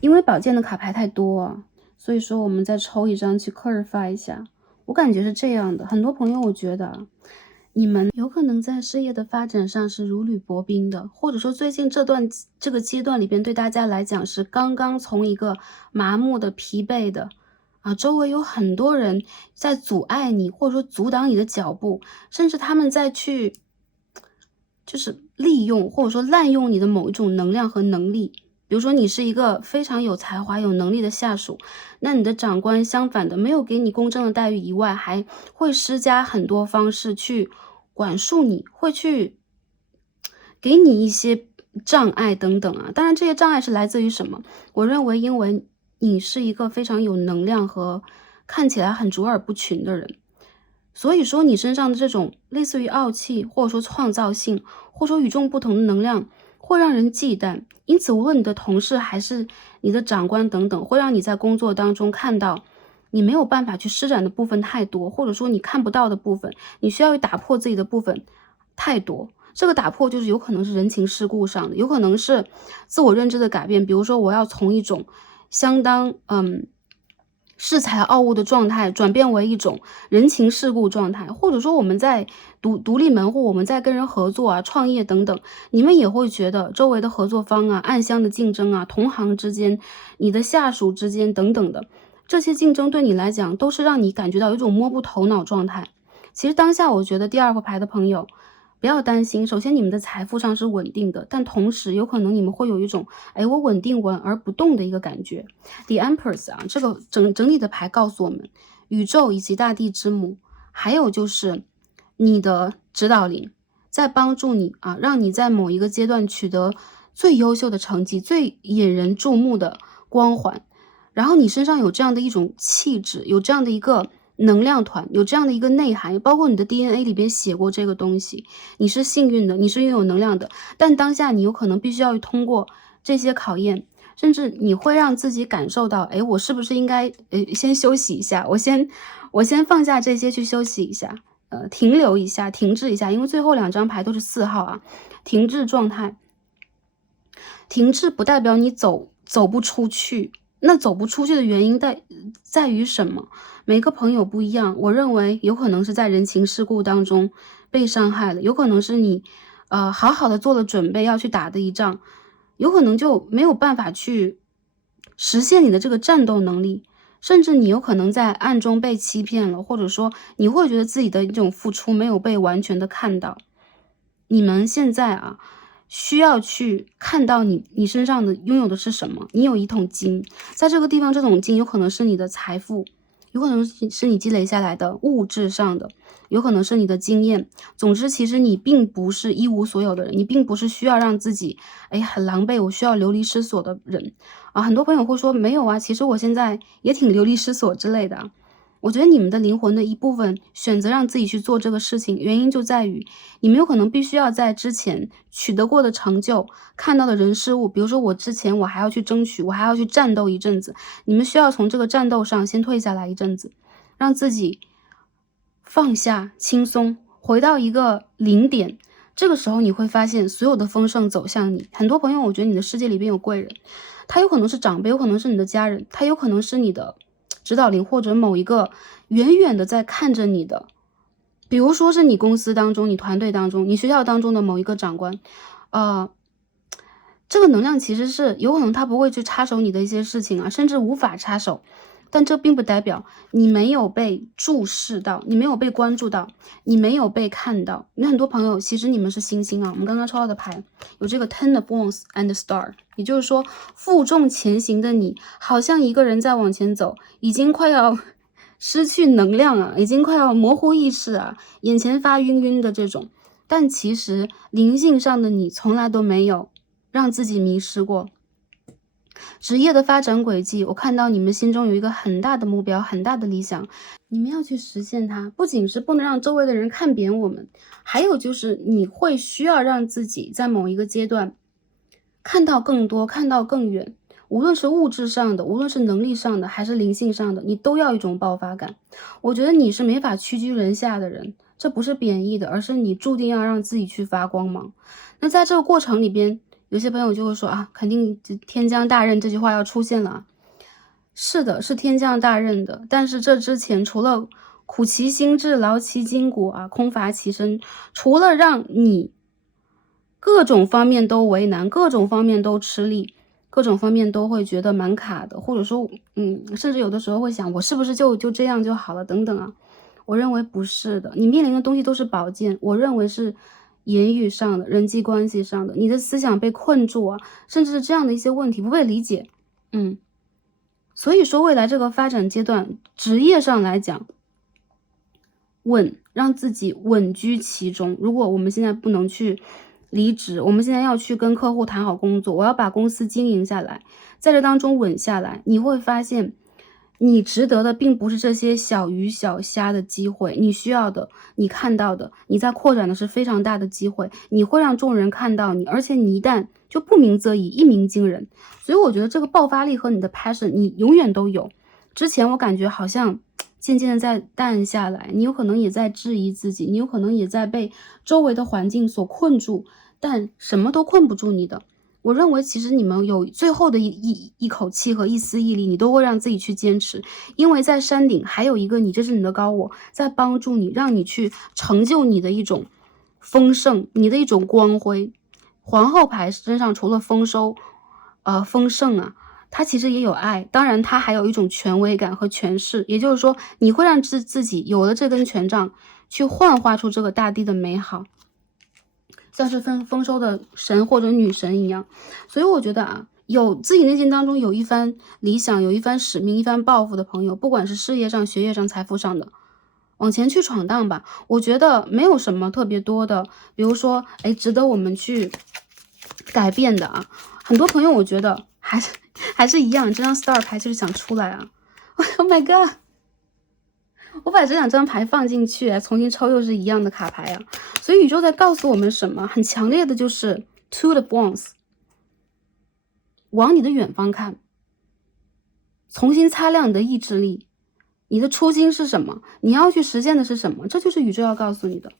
因为宝剑的卡牌太多啊，所以说我们再抽一张去 clarify 一下。我感觉是这样的，很多朋友我觉得你们有可能在事业的发展上是如履薄冰的，或者说最近这个阶段里边对大家来讲是刚刚从一个麻木的、疲惫的啊，周围有很多人在阻碍你，或者说阻挡你的脚步，甚至他们在去就是利用或者说滥用你的某一种能量和能力。比如说你是一个非常有才华、有能力的下属，那你的长官相反的没有给你公正的待遇以外，还会施加很多方式去管束你，会去给你一些障碍等等啊。当然这些障碍是来自于什么？我认为因为你是一个非常有能量和看起来很卓尔不群的人，所以说你身上的这种类似于傲气，或者说创造性，或者说与众不同的能量会让人忌惮。因此无论你的同事还是你的长官等等，会让你在工作当中看到你没有办法去施展的部分太多，或者说你看不到的部分，你需要去打破自己的部分太多。这个打破就是有可能是人情世故上的，有可能是自我认知的改变。比如说我要从一种相当恃才傲物的状态转变为一种人情世故状态，或者说我们在独立门户，我们在跟人合作啊、创业等等，你们也会觉得周围的合作方啊、暗箱的竞争啊、同行之间、你的下属之间等等的这些竞争，对你来讲都是让你感觉到有一种摸不头脑状态。其实当下我觉得第二个牌的朋友不要担心，首先你们的财富上是稳定的，但同时有可能你们会有一种我稳定稳而不动的一个感觉。The Empress 啊，这个整体的牌告诉我们，宇宙以及大地之母，还有就是你的指导灵在帮助你啊，让你在某一个阶段取得最优秀的成绩，最引人注目的光环。然后你身上有这样的一种气质，有这样的一个能量团，有这样的一个内涵，包括你的 DNA 里边写过这个东西，你是幸运的，你是拥有能量的。但当下你有可能必须要通过这些考验，甚至你会让自己感受到，我是不是应该先休息一下，我先放下这些去休息一下，停留一下，停滞一下，因为最后两张牌都是4号啊，停滞状态。停滞不代表你走不出去，那走不出去的原因在于什么？每个朋友不一样，我认为有可能是在人情世故当中被伤害了，有可能是你好好的做了准备要去打的一仗，有可能就没有办法去实现你的这个战斗能力，甚至你有可能在暗中被欺骗了，或者说你会觉得自己的这种付出没有被完全的看到。你们现在啊需要去看到你身上的拥有的是什么。你有一桶金，在这个地方这桶金有可能是你的财富，有可能是你积累下来的物质上的，有可能是你的经验。总之其实你并不是一无所有的人，你并不是需要让自己很狼狈，我需要流离失所的人啊。很多朋友会说没有啊，其实我现在也挺流离失所之类的。我觉得你们的灵魂的一部分选择让自己去做这个事情，原因就在于你们有可能必须要在之前取得过的成就，看到的人事物，比如说我之前我还要去争取，我还要去战斗一阵子，你们需要从这个战斗上先退下来一阵子，让自己放下轻松，回到一个零点。这个时候你会发现所有的丰盛走向你。很多朋友我觉得你的世界里边有贵人，他有可能是长辈，有可能是你的家人，他有可能是你的指导灵，或者某一个远远的在看着你的，比如说是你公司当中、你团队当中、你学校当中的某一个长官，这个能量其实是有可能他不会去插手你的一些事情啊，甚至无法插手，但这并不代表你没有被注视到，你没有被关注到，你没有被看到。有很多朋友其实你们是星星啊，我们刚刚抽到的牌有这个 Ten of Wands and Star， 也就是说负重前行的你好像一个人在往前走，已经快要失去能量啊，已经快要模糊意识啊，眼前发晕晕的这种，但其实灵性上的你从来都没有让自己迷失过。职业的发展轨迹，我看到你们心中有一个很大的目标，很大的理想，你们要去实现它。不仅是不能让周围的人看扁我们，还有就是你会需要让自己在某一个阶段看到更多，看到更远，无论是物质上的，无论是能力上的，还是灵性上的，你都要一种爆发感。我觉得你是没法屈居人下的人，这不是贬义的，而是你注定要让自己去发光芒。那在这个过程里边，有些朋友就会说啊，肯定天降大任这句话要出现了啊。是的，是天降大任的，但是这之前除了苦其心志，劳其筋骨啊，空乏其身，除了让你各种方面都为难，各种方面都吃力，各种方面都会觉得蛮卡的，或者说，甚至有的时候会想，我是不是就这样就好了，等等啊。我认为不是的，你面临的东西都是宝剑，我认为是言语上的、人际关系上的，你的思想被困住啊，甚至是这样的一些问题不被理解，所以说未来这个发展阶段，职业上来讲，让自己稳居其中。如果我们现在不能去离职，我们现在要去跟客户谈好工作，我要把公司经营下来，在这当中稳下来，你会发现你值得的并不是这些小鱼小虾的机会，你需要的，你看到的，你在扩展的是非常大的机会，你会让众人看到你，而且你一旦就不鸣则已，一鸣惊人。所以我觉得这个爆发力和你的 passion 你永远都有。之前我感觉好像渐渐的在淡下来，你有可能也在质疑自己，你有可能也在被周围的环境所困住，但什么都困不住你的。我认为其实你们有最后的一口气和一丝毅力，你都会让自己去坚持，因为在山顶还有一个你，这是你的高我，在帮助你，让你去成就你的一种丰盛，你的一种光辉。皇后牌身上除了丰收，丰盛啊，它其实也有爱，当然它还有一种权威感和权势，也就是说，你会让自己有了这根权杖，去幻化出这个大地的美好。像是丰收的神或者女神一样，所以我觉得啊，有自己内心当中有一番理想，有一番使命，一番抱负的朋友，不管是事业上、学业上、财富上的，往前去闯荡吧。我觉得没有什么特别多的，比如说，值得我们去改变的啊。很多朋友我觉得还是一样，这张 star 牌就是想出来啊。Oh my god！我把这两张牌放进去，重新抽又是一样的卡牌啊。所以宇宙在告诉我们什么？很强烈的就是 to the wands， 往你的远方看，重新擦亮你的意志力，你的初心是什么？你要去实现的是什么？这就是宇宙要告诉你的。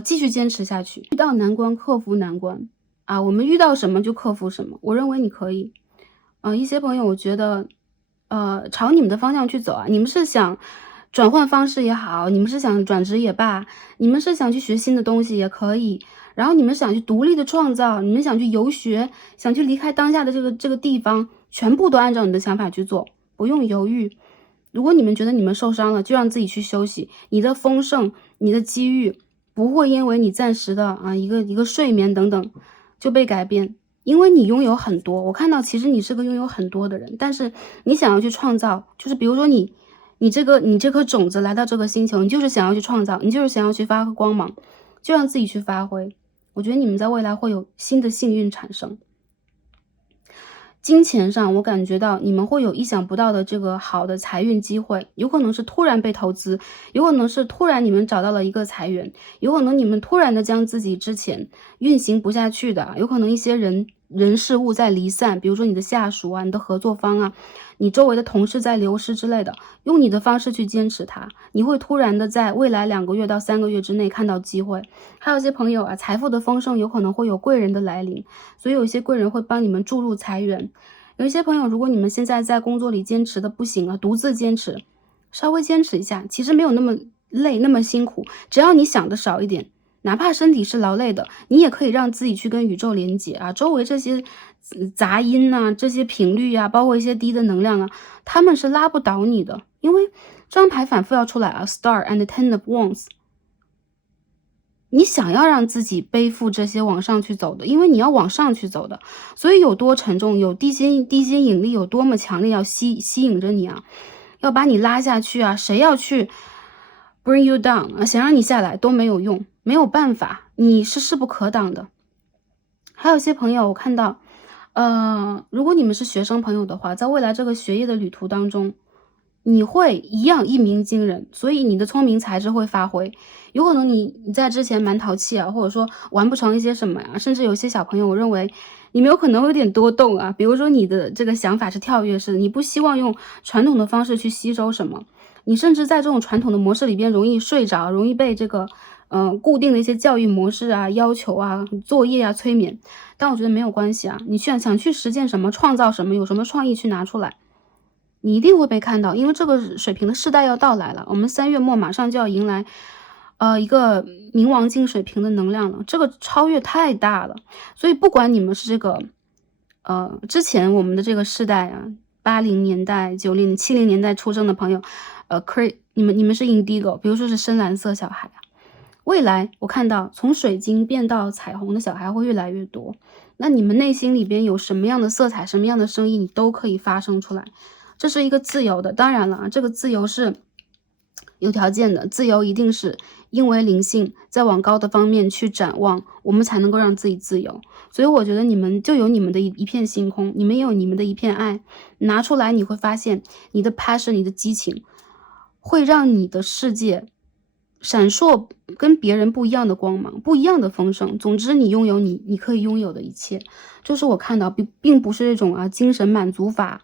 继续坚持下去，遇到难关克服难关啊，我们遇到什么就克服什么。我认为你可以。一些朋友我觉得朝你们的方向去走啊，你们是想转换方式也好，你们是想转职也罢，你们是想去学新的东西也可以，然后你们想去独立的创造，你们想去游学，想去离开当下的这个地方，全部都按照你的想法去做，不用犹豫。如果你们觉得你们受伤了，就让自己去休息，你的丰盛，你的机遇不会因为你暂时的一个睡眠等等就被改变。因为你拥有很多，我看到其实你是个拥有很多的人，但是你想要去创造，就是比如说你这颗种子来到这个星球，你就是想要去创造，你就是想要去发光芒，就让自己去发挥。我觉得你们在未来会有新的幸运产生。金钱上我感觉到你们会有意想不到的这个好的财运机会，有可能是突然被投资，有可能是突然你们找到了一个财源，有可能你们突然的将自己之前运行不下去的，有可能一些人事物在离散，比如说你的下属啊，你的合作方啊，你周围的同事在流失之类的，用你的方式去坚持它，你会突然的在未来2个月到3个月之内看到机会。还有一些朋友啊，财富的丰盛有可能会有贵人的来临，所以有一些贵人会帮你们注入财源。有一些朋友，如果你们现在在工作里坚持的不行了，独自坚持，稍微坚持一下，其实没有那么累，那么辛苦，只要你想的少一点，哪怕身体是劳累的，你也可以让自己去跟宇宙连接啊，周围这些杂音啊，这些频率啊，包括一些低的能量啊，他们是拉不倒你的。因为这张牌反复要出来啊 ，Star and Ten of Wands， 你想要让自己背负这些往上去走的，因为你要往上去走的，所以有多沉重，有地心引力有多么强烈，要吸引着你啊，要把你拉下去啊，谁要去 bring you down 啊，想让你下来都没有用，没有办法，你是势不可挡的。还有一些朋友我看到如果你们是学生朋友的话，在未来这个学业的旅途当中，你会一样一鸣惊人，所以你的聪明才智会发挥。有可能你在之前蛮淘气啊，或者说完不成一些什么呀，甚至有些小朋友我认为你们有可能会有点多动啊，比如说你的这个想法是跳跃式的，你不希望用传统的方式去吸收什么，你甚至在这种传统的模式里边容易睡着，容易被这个固定的一些教育模式啊、要求啊、作业啊催眠。但我觉得没有关系啊，你想去实践什么、创造什么、有什么创意去拿出来，你一定会被看到。因为这个水平的世代要到来了，我们3月末马上就要迎来一个冥王星水平的能量了，这个超越太大了。所以不管你们是这个之前我们的这个世代啊，80年代、90、70年代出生的朋友，你们是 indigo， 比如说是深蓝色小孩啊，未来我看到从水晶变到彩虹的小孩会越来越多。那你们内心里边有什么样的色彩、什么样的声音，你都可以发声出来，这是一个自由的。当然了，这个自由是有条件的，自由一定是因为灵性在往高的方面去展望，我们才能够让自己自由。所以我觉得你们就有你们的一片星空，你们也有你们的一片爱，拿出来你会发现你的 passion， 你的激情会让你的世界闪烁跟别人不一样的光芒，不一样的丰盛。总之你拥有你可以拥有的一切，就是我看到并不是这种精神满足法，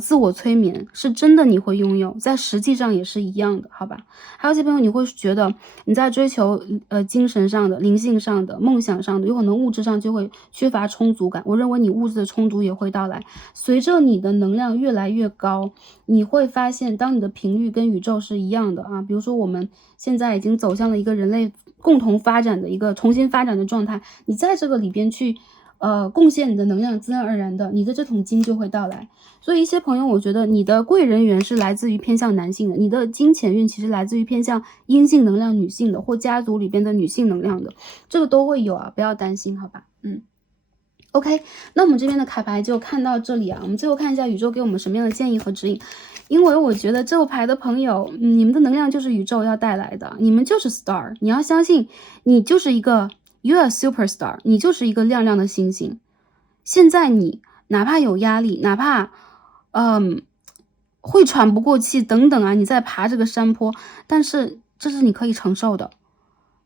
自我催眠，是真的你会拥有，在实际上也是一样的，好吧？还有些朋友你会觉得你在追求精神上的、灵性上的、梦想上的，有可能物质上就会缺乏充足感。我认为你物质的充足也会到来，随着你的能量越来越高，你会发现当你的频率跟宇宙是一样的啊。比如说我们现在已经走向了一个人类共同发展的一个重新发展的状态，你在这个里边去贡献你的能量，自然而然的你的这桶金就会到来。所以一些朋友，我觉得你的贵人缘是来自于偏向男性的，你的金钱运其实来自于偏向阴性能量女性的，或家族里边的女性能量的，这个都会有啊，不要担心，好吧？OK， 那我们这边的卡牌就看到这里啊，我们最后看一下宇宙给我们什么样的建议和指引。因为我觉得这个牌的朋友，你们的能量就是宇宙要带来的，你们就是 star， 你要相信你就是一个 you are superstar， 你就是一个亮亮的星星。现在你哪怕有压力，哪怕会喘不过气等等啊，你在爬这个山坡，但是这是你可以承受的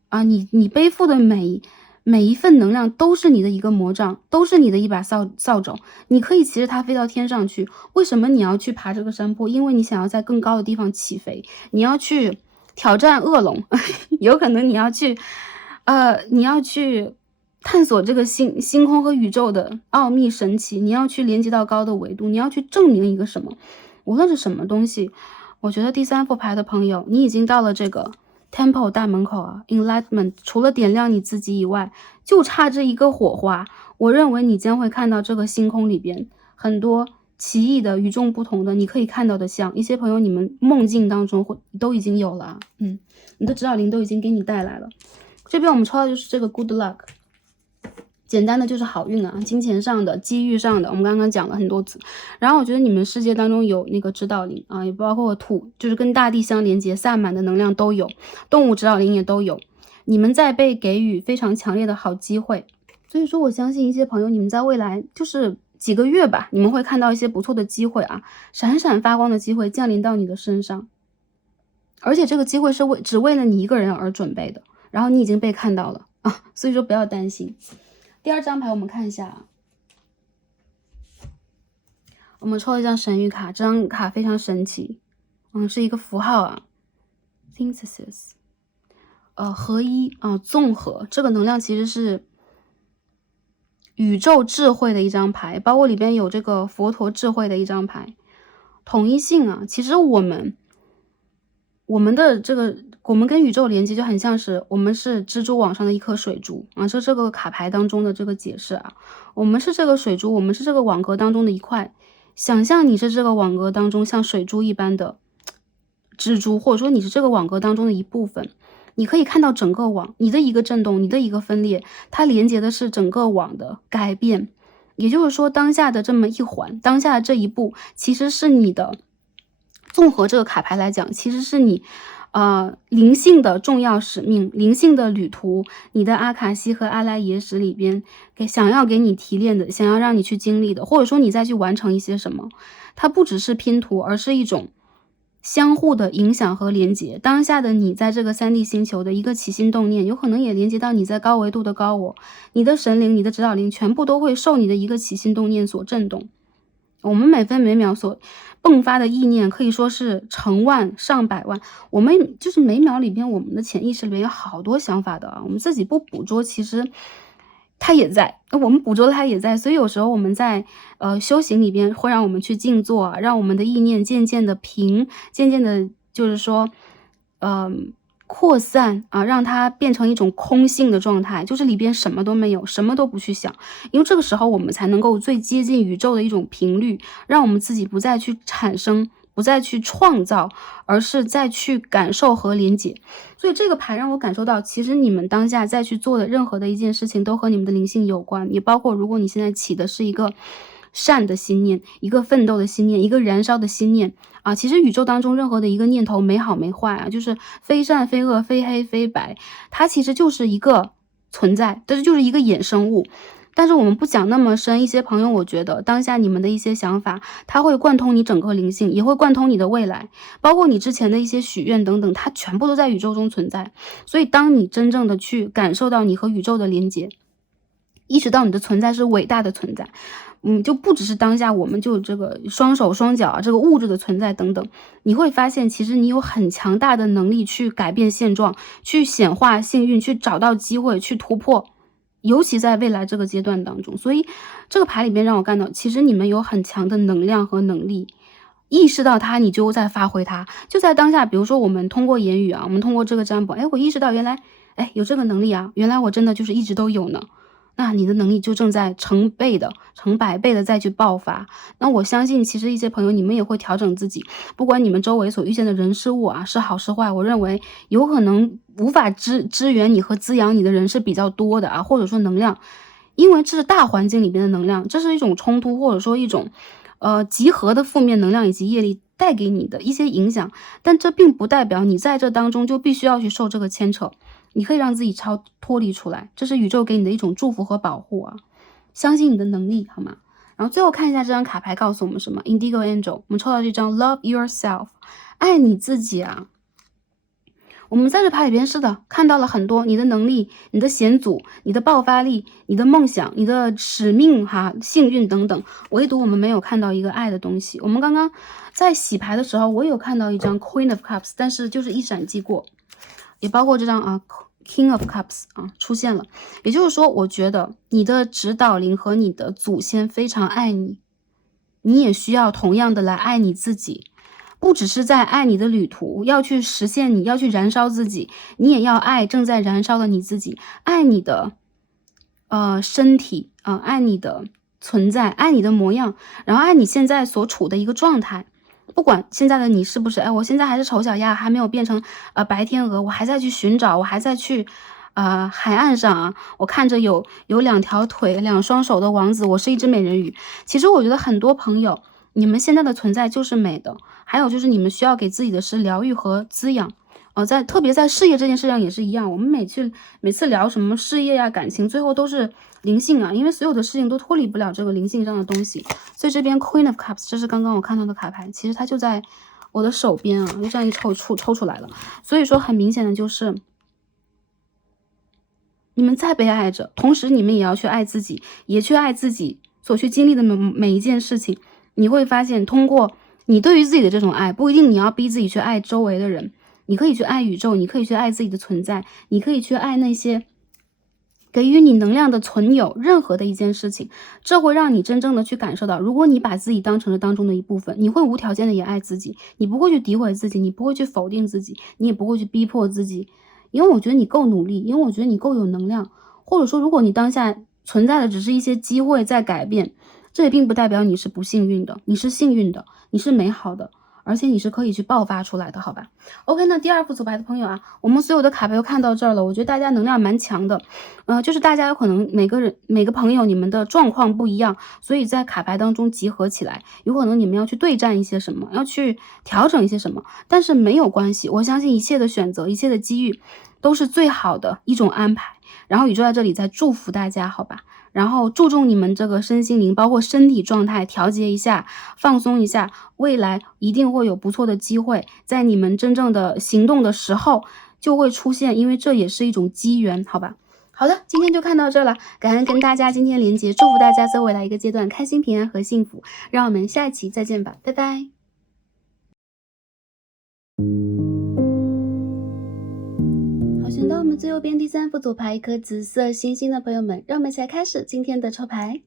啊，你背负的每一份能量都是你的一个魔杖，都是你的一把扫帚，你可以骑着它飞到天上去。为什么你要去爬这个山坡？因为你想要在更高的地方起飞，你要去挑战恶龙有可能你要去探索这个星空和宇宙的奥秘神奇，你要去连接到高的维度，你要去证明一个什么，无论是什么东西。我觉得第3副牌的朋友，你已经到了这个 Temple 大门口啊 Enlightenment， 除了点亮你自己以外，就差这一个火花。我认为你将会看到这个星空里边很多奇异的、与众不同的，你可以看到的像一些朋友，你们梦境当中都已经有了你的指导灵都已经给你带来了。这边我们抽到就是这个 Good Luck， 简单的就是好运啊，金钱上的、机遇上的，我们刚刚讲了很多次。然后我觉得你们世界当中有那个指导灵啊，也包括土，就是跟大地相连接、萨满的能量都有，动物指导灵也都有。你们在被给予非常强烈的好机会，所以说我相信一些朋友，你们在未来就是几个月吧，你们会看到一些不错的机会啊，闪闪发光的机会降临到你的身上，而且这个机会是只为了你一个人而准备的，然后你已经被看到了啊，所以说不要担心。第2张牌我们看一下啊，我们抽了一张神谕卡，这张卡非常神奇，是一个符号啊 ，synthesis， 合一啊，综合，这个能量其实是宇宙智慧的一张牌，包括里边有这个佛陀智慧的一张牌，统一性啊，其实我们跟宇宙连接就很像是我们是蜘蛛网上的一颗水珠啊，这个卡牌当中的这个解释啊，我们是这个水珠，我们是这个网格当中的一块，想象你是这个网格当中像水珠一般的蜘蛛，或者说你是这个网格当中的一部分，你可以看到整个网，你的一个震动，你的一个分裂，它连接的是整个网的改变。也就是说当下的这么一环，当下的这一步其实是你的，综合这个卡牌来讲，其实是你灵性的重要使命，灵性的旅途，你的阿卡西和阿赖耶识里边想要给你提炼的，想要让你去经历的，或者说你再去完成一些什么，它不只是拼图，而是一种相互的影响和连接。当下的你在这个3D 星球的一个起心动念，有可能也连接到你在高维度的高我，你的神灵、你的指导灵全部都会受你的一个起心动念所震动。我们每分每秒所迸发的意念可以说是成万上百万，我们就是每秒里边我们的潜意识里面有好多想法的啊，我们自己不捕捉，其实它也在，我们捕捉它也在。所以有时候我们在修行里边会让我们去静坐啊，让我们的意念渐渐的平，渐渐的就是说扩散啊，让它变成一种空性的状态，就是里边什么都没有，什么都不去想。因为这个时候我们才能够最接近宇宙的一种频率，让我们自己不再去产生，不再去创造，而是再去感受和连接。所以这个牌让我感受到，其实你们当下再去做的任何的一件事情都和你们的灵性有关，也包括如果你现在起的是一个善的心念，一个奋斗的心念，一个燃烧的心念啊，其实宇宙当中任何的一个念头没好没坏啊，就是非善非恶非黑非白，它其实就是一个存在，但是就是一个衍生物。但是我们不讲那么深，一些朋友我觉得当下你们的一些想法，它会贯通你整个灵性，也会贯通你的未来，包括你之前的一些许愿等等，它全部都在宇宙中存在。所以当你真正的去感受到你和宇宙的连接，意识到你的存在是伟大的存在，就不只是当下我们就这个双手双脚啊，这个物质的存在等等，你会发现其实你有很强大的能力去改变现状，去显化幸运，去找到机会，去突破，尤其在未来这个阶段当中。所以这个牌里面让我看到，其实你们有很强的能量和能力，意识到它，你就在发挥它，就在当下。比如说我们通过言语啊，我们通过这个占卜，我意识到原来有这个能力啊，原来我真的就是一直都有呢。那你的能力就正在成倍的、成百倍的再去爆发。那我相信其实一些朋友你们也会调整自己，不管你们周围所遇见的人事物啊是好是坏，我认为有可能无法支援你和滋养你的人是比较多的啊，或者说能量，因为这是大环境里边的能量，这是一种冲突，或者说一种集合的负面能量以及业力带给你的一些影响，但这并不代表你在这当中就必须要去受这个牵扯，你可以让自己脱离出来，这是宇宙给你的一种祝福和保护啊！相信你的能力，好吗？然后最后看一下这张卡牌告诉我们什么 ？Indigo Angel， 我们抽到这张 Love Yourself， 爱你自己啊！我们在这牌里边是的，看到了很多你的能力、你的险阻、你的爆发力、你的梦想、你的使命幸运等等，唯独我们没有看到一个爱的东西。我们刚刚在洗牌的时候，我有看到一张 Queen of Cups， 但是就是一闪即过，也包括这张King of Cups 出现了。也就是说，我觉得你的指导灵和你的祖先非常爱你，你也需要同样的来爱你自己。不只是在爱你的旅途，要去实现你要去燃烧自己，你也要爱正在燃烧的你自己，爱你的身体爱你的存在，爱你的模样，然后爱你现在所处的一个状态。不管现在的你是不是我现在还是丑小鸭，还没有变成白天鹅，我还在去寻找，我还在去海岸上我看着有两条腿两双手的王子，我是一只美人鱼。其实我觉得很多朋友你们现在的存在就是美的，还有就是你们需要给自己的是疗愈和滋养特别在事业这件事上也是一样。我们每次聊什么事业呀、感情，最后都是灵性因为所有的事情都脱离不了这个灵性上的东西。所以这边 Queen of Cups， 这是刚刚我看到的卡牌，其实它就在我的手边就这样一抽出来了。所以说很明显的就是你们在被爱着，同时你们也要去爱自己，也去爱自己所去经历的每一件事情。你会发现通过你对于自己的这种爱，不一定你要逼自己去爱周围的人，你可以去爱宇宙，你可以去爱自己的存在，你可以去爱那些给予你能量的存有，任何的一件事情，这会让你真正的去感受到，如果你把自己当成了当中的一部分，你会无条件的也爱自己，你不会去诋毁自己，你不会去否定自己，你也不会去逼迫自己，因为我觉得你够努力，因为我觉得你够有能量，或者说如果你当下存在的只是一些机会在改变，这也并不代表你是不幸运的，你是幸运的，你是美好的，而且你是可以去爆发出来的，好吧 ？OK， 那第二副组牌的朋友我们所有的卡牌都看到这儿了，我觉得大家能量蛮强的，就是大家有可能每个朋友你们的状况不一样，所以在卡牌当中集合起来，有可能你们要去对战一些什么，要去调整一些什么，但是没有关系，我相信一切的选择，一切的机遇都是最好的一种安排，然后宇宙在这里在祝福大家，好吧？然后注重你们这个身心灵，包括身体状态，调节一下，放松一下，未来一定会有不错的机会，在你们真正的行动的时候就会出现，因为这也是一种机缘，好吧？好的，今天就看到这了，感恩跟大家今天连接，祝福大家在未来一个阶段开心、平安和幸福。让我们下一期再见吧，拜拜。好，选到我们最右边第3副组牌一颗紫色星星的朋友们，让我们一起来开始今天的抽牌。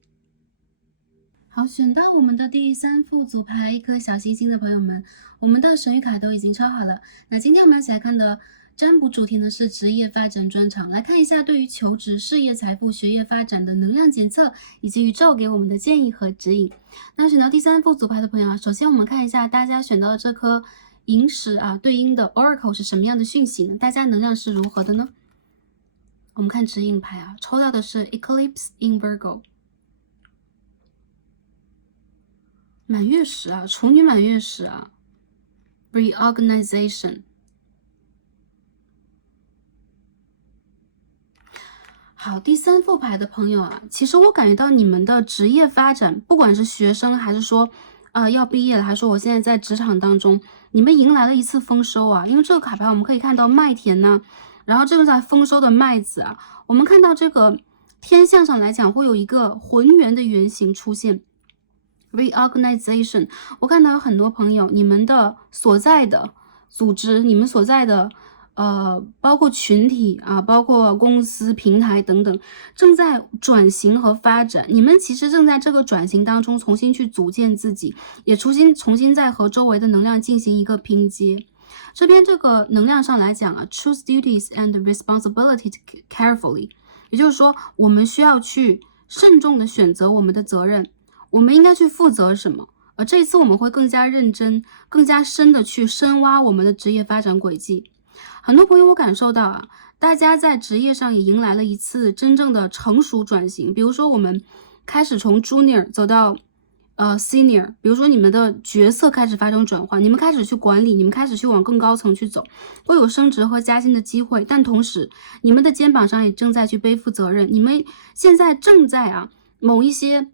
好，选到我们的第3副组牌一颗小星星的朋友们，我们的神谕卡都已经抽好了。那今天我们一起来看的占卜主题呢是职业发展专场，来看一下对于求职、事业、财富、学业发展的能量检测，以及宇宙给我们的建议和指引。那选到第3副组牌的朋友啊，首先我们看一下大家选到的这颗萤石啊，对应的 Oracle 是什么样的讯息呢？大家能量是如何的呢？我们看指引牌啊，抽到的是 Eclipse in Virgo。满月石啊，处女满月石啊 ，reorganization。好，第3副牌的朋友啊，其实我感觉到你们的职业发展，不管是学生还是说，要毕业了，还是说我现在在职场当中，你们迎来了一次丰收啊。因为这个卡牌我们可以看到麦田呢，然后正在丰收的麦子啊，我们看到这个天象上来讲会有一个浑圆的圆形出现。reorganization， 我看到有很多朋友，你们的所在的组织，你们所在的包括群体啊，包括公司、平台等等，正在转型和发展。你们其实正在这个转型当中重新去组建自己，也重新在和周围的能量进行一个拼接。这边这个能量上来讲啊 ，choose duties and responsibility carefully， 也就是说，我们需要去慎重的选择我们的责任。我们应该去负责什么？这一次我们会更加认真、更加深的去深挖我们的职业发展轨迹。很多朋友我感受到啊，大家在职业上也迎来了一次真正的成熟转型。比如说，我们开始从 junior 走到senior， 比如说你们的角色开始发生转换，你们开始去管理，你们开始去往更高层去走，会有升职和加薪的机会。但同时，你们的肩膀上也正在去背负责任。你们现在正在某一些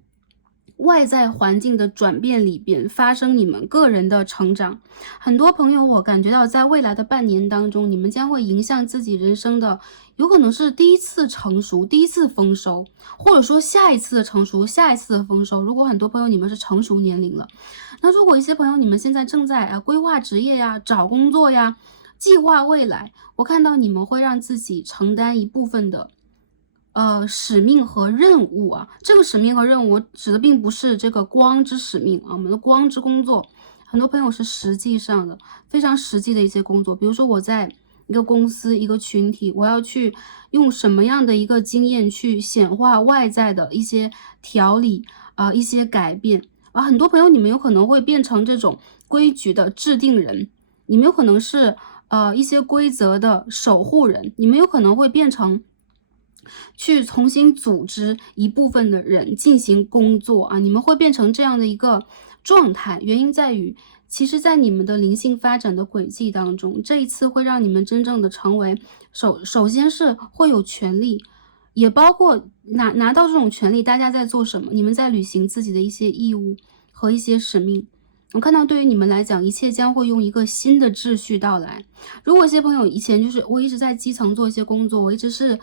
外在环境的转变里边发生你们个人的成长。很多朋友我感觉到在未来的半年当中，你们将会迎向自己人生的有可能是第一次成熟，第一次丰收，或者说下一次的成熟，下一次的丰收。如果很多朋友你们是成熟年龄了，那如果一些朋友你们现在正在规划职业呀，找工作呀，计划未来，我看到你们会让自己承担一部分的使命和任务啊。这个使命和任务我指的并不是这个光之使命啊，我们的光之工作，很多朋友是实际上的非常实际的一些工作。比如说我在一个公司一个群体，我要去用什么样的一个经验去显化外在的一些调理一些改变啊。很多朋友你们有可能会变成这种规矩的制定人，你们有可能是一些规则的守护人，你们有可能会变成去重新组织一部分的人进行工作啊，你们会变成这样的一个状态。原因在于，其实在你们的灵性发展的轨迹当中，这一次会让你们真正的成为首先是会有权利，也包括拿到这种权利，大家在做什么？你们在履行自己的一些义务和一些使命。我看到对于你们来讲，一切将会用一个新的秩序到来。如果一些朋友以前就是我一直在基层做一些工作，我一直是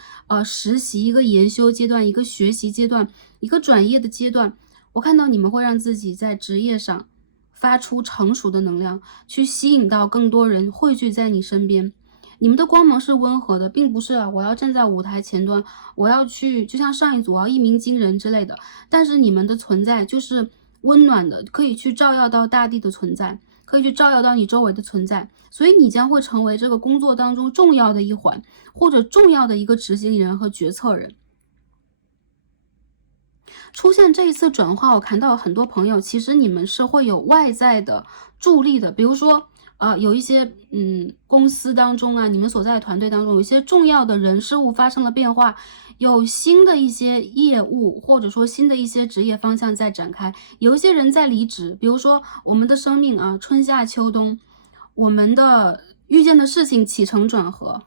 实习一个研修阶段，一个学习阶段，一个转业的阶段，我看到你们会让自己在职业上发出成熟的能量，去吸引到更多人汇聚在你身边。你们的光芒是温和的，并不是我要站在舞台前端，我要去就像上一组一鸣惊人之类的，但是你们的存在就是温暖的，可以去照耀到大地的存在，可以去照耀到你周围的存在，所以你将会成为这个工作当中重要的一环，或者重要的一个执行人和决策人。出现这一次转化，我看到很多朋友其实你们是会有外在的助力的。比如说有一些公司当中你们所在的团队当中有一些重要的人事物发生了变化，有新的一些业务或者说新的一些职业方向在展开，有一些人在离职。比如说我们的生命春夏秋冬，我们的遇见的事情起承转合，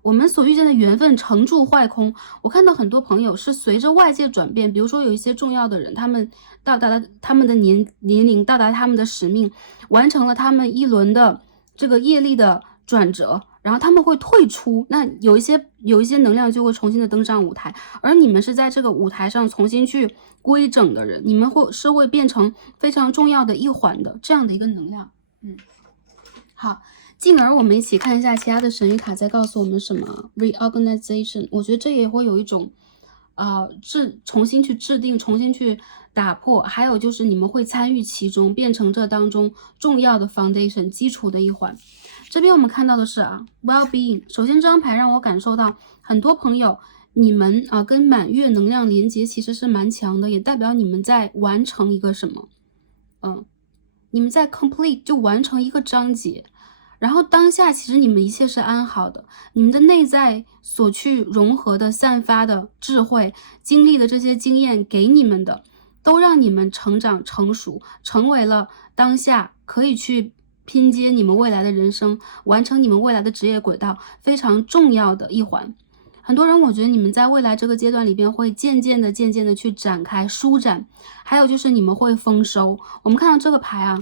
我们所遇见的缘分成住坏空。我看到很多朋友是随着外界转变，比如说有一些重要的人，他们到达了他们的年龄，到达他们的使命，完成了他们一轮的这个业力的转折，然后他们会退出，那有一些能量就会重新的登上舞台，而你们是在这个舞台上重新去规整的人，你们会变成非常重要的一环的这样的一个能量。好，进而我们一起看一下其他的神谕卡在告诉我们什么。 Reorganization， 我觉得这也会有一种重新去制定，重新去打破，还有就是你们会参与其中，变成这当中重要的 foundation 基础的一环。这边我们看到的是well-being。首先这张牌让我感受到很多朋友你们跟满月能量连接其实是蛮强的，也代表你们在完成一个什么，你们在 complete 就完成一个章节。然后当下其实你们一切是安好的，你们的内在所去融合的、散发的智慧、经历的这些经验给你们的，都让你们成长成熟，成为了当下可以去拼接你们未来的人生，完成你们未来的职业轨道非常重要的一环。很多人我觉得你们在未来这个阶段里边会渐渐的去展开舒展，还有就是你们会丰收。我们看到这个牌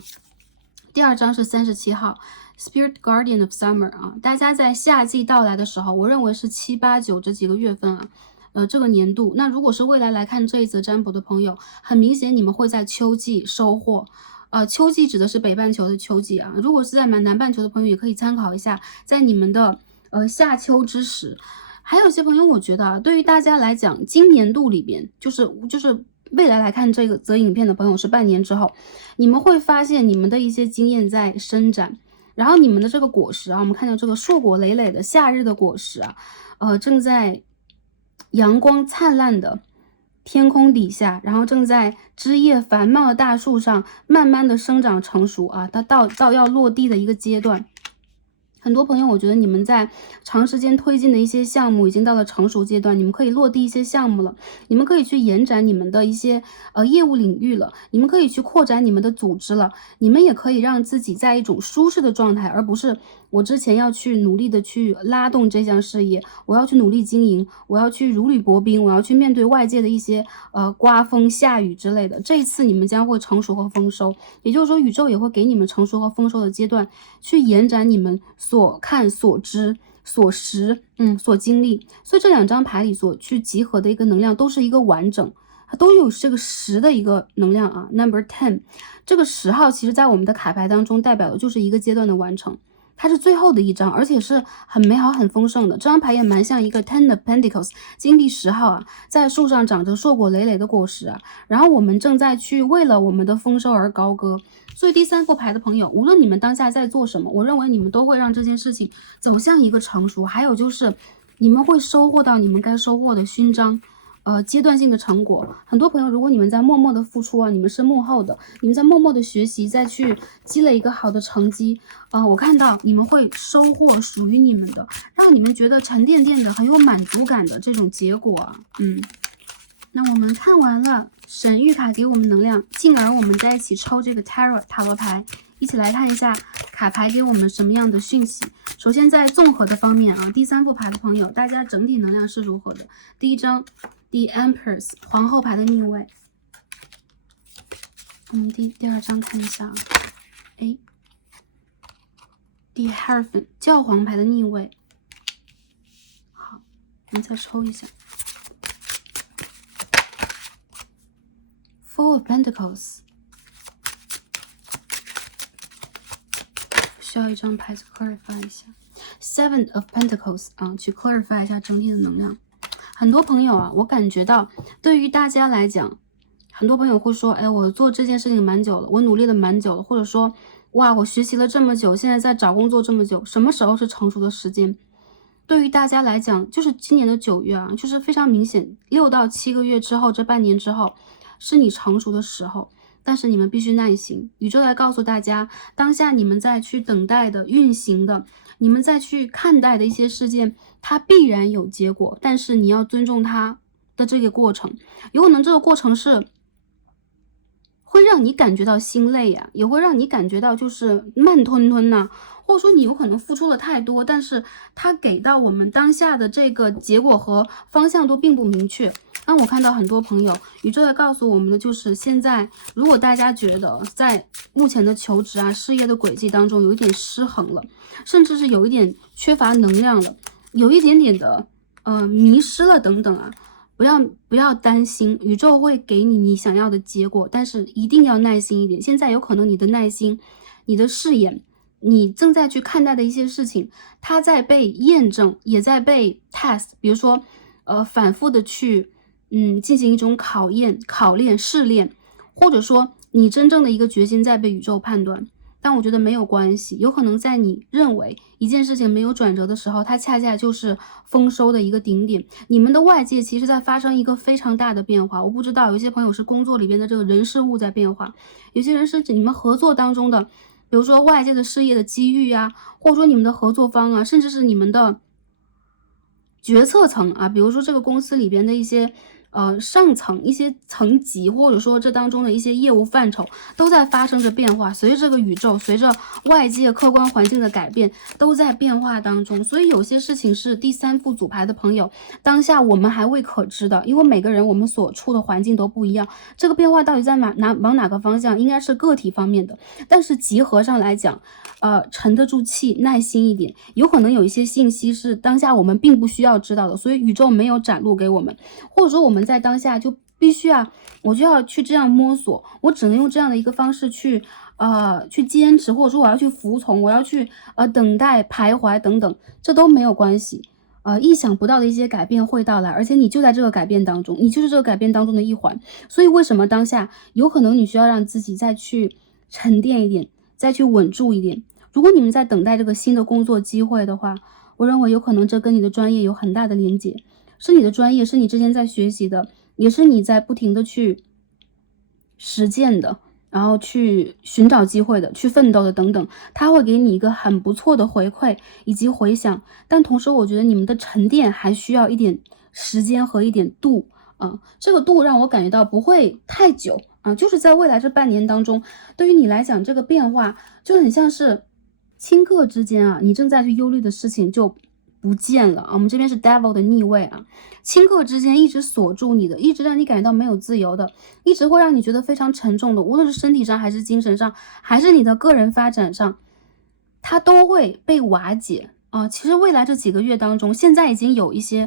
第二张是37号Spirit Guardian of Summer 大家在夏季到来的时候，我认为是7、8、9这几个月份这个年度。那如果是未来来看这一则占卜的朋友，很明显你们会在秋季收获。秋季指的是北半球的秋季如果是在南半球的朋友也可以参考一下，在你们的夏秋之时。还有些朋友我觉得对于大家来讲，今年度里边就是未来来看这个则影片的朋友是半年之后，你们会发现你们的一些经验在伸展，然后你们的这个果实我们看到这个硕果累累的夏日的果实正在阳光灿烂的天空底下，然后正在枝叶繁茂的大树上慢慢的生长成熟它到要落地的一个阶段。很多朋友我觉得你们在长时间推进的一些项目已经到了成熟阶段，你们可以落地一些项目了，你们可以去延展你们的一些业务领域了，你们可以去扩展你们的组织了，你们也可以让自己在一种舒适的状态，而不是我之前要去努力的去拉动这项事业，我要去努力经营，我要去如履薄冰，我要去面对外界的一些刮风下雨之类的。这一次你们将会成熟和丰收，也就是说宇宙也会给你们成熟和丰收的阶段，去延展你们所看所知所识所经历。所以这两张牌里所去集合的一个能量都是一个完整，它都有这个10的一个能量Number 10， 这个10号其实在我们的卡牌当中代表的就是一个阶段的完成，它是最后的一张，而且是很美好很丰盛的。这张牌也蛮像一个 Ten of Pentacles， 金币10号在树上长着硕果累累的果实然后我们正在去为了我们的丰收而高歌。所以第3副牌的朋友，无论你们当下在做什么，我认为你们都会让这件事情走向一个成熟，还有就是你们会收获到你们该收获的勋章阶段性的成果。很多朋友如果你们在默默的付出你们是幕后的，你们在默默的学习，再去积累一个好的成绩我看到你们会收获属于你们的，让你们觉得沉甸甸的很有满足感的这种结果那我们看完了神谕卡给我们能量，进而我们再一起抽这个 Tarot 塔罗牌，一起来看一下卡牌给我们什么样的讯息。首先在综合的方面第3副牌的朋友，大家整体能量是如何的？第一张 The Empress 皇后牌的逆位，我们第2张看一下The Hierophant 教皇牌的逆位。好，我们再抽一下Four of Pentacles， 需要一张牌去 clarify 一下 Seven of Pentacles 去 clarify 一下整体的能量。很多朋友我感觉到对于大家来讲，很多朋友会说我做这件事情蛮久了，我努力了蛮久了，或者说哇我学习了这么久，现在在找工作这么久，什么时候是成熟的时间？对于大家来讲，就是今年的9月就是非常明显，6到7个月之后，这半年之后是你成熟的时候，但是你们必须耐心。宇宙来告诉大家，当下你们在去等待的、运行的，你们在去看待的一些事件，它必然有结果，但是你要尊重它的这个过程。有可能这个过程是会让你感觉到心累也会让你感觉到就是慢吞吞或者说你有可能付出了太多，但是它给到我们当下的这个结果和方向都并不明确。那我看到很多朋友，宇宙在告诉我们的就是，现在如果大家觉得在目前的求职啊、事业的轨迹当中有一点失衡了，甚至是有一点缺乏能量了，有一点点的迷失了等等啊，不要担心，宇宙会给你想要的结果，但是一定要耐心一点。现在有可能你的耐心、你的视野、你正在去看待的一些事情，它在被验证，也在被 test， 比如说反复的去进行一种考验、试炼，或者说你真正的一个决心在被宇宙判断。但我觉得没有关系，有可能在你认为一件事情没有转折的时候，它恰恰就是丰收的一个顶点。你们的外界其实在发生一个非常大的变化，我不知道有些朋友是工作里边的这个人事物在变化，有些人是指你们合作当中的，比如说外界的事业的机遇啊，或者说你们的合作方啊，甚至是你们的决策层啊，比如说这个公司里边的一些上层一些层级，或者说这当中的一些业务范畴都在发生着变化，随着这个宇宙，随着外界客观环境的改变，都在变化当中。所以有些事情是第三副组牌的朋友，当下我们还未可知的，因为每个人我们所处的环境都不一样，这个变化到底在往哪个方向，应该是个体方面的。但是集合上来讲，沉得住气，耐心一点，有可能有一些信息是当下我们并不需要知道的，所以宇宙没有展露给我们，或者说我们在当下就必须我就要去这样摸索，我只能用这样的一个方式去坚持，或者说我要去服从，我要去等待、徘徊等等，这都没有关系。意想不到的一些改变会到来，而且你就在这个改变当中，你就是这个改变当中的一环。所以为什么当下有可能你需要让自己再去沉淀一点，再去稳住一点。如果你们在等待这个新的工作机会的话，我认为有可能这跟你的专业有很大的连接，是你的专业，是你之前在学习的，也是你在不停的去实践的，然后去寻找机会的，去奋斗的等等，它会给你一个很不错的回馈以及回响。但同时我觉得你们的沉淀还需要一点时间和一点度啊，这个度让我感觉到不会太久啊，就是在未来这半年当中，对于你来讲这个变化就很像是顷刻之间啊，你正在去忧虑的事情就不见了啊。我们这边是 devil 的逆位啊，顷刻之间一直锁住你的，一直让你感觉到没有自由的，一直会让你觉得非常沉重的，无论是身体上还是精神上，还是你的个人发展上，它都会被瓦解啊。其实未来这几个月当中，现在已经有一些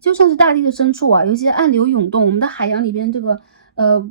就像是大地的深处啊，有一些暗流涌动，我们的海洋里边这个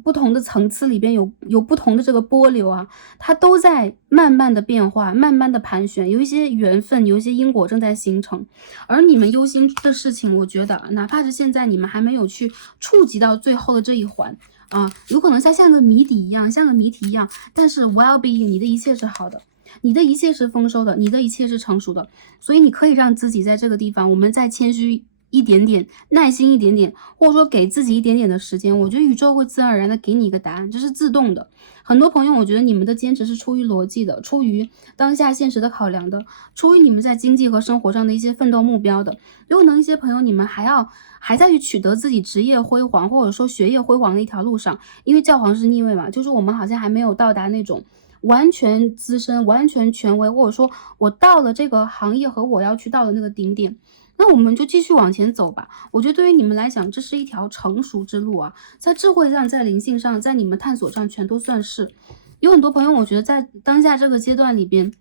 不同的层次里边有不同的这个波流啊，它都在慢慢的变化，慢慢的盘旋，有一些缘分，有一些因果正在形成。而你们忧心的事情，我觉得哪怕是现在你们还没有去触及到最后的这一环啊，有可能像个谜底一样，像个谜题一样，但是 well being 你的一切是好的。你的一切是丰收的，你的一切是成熟的，所以你可以让自己在这个地方，我们再谦虚一点点，耐心一点点，或者说给自己一点点的时间，我觉得宇宙会自然而然的给你一个答案，这是自动的。很多朋友，我觉得你们的坚持是出于逻辑的，出于当下现实的考量的，出于你们在经济和生活上的一些奋斗目标的。有可能一些朋友，你们还在去取得自己职业辉煌，或者说学业辉煌的一条路上，因为教皇是逆位嘛，就是我们好像还没有到达那种完全资深、完全权威，或者说我到了这个行业和我要去到的那个顶点。那我们就继续往前走吧。我觉得对于你们来讲，这是一条成熟之路啊，在智慧上，在灵性上，在你们探索上，全都算是。有很多朋友，我觉得在当下这个阶段里边，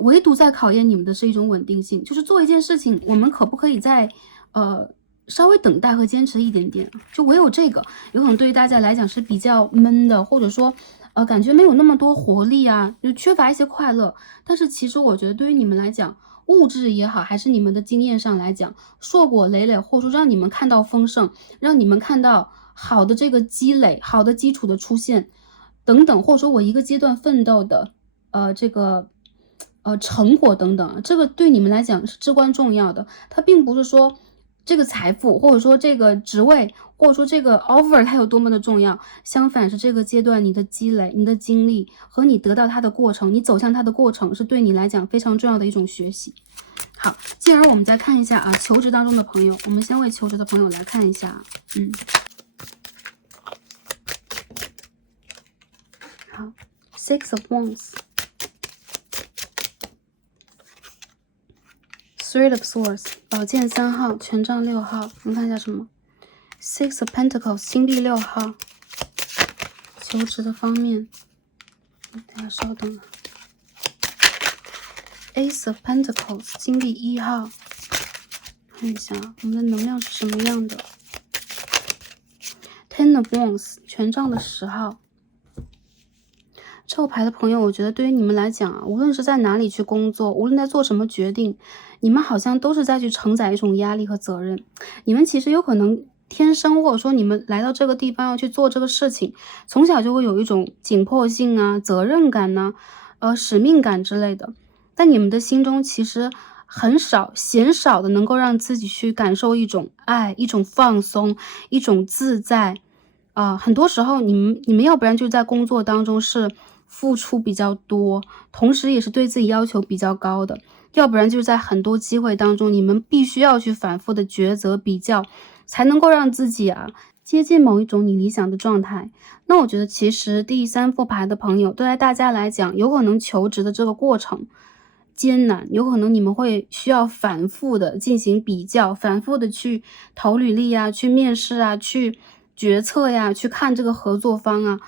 唯独在考验你们的是一种稳定性，就是做一件事情，我们可不可以再稍微等待和坚持一点点？就唯有这个，有可能对于大家来讲是比较闷的，或者说感觉没有那么多活力啊，就缺乏一些快乐。但是其实我觉得对于你们来讲，物质也好，还是你们的经验上来讲，硕果累累，或者说让你们看到丰盛，让你们看到好的这个积累，好的基础的出现，等等，或者说我一个阶段奋斗的，这个成果等等，这个对你们来讲是至关重要的。它并不是说这个财富，或者说这个职位，或者说这个 offer 它有多么的重要，相反是这个阶段你的积累、你的经历和你得到它的过程，你走向它的过程是对你来讲非常重要的一种学习。好，继而我们再看一下啊，求职当中的朋友，我们先为求职的朋友来看一下，好 ，Six of Wands。Three of Swords 宝剑3号，权杖6号，我们看一下什么 Six of Pentacles 金币6号，求职的方面，大家稍等啊。Ace of Pentacles 金币1号，看一下我们的能量是什么样的。Ten of Wands 权杖的10号。这个牌的朋友，我觉得对于你们来讲啊，无论是在哪里去工作，无论在做什么决定，你们好像都是在去承载一种压力和责任。你们其实有可能天生，或者说你们来到这个地方要去做这个事情，从小就会有一种紧迫性啊、责任感呐、使命感之类的。但你们的心中其实很少、鲜少的能够让自己去感受一种爱、一种放松、一种自在。很多时候你们要不然就在工作当中是付出比较多，同时也是对自己要求比较高的，要不然就是在很多机会当中，你们必须要去反复的抉择比较，才能够让自己接近某一种你理想的状态。那我觉得其实第3副牌的朋友，对待大家来讲，有可能求职的这个过程艰难，有可能你们会需要反复的进行比较，反复的去投履历啊，去面试啊，去决策呀，去看这个合作方啊。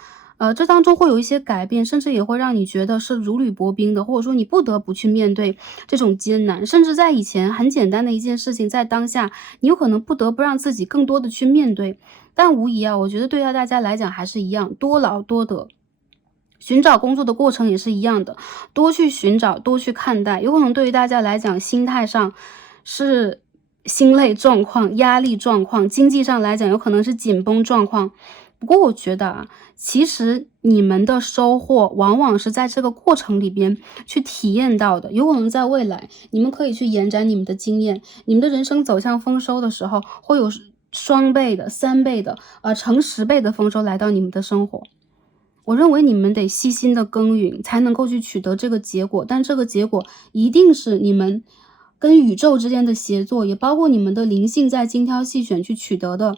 这当中会有一些改变，甚至也会让你觉得是如履薄冰的，或者说你不得不去面对这种艰难，甚至在以前很简单的一件事情，在当下你有可能不得不让自己更多的去面对。但无疑我觉得对待大家来讲还是一样，多劳多得。寻找工作的过程也是一样的，多去寻找，多去看待，有可能对于大家来讲，心态上是心累状况、压力状况，经济上来讲有可能是紧绷状况。不过我觉得其实你们的收获往往是在这个过程里边去体验到的，有可能在未来你们可以去延展你们的经验，你们的人生走向丰收的时候，会有双倍的、3倍的、乘10倍的丰收来到你们的生活。我认为你们得细心的耕耘，才能够去取得这个结果，但这个结果一定是你们跟宇宙之间的协作，也包括你们的灵性在精挑细选去取得的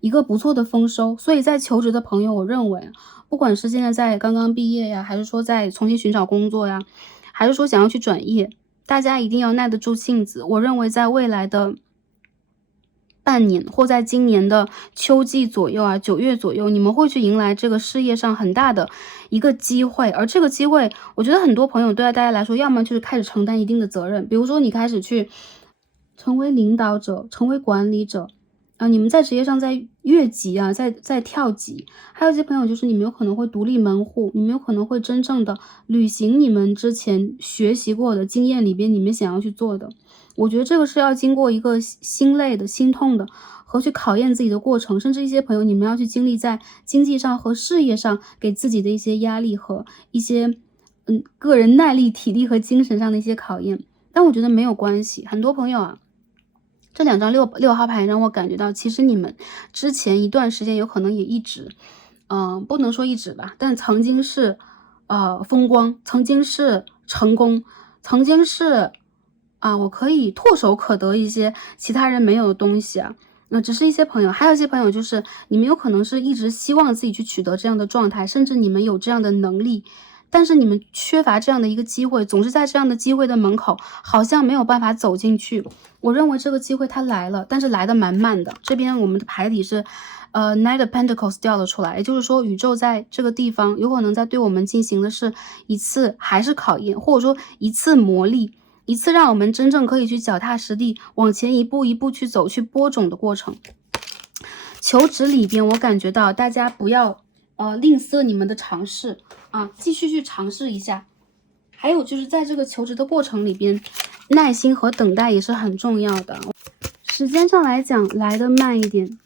一个不错的丰收。所以在求职的朋友，我认为不管是现在在刚刚毕业呀，还是说在重新寻找工作呀，还是说想要去转业，大家一定要耐得住性子。我认为在未来的半年，或在今年的秋季左右9月左右，你们会去迎来这个事业上很大的一个机会。而这个机会，我觉得很多朋友对待大家来说，要么就是开始承担一定的责任，比如说你开始去成为领导者，成为管理者你们在职业上在越级在跳级。还有一些朋友就是你们有可能会独立门户，你们有可能会真正的履行你们之前学习过的经验里边你们想要去做的。我觉得这个是要经过一个心累的、心痛的和去考验自己的过程，甚至一些朋友你们要去经历在经济上和事业上给自己的一些压力和一些个人耐力、体力和精神上的一些考验。但我觉得没有关系，很多朋友这2张六号牌让我感觉到，其实你们之前一段时间有可能也一直不能说一直吧，但曾经是风光，曾经是成功，曾经是我可以唾手可得一些其他人没有的东西那只是一些朋友，还有一些朋友就是你们有可能是一直希望自己去取得这样的状态，甚至你们有这样的能力，但是你们缺乏这样的一个机会，总是在这样的机会的门口好像没有办法走进去。我认为这个机会它来了，但是来的蛮慢的。这边我们的牌底是Knight of Pentacles 掉了出来，也就是说宇宙在这个地方有可能在对我们进行的是一次还是考验，或者说一次磨砺，一次让我们真正可以去脚踏实地往前一步一步去走，去播种的过程。求职里边我感觉到大家不要吝啬你们的尝试继续去尝试一下。还有就是在这个求职的过程里边，耐心和等待也是很重要的。时间上来讲来得慢一点，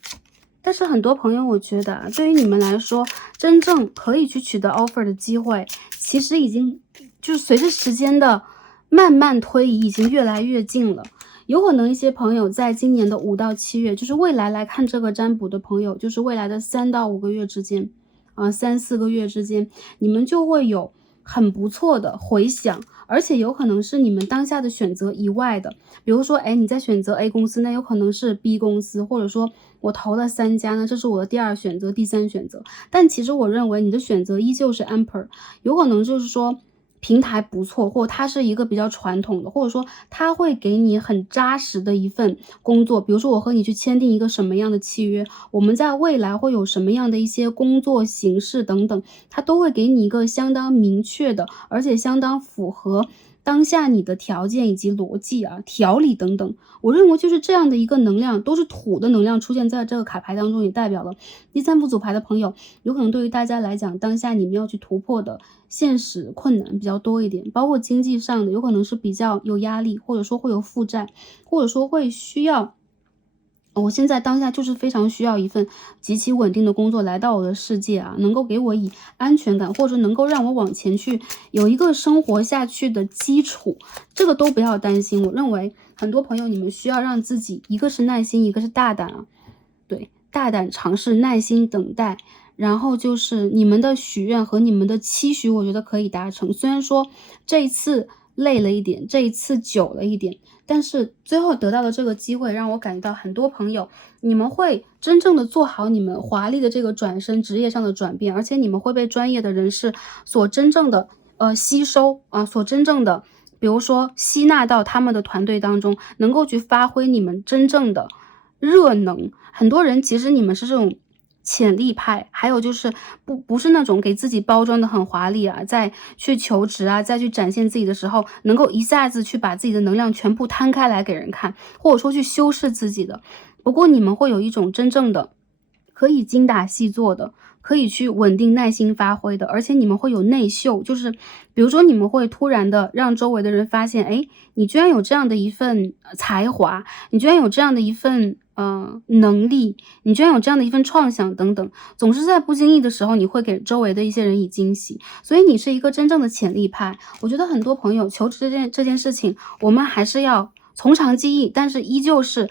但是很多朋友我觉得对于你们来说，真正可以去取得 offer 的机会，其实已经就是随着时间的慢慢推移，已经越来越近了。有可能一些朋友在今年的5到7月，就是未来来看这个占卜的朋友，就是未来的3到5个月之间3、4个月之间，你们就会有很不错的回响，而且有可能是你们当下的选择以外的。比如说你在选择 A 公司，那有可能是 B 公司，或者说我投了3家呢，这是我的第2选择、第3选择。但其实我认为你的选择依旧是 Emperor， 有可能就是说平台不错，或它是一个比较传统的，或者说它会给你很扎实的一份工作。比如说我和你去签订一个什么样的契约，我们在未来会有什么样的一些工作形式等等，它都会给你一个相当明确的，而且相当符合当下你的条件以及逻辑啊、条理等等。我认为就是这样的一个能量，都是土的能量出现在这个卡牌当中，也代表了第三副组牌的朋友，有可能对于大家来讲，当下你们要去突破的现实困难比较多一点，包括经济上的，有可能是比较有压力，或者说会有负债，或者说会需要我现在当下就是非常需要一份极其稳定的工作来到我的世界啊，能够给我以安全感，或者能够让我往前去有一个生活下去的基础，这个都不要担心。我认为很多朋友你们需要让自己一个是耐心，一个是大胆啊，对，大胆尝试，耐心等待。然后就是你们的许愿和你们的期许，我觉得可以达成。虽然说这一次累了一点，这一次久了一点，但是最后得到的这个机会，让我感觉到很多朋友，你们会真正的做好你们华丽的这个转身，职业上的转变，而且你们会被专业的人士所真正的吸收啊，所真正的比如说吸纳到他们的团队当中，能够去发挥你们真正的热能。很多人其实你们是这种潜力派，还有就是不是那种给自己包装的很华丽啊，在去求职啊，再去展现自己的时候，能够一下子去把自己的能量全部摊开来给人看，或者说去修饰自己的。不过你们会有一种真正的可以精打细做的，可以去稳定耐心发挥的，而且你们会有内秀，就是比如说你们会突然的让周围的人发现，哎，你居然有这样的一份才华，你居然有这样的一份能力，你居然有这样的一份创想等等，总是在不经意的时候，你会给周围的一些人以惊喜，所以你是一个真正的潜力派。我觉得很多朋友求职这件事情，我们还是要从长计议，但是依旧是，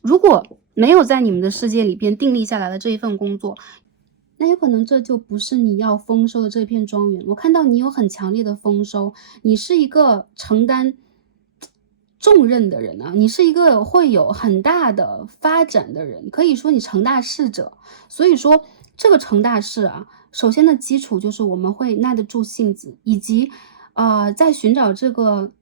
如果没有在你们的世界里边订立下来的这一份工作，那有可能这就不是你要丰收的这片庄园。我看到你有很强烈的丰收，你是一个承担重任的人啊，你是一个会有很大的发展的人，可以说你成大事者。所以说这个成大事啊，首先的基础就是我们会耐得住性子，以及在寻找这个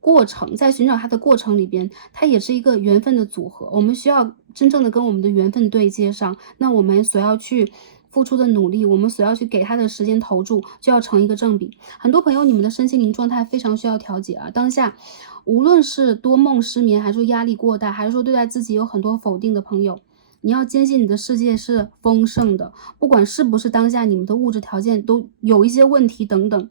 过程，在寻找它的过程里边，它也是一个缘分的组合。我们需要真正的跟我们的缘分对接上，那我们所要去付出的努力，我们所要去给他的时间投注，就要成一个正比。很多朋友，你们的身心灵状态非常需要调节啊。当下，无论是多梦失眠，还是说压力过大，还是说对待自己有很多否定的朋友，你要坚信你的世界是丰盛的，不管是不是当下你们的物质条件都有一些问题等等，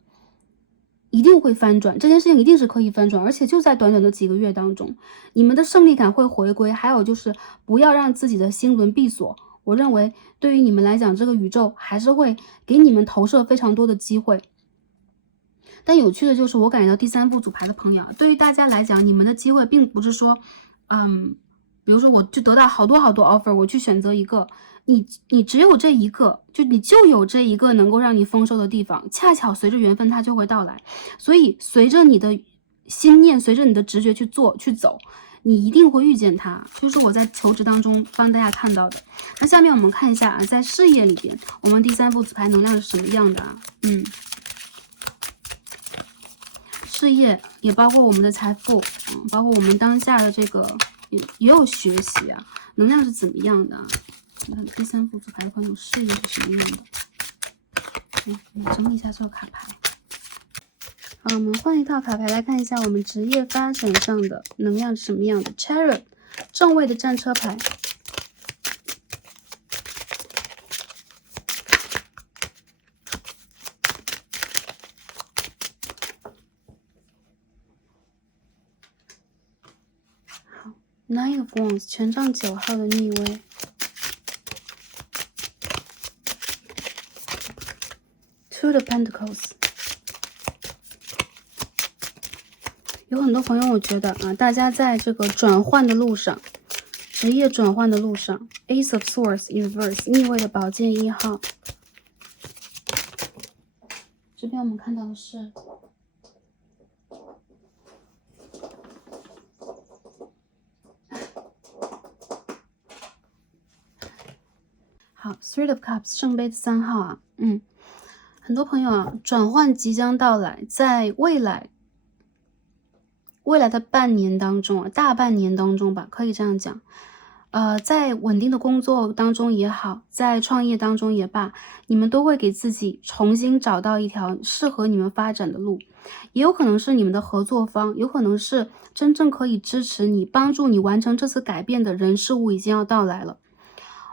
一定会翻转，这件事情一定是可以翻转，而且就在短短的几个月当中，你们的胜利感会回归。还有就是不要让自己的心轮闭锁，我认为对于你们来讲，这个宇宙还是会给你们投射非常多的机会。但有趣的就是，我感觉到第三副组牌的朋友啊，对于大家来讲，你们的机会并不是说，比如说我就得到好多好多 offer，我去选择一个，你只有这一个，你就有这一个能够让你丰收的地方，恰巧随着缘分它就会到来。所以随着你的心念，随着你的直觉去做去走，你一定会遇见它。就是我在求职当中帮大家看到的。那下面我们看一下啊，在事业里边，我们第三副组牌能量是什么样的啊？事业也包括我们的财富，包括我们当下的这个也有学习啊，能量是怎么样的啊？你看第三副组牌的朋友，事业是什么样的？我们整理一下这个卡牌。好，我们换一套卡牌来看一下我们职业发展上的能量是什么样的。Chariot 正位的战车牌。Nine of Wands 权杖9号的逆位。Two of Pentacles。有很多朋友，我觉得啊，大家在这个转换的路上，职业转换的路上 ，Ace of Swords Reverse 逆位的宝剑1号。这边我们看到的是。好 ，Three of Cups 圣杯的3号啊，很多朋友啊，转换即将到来，在未来的半年当中啊，大半年当中吧，可以这样讲。在稳定的工作当中也好，在创业当中也罢，你们都会给自己重新找到一条适合你们发展的路。也有可能是你们的合作方，有可能是真正可以支持你、帮助你完成这次改变的人事物已经要到来了。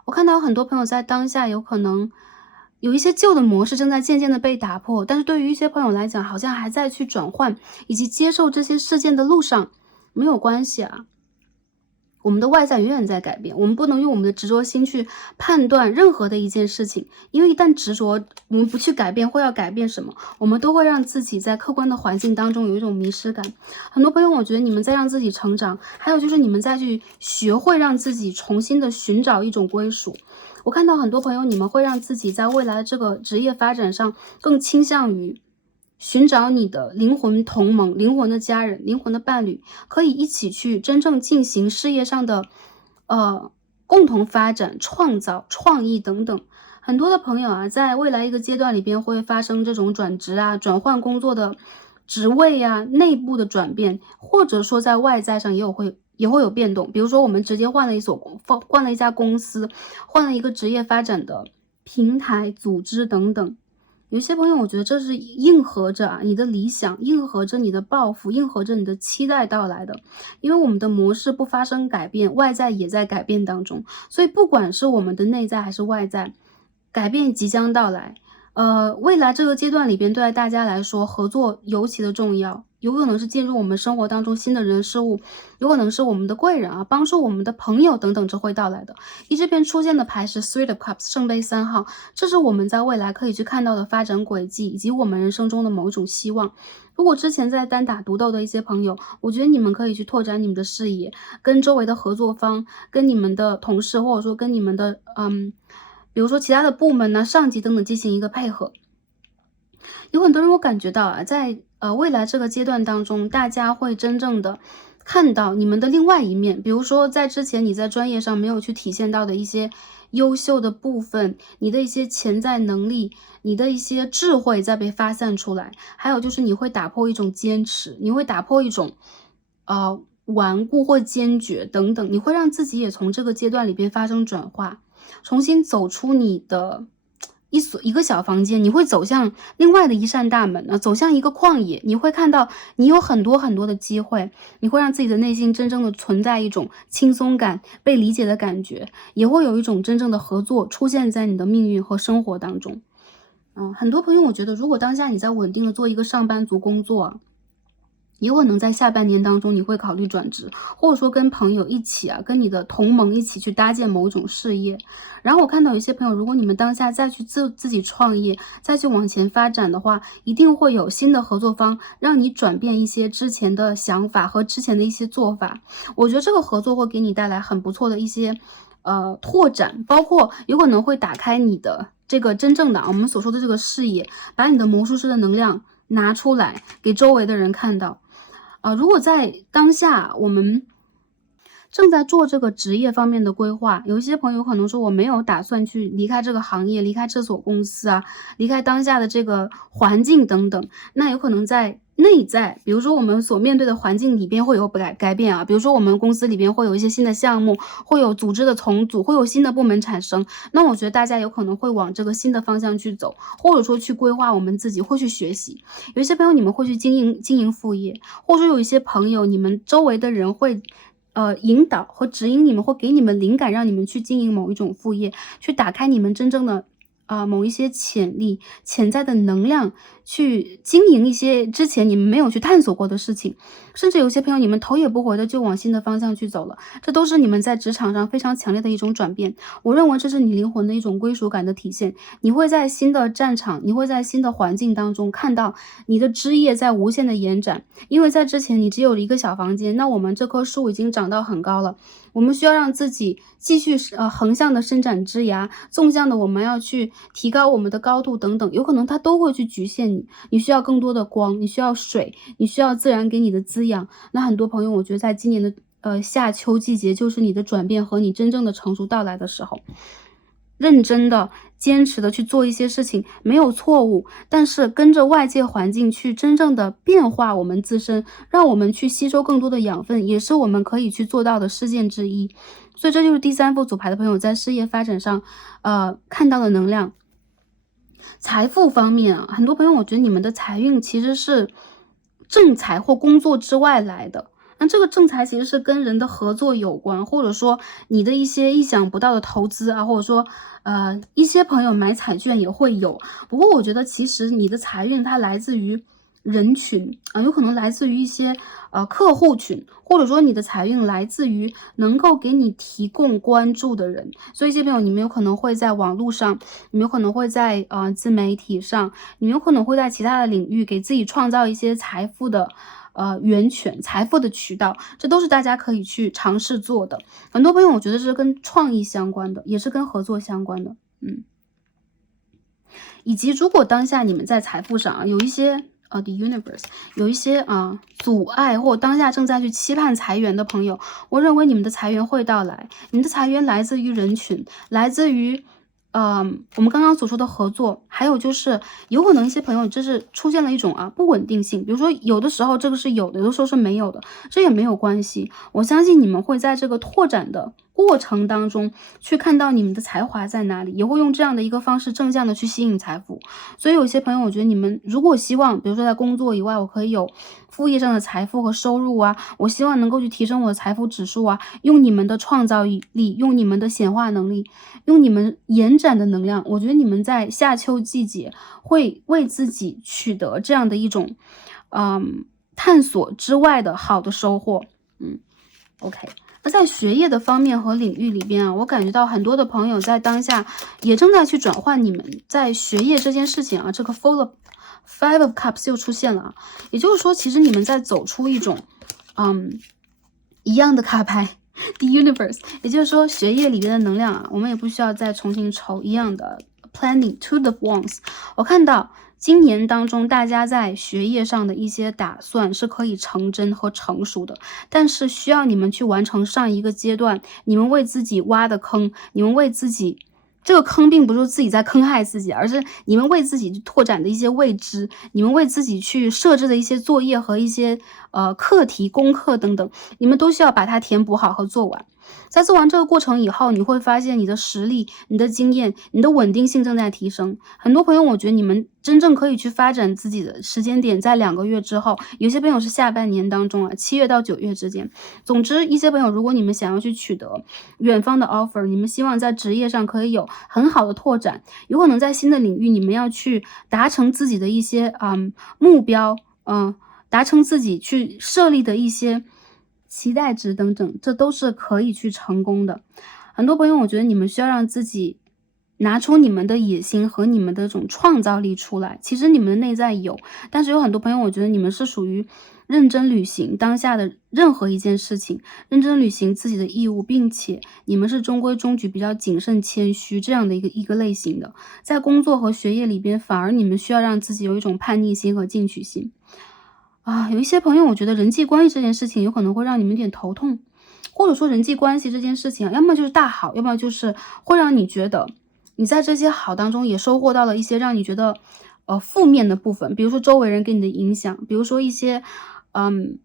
我看到很多朋友在当下有可能有一些旧的模式正在渐渐的被打破，但是对于一些朋友来讲，好像还在去转换以及接受这些事件的路上，没有关系啊。我们的外在永远在改变，我们不能用我们的执着心去判断任何的一件事情，因为一旦执着，我们不去改变，会要改变什么？我们都会让自己在客观的环境当中有一种迷失感。很多朋友，我觉得你们在让自己成长，还有就是你们在去学会让自己重新的寻找一种归属。我看到很多朋友，你们会让自己在未来的这个职业发展上更倾向于寻找你的灵魂同盟、灵魂的家人、灵魂的伴侣，可以一起去真正进行事业上的共同发展、创造、创意等等。很多的朋友啊，在未来一个阶段里边会发生这种转职啊、转换工作的职位啊、内部的转变，或者说在外在上也会有变动。比如说我们直接换了一家公司，换了一个职业发展的平台、组织等等。有些朋友，我觉得这是应和着你的理想，应和着你的抱负，应和着你的期待到来的。因为我们的模式不发生改变，外在也在改变当中，所以不管是我们的内在还是外在，改变即将到来。未来这个阶段里边，对大家来说，合作尤其的重要。有可能是进入我们生活当中新的人事物，有可能是我们的贵人啊，帮助我们的朋友等等，这会到来的。这边出现的牌是 Three of Cups 圣杯3号，这是我们在未来可以去看到的发展轨迹，以及我们人生中的某一种希望。如果之前在单打独斗的一些朋友，我觉得你们可以去拓展你们的视野，跟周围的合作方，跟你们的同事，或者说跟你们的比如说其他的部门呢、上级等等进行一个配合。有很多人我感觉到啊，在未来这个阶段当中，大家会真正的看到你们的另外一面，比如说在之前你在专业上没有去体现到的一些优秀的部分，你的一些潜在能力，你的一些智慧在被发散出来，还有就是你会打破一种坚持，你会打破一种顽固或坚决等等，你会让自己也从这个阶段里边发生转化，重新走出你的一个小房间，你会走向另外的一扇大门呢，走向一个旷野，你会看到你有很多很多的机会，你会让自己的内心真正的存在一种轻松感、被理解的感觉，也会有一种真正的合作出现在你的命运和生活当中。很多朋友我觉得，如果当下你在稳定的做一个上班族工作有可能在下半年当中你会考虑转职，或者说跟朋友一起跟你的同盟一起去搭建某种事业。然后我看到有些朋友，如果你们当下再去自己创业，再去往前发展的话，一定会有新的合作方让你转变一些之前的想法和之前的一些做法。我觉得这个合作会给你带来很不错的一些拓展，包括有可能会打开你的这个真正的我们所说的这个视野，把你的魔术师的能量拿出来给周围的人看到。如果在当下我们正在做这个职业方面的规划，有一些朋友可能说我没有打算去离开这个行业，离开这所公司离开当下的这个环境等等，那有可能在内在，比如说我们所面对的环境里边会有改变比如说我们公司里边会有一些新的项目，会有组织的重组，会有新的部门产生，那我觉得大家有可能会往这个新的方向去走，或者说去规划我们自己，会去学习。有一些朋友你们会去经营副业，或者说有一些朋友你们周围的人会引导和指引你们，或给你们灵感，让你们去经营某一种副业，去打开你们真正的某一些潜力、潜在的能量，去经营一些之前你们没有去探索过的事情。甚至有些朋友你们头也不回的就往新的方向去走了，这都是你们在职场上非常强烈的一种转变。我认为这是你灵魂的一种归属感的体现，你会在新的战场，你会在新的环境当中看到你的枝叶在无限的延展。因为在之前你只有一个小房间，那我们这棵树已经长到很高了，我们需要让自己继续横向的伸展枝芽，纵向的我们要去提高我们的高度等等，有可能它都会去局限你。你需要更多的光，你需要水，你需要自然给你的滋养。那很多朋友我觉得在今年的夏秋季节，就是你的转变和你真正的成熟到来的时候。认真的、坚持的去做一些事情，没有错误，但是跟着外界环境去真正的变化我们自身，让我们去吸收更多的养分，也是我们可以去做到的事件之一。所以这就是第三副组牌的朋友在事业发展上，看到的能量。财富方面啊，很多朋友我觉得你们的财运其实是正财或工作之外来的。那这个正财其实是跟人的合作有关，或者说你的一些意想不到的投资啊，或者说一些朋友买彩券也会有。不过我觉得其实你的财运它来自于人群啊，有可能来自于一些客户群，或者说你的财运来自于能够给你提供关注的人。所以一些朋友你们有可能会在网络上，你们有可能会在自媒体上，你们有可能会在其他的领域给自己创造一些财富的源泉、财富的渠道，这都是大家可以去尝试做的。很多朋友我觉得是跟创意相关的，也是跟合作相关的。以及如果当下你们在财富上有一些the universe 有一些阻碍，或当下正在去期盼财源的朋友，我认为你们的财源会到来。你们的财源来自于人群，来自于我们刚刚所说的合作，还有就是有可能一些朋友就是出现了一种不稳定性，比如说有的时候这个是有的，有的时候是没有的，这也没有关系。我相信你们会在这个拓展的过程当中去看到你们的才华在哪里，也会用这样的一个方式正向的去吸引财富。所以有些朋友我觉得你们如果希望比如说在工作以外我可以有副业上的财富和收入我希望能够去提升我的财富指数用你们的创造力，用你们的显化能力，用你们延展的能量，我觉得你们在夏秋季节会为自己取得这样的一种探索之外的好的收获。OK。那在学业的方面和领域里边我感觉到很多的朋友在当下也正在去转换你们在学业这件事情这个 Five of Cups 又出现了也就是说其实你们在走出一种一样的卡牌The Universe， 也就是说学业里边的能量我们也不需要再重新筹一样的 Planning to the Wands。 我看到今年当中大家在学业上的一些打算是可以成真和成熟的，但是需要你们去完成上一个阶段你们为自己挖的坑，你们为自己这个坑并不是自己在坑害自己，而是你们为自己拓展的一些未知，你们为自己去设置的一些作业和一些课题、功课等等，你们都需要把它填补好和做完。在做完这个过程以后，你会发现你的实力、你的经验、你的稳定性正在提升。很多朋友我觉得你们真正可以去发展自己的时间点在2个月之后，有些朋友是下半年当中7月到9月之间。总之一些朋友如果你们想要去取得远方的 offer， 你们希望在职业上可以有很好的拓展，有可能在新的领域你们要去达成自己的一些目标，达成自己去设立的一些期待值等等，这都是可以去成功的。很多朋友我觉得你们需要让自己拿出你们的野心和你们的这种创造力出来，其实你们的内在有，但是有很多朋友我觉得你们是属于认真履行当下的任何一件事情，认真履行自己的义务，并且你们是中规中矩、比较谨慎谦虚这样的一个类型的。在工作和学业里边反而你们需要让自己有一种叛逆心和进取心。有一些朋友我觉得人际关系这件事情有可能会让你们有点头痛，或者说人际关系这件事情要么就是大好，要么就是会让你觉得你在这些好当中也收获到了一些让你觉得负面的部分，比如说周围人给你的影响，比如说一些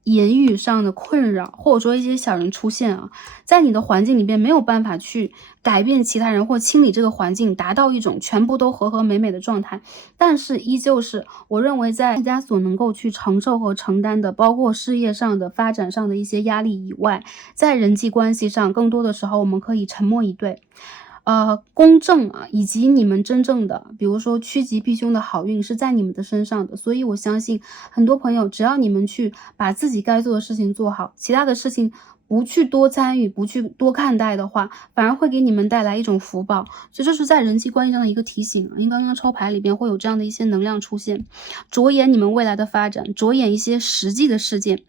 言语上的困扰，或者说一些小人出现在你的环境里边没有办法去改变其他人或清理这个环境，达到一种全部都和和美美的状态，但是依旧是我认为在大家所能够去承受和承担的，包括事业上的发展上的一些压力以外，在人际关系上更多的时候我们可以沉默以对。公正以及你们真正的比如说趋吉避凶的好运是在你们的身上的，所以我相信很多朋友只要你们去把自己该做的事情做好，其他的事情不去多参与，不去多看待的话，反而会给你们带来一种福报。所以这是在人际关系上的一个提醒因为刚刚抽牌里边会有这样的一些能量出现，着眼你们未来的发展，着眼一些实际的事件。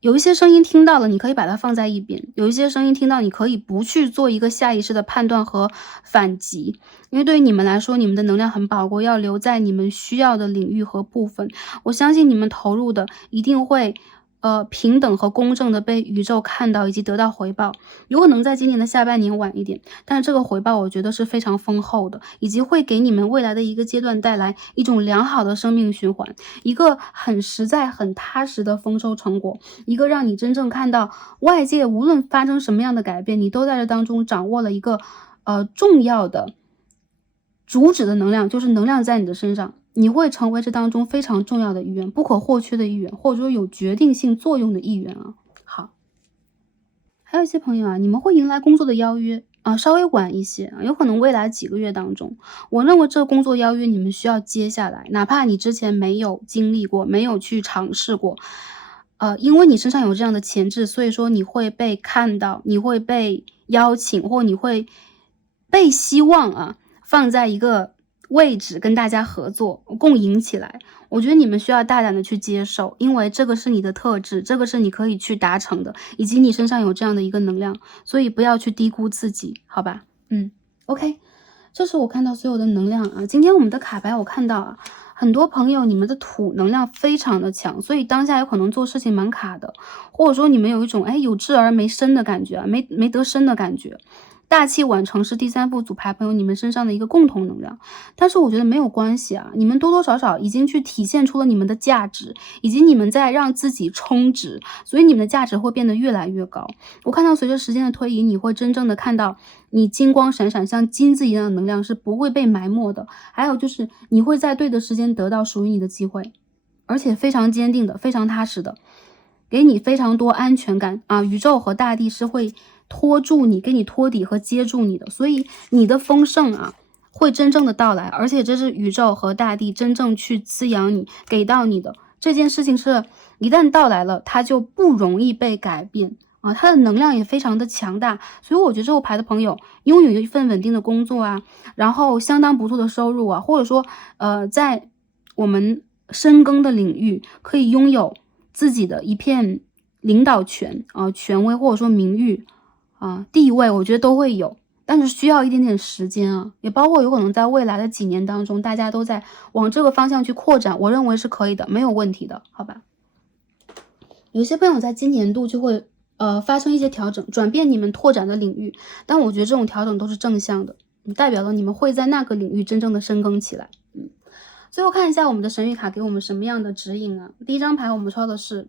有一些声音听到了，你可以把它放在一边；有一些声音听到，你可以不去做一个下意识的判断和反击，因为对于你们来说，你们的能量很宝贵，要留在你们需要的领域和部分。我相信你们投入的一定会平等和公正的被宇宙看到以及得到回报，有可能在今年的下半年晚一点，但是这个回报我觉得是非常丰厚的，以及会给你们未来的一个阶段带来一种良好的生命循环，一个很实在很踏实的丰收成果，一个让你真正看到外界无论发生什么样的改变，你都在这当中掌握了一个重要的主旨的能量，就是能量在你的身上，你会成为这当中非常重要的一员，不可或缺的一员，或者说有决定性作用的一员啊。好，还有一些朋友啊，你们会迎来工作的邀约啊，稍微晚一些啊，有可能未来几个月当中，我认为这个工作邀约你们需要接下来，哪怕你之前没有经历过，没有去尝试过，因为你身上有这样的潜质，所以说你会被看到，你会被邀请，或你会被希望啊放在一个位置跟大家合作，共赢起来。我觉得你们需要大胆的去接受，因为这个是你的特质，这个是你可以去达成的，以及你身上有这样的一个能量，所以不要去低估自己，好吧？OK，这是我看到所有的能量啊。今天我们的卡牌我看到啊，很多朋友你们的土能量非常的强，所以当下有可能做事情蛮卡的，或者说你们有一种有志而没伸的感觉啊，没得伸的感觉。大器晚成是第3副组牌朋友你们身上的一个共同能量，但是我觉得没有关系啊，你们多多少少已经去体现出了你们的价值，以及你们在让自己充值，所以你们的价值会变得越来越高。我看到随着时间的推移，你会真正的看到你金光闪闪像金子一样的能量是不会被埋没的，还有就是你会在对的时间得到属于你的机会，而且非常坚定的，非常踏实的，给你非常多安全感啊！宇宙和大地是会托住你，给你托底和接住你的，所以你的丰盛啊会真正的到来，而且这是宇宙和大地真正去滋养你，给到你的这件事情是一旦到来了，它就不容易被改变啊，它的能量也非常的强大，所以我觉得这个牌的朋友拥有一份稳定的工作啊，然后相当不错的收入啊，或者说在我们深耕的领域可以拥有自己的一片领导权啊、权威或者说名誉啊、地位，我觉得都会有，但是需要一点点时间啊，也包括有可能在未来的几年当中，大家都在往这个方向去扩展，我认为是可以的，没有问题的，好吧？有些朋友在今年度就会发生一些调整，转变你们拓展的领域，但我觉得这种调整都是正向的，代表了你们会在那个领域真正的深耕起来。最后看一下我们的神谕卡给我们什么样的指引啊？第一张牌我们抽的是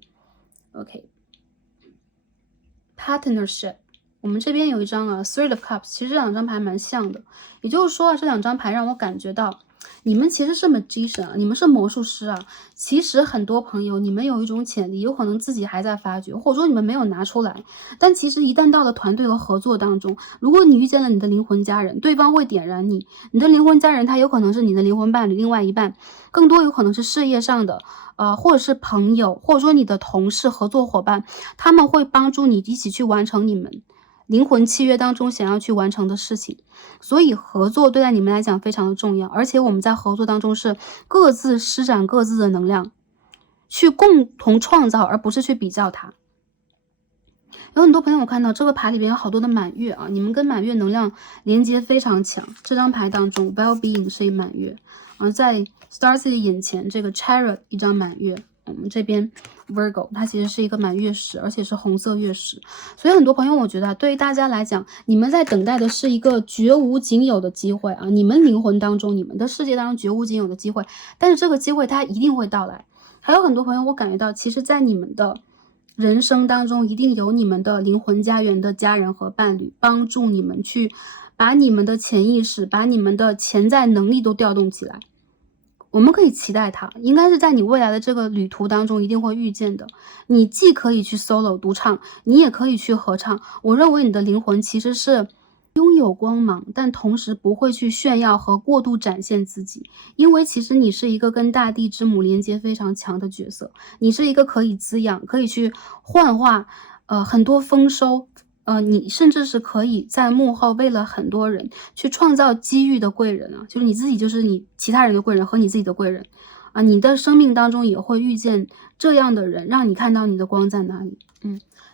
partnership， 我们这边有一张啊 Three of Cups， 其实这两张牌蛮像的，也就是说这两张牌让我感觉到你们其实是 magician 啊，你们是魔术师啊。其实很多朋友，你们有一种潜力，有可能自己还在发掘，或者说你们没有拿出来。但其实一旦到了团队和合作当中，如果你遇见了你的灵魂家人，对方会点燃你。你的灵魂家人他有可能是你的灵魂伴侣，另外一半，更多有可能是事业上的，或者是朋友，或者说你的同事、合作伙伴，他们会帮助你一起去完成你们灵魂契约当中想要去完成的事情，所以合作对待你们来讲非常的重要，而且我们在合作当中是各自施展各自的能量，去共同创造，而不是去比较它。有很多朋友看到这个牌里边有好多的满月啊，你们跟满月能量连接非常强。这张牌当中 Well-being 是一满月在 Starseed 眼前这个 Chariot 一张满月，我们这边 Virgo 它其实是一个满月石，而且是红色月石，所以很多朋友我觉得对于大家来讲，你们在等待的是一个绝无仅有的机会啊，你们灵魂当中，你们的世界当中绝无仅有的机会，但是这个机会它一定会到来。还有很多朋友我感觉到，其实在你们的人生当中一定有你们的灵魂家园的家人和伴侣，帮助你们去把你们的潜意识，把你们的潜在能力都调动起来。我们可以期待它，应该是在你未来的这个旅途当中一定会遇见的。你既可以去 solo 独唱，你也可以去合唱。我认为你的灵魂其实是拥有光芒，但同时不会去炫耀和过度展现自己，因为其实你是一个跟大地之母连接非常强的角色，你是一个可以滋养，可以去幻化很多丰收，你甚至是可以在幕后为了很多人去创造机遇的贵人啊，就是你自己就是你其他人的贵人和你自己的贵人啊，你的生命当中也会遇见这样的人，让你看到你的光在哪里。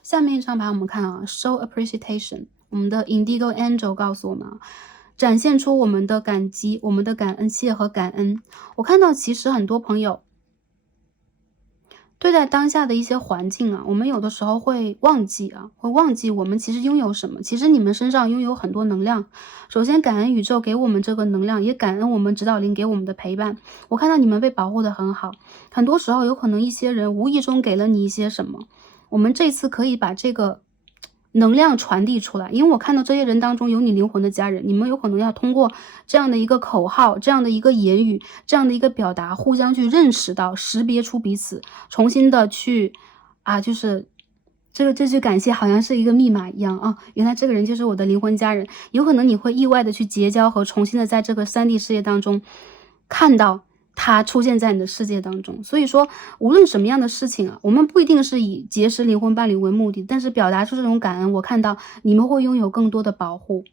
下面一张牌我们看啊 ，Show Appreciation， 我们的 Indigo Angel 告诉我们啊，展现出我们的感激、我们的感恩、谢和感恩。我看到其实很多朋友对待当下的一些环境啊，我们有的时候会忘记我们其实拥有什么。其实你们身上拥有很多能量，首先感恩宇宙给我们这个能量，也感恩我们指导灵给我们的陪伴。我看到你们被保护得很好，很多时候有可能一些人无意中给了你一些什么，我们这次可以把这个能量传递出来，因为我看到这些人当中有你灵魂的家人，你们有可能要通过这样的一个口号，这样的一个言语，这样的一个表达，互相去认识到，识别出彼此，重新的去就是这句感谢好像是一个密码一样啊，原来这个人就是我的灵魂家人，有可能你会意外的去结交和重新的在这个3D 世界当中看到它出现在你的世界当中。所以说无论什么样的事情啊，我们不一定是以结识灵魂伴侣为目的，但是表达出这种感恩，我看到你们会拥有更多的保护。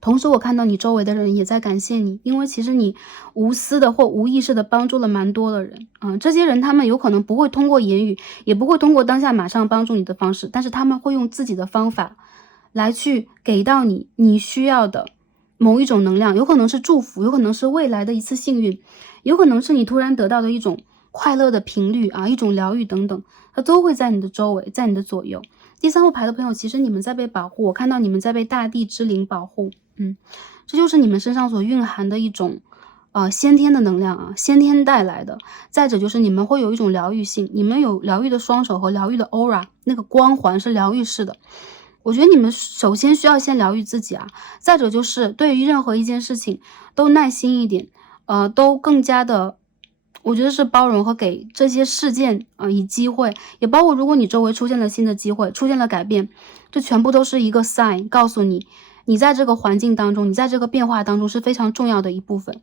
同时我看到你周围的人也在感谢你，因为其实你无私的或无意识的帮助了蛮多的人。这些人他们有可能不会通过言语，也不会通过当下马上帮助你的方式，但是他们会用自己的方法来去给到你需要的某一种能量，有可能是祝福，有可能是未来的一次幸运，有可能是你突然得到的一种快乐的频率一种疗愈等等，它都会在你的周围，在你的左右。第3副牌的朋友，其实你们在被保护，我看到你们在被大地之灵保护。这就是你们身上所蕴含的一种先天的能量先天带来的。再者就是你们会有一种疗愈性，你们有疗愈的双手和疗愈的 aura， 那个光环是疗愈式的。我觉得你们首先需要先疗愈自己再者就是对于任何一件事情都耐心一点，都更加的，我觉得是包容和给这些事件以机会，也包括如果你周围出现了新的机会，出现了改变，这全部都是一个 sign， 告诉你你在这个环境当中，你在这个变化当中是非常重要的一部分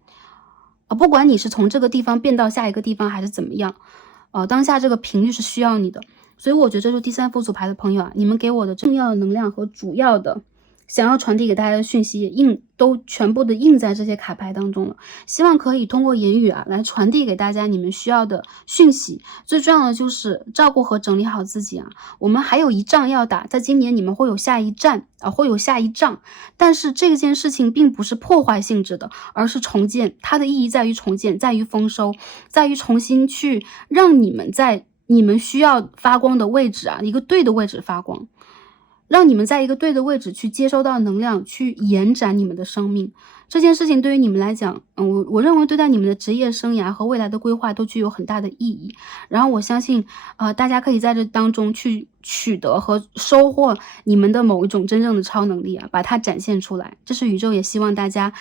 不管你是从这个地方变到下一个地方还是怎么样当下这个频率是需要你的。所以我觉得这是第3副组牌的朋友你们给我的重要的能量和主要的想要传递给大家的讯息也都全部的印在这些卡牌当中了，希望可以通过言语来传递给大家你们需要的讯息。最重要的就是照顾和整理好自己我们还有一仗要打，在今年你们会有下一战会有下一仗，但是这件事情并不是破坏性质的，而是重建，它的意义在于重建，在于丰收，在于重新去让你们在你们需要发光的位置一个对的位置发光，让你们在一个对的位置去接收到能量，去延展你们的生命。这件事情对于你们来讲我认为对待你们的职业生涯和未来的规划都具有很大的意义。然后我相信大家可以在这当中去取得和收获你们的某一种真正的超能力把它展现出来，这是宇宙也希望大家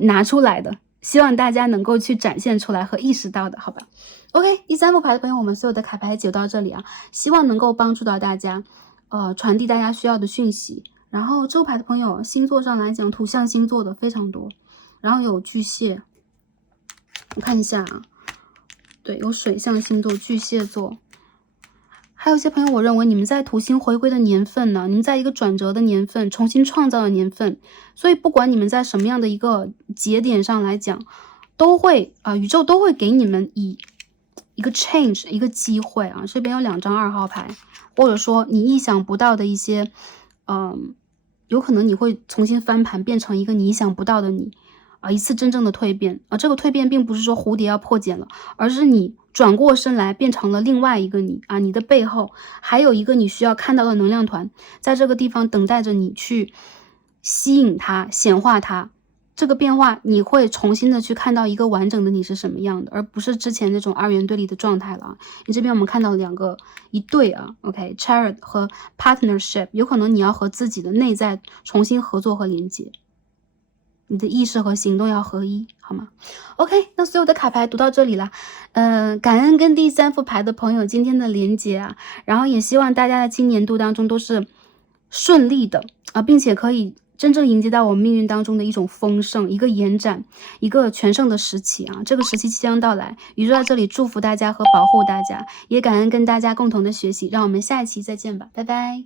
拿出来的，希望大家能够去展现出来和意识到的，好吧。 OK， 第3副牌的朋友，我们所有的卡牌解到这里希望能够帮助到大家传递大家需要的讯息。然后周牌的朋友，星座上来讲土象星座的非常多，然后有巨蟹，我看一下对，有水象星座巨蟹座，还有一些朋友我认为你们在土星回归的年份呢，你们在一个转折的年份，重新创造的年份，所以不管你们在什么样的一个节点上来讲，都会宇宙都会给你们以一个 change 一个机会这边有2张2号牌，或者说你意想不到的一些有可能你会重新翻盘，变成一个你意想不到的你一次真正的蜕变这个蜕变并不是说蝴蝶要破茧了，而是你转过身来变成了另外一个你你的背后还有一个你需要看到的能量团，在这个地方等待着你去吸引它，显化它。这个变化你会重新的去看到一个完整的你是什么样的，而不是之前那种2元对立的状态了你这边我们看到一对OK chariot 和 partnership， 有可能你要和自己的内在重新合作和连接，你的意识和行动要合一，好吗？ OK， 那所有的卡牌读到这里了感恩跟第3副牌的朋友今天的连接然后也希望大家在今年度当中都是顺利的并且可以真正迎接到我们命运当中的一种丰盛，一个延展，一个全盛的时期这个时期即将到来，宇宙在这里祝福大家和保护大家，也感恩跟大家共同的学习，让我们下一期再见吧，拜拜。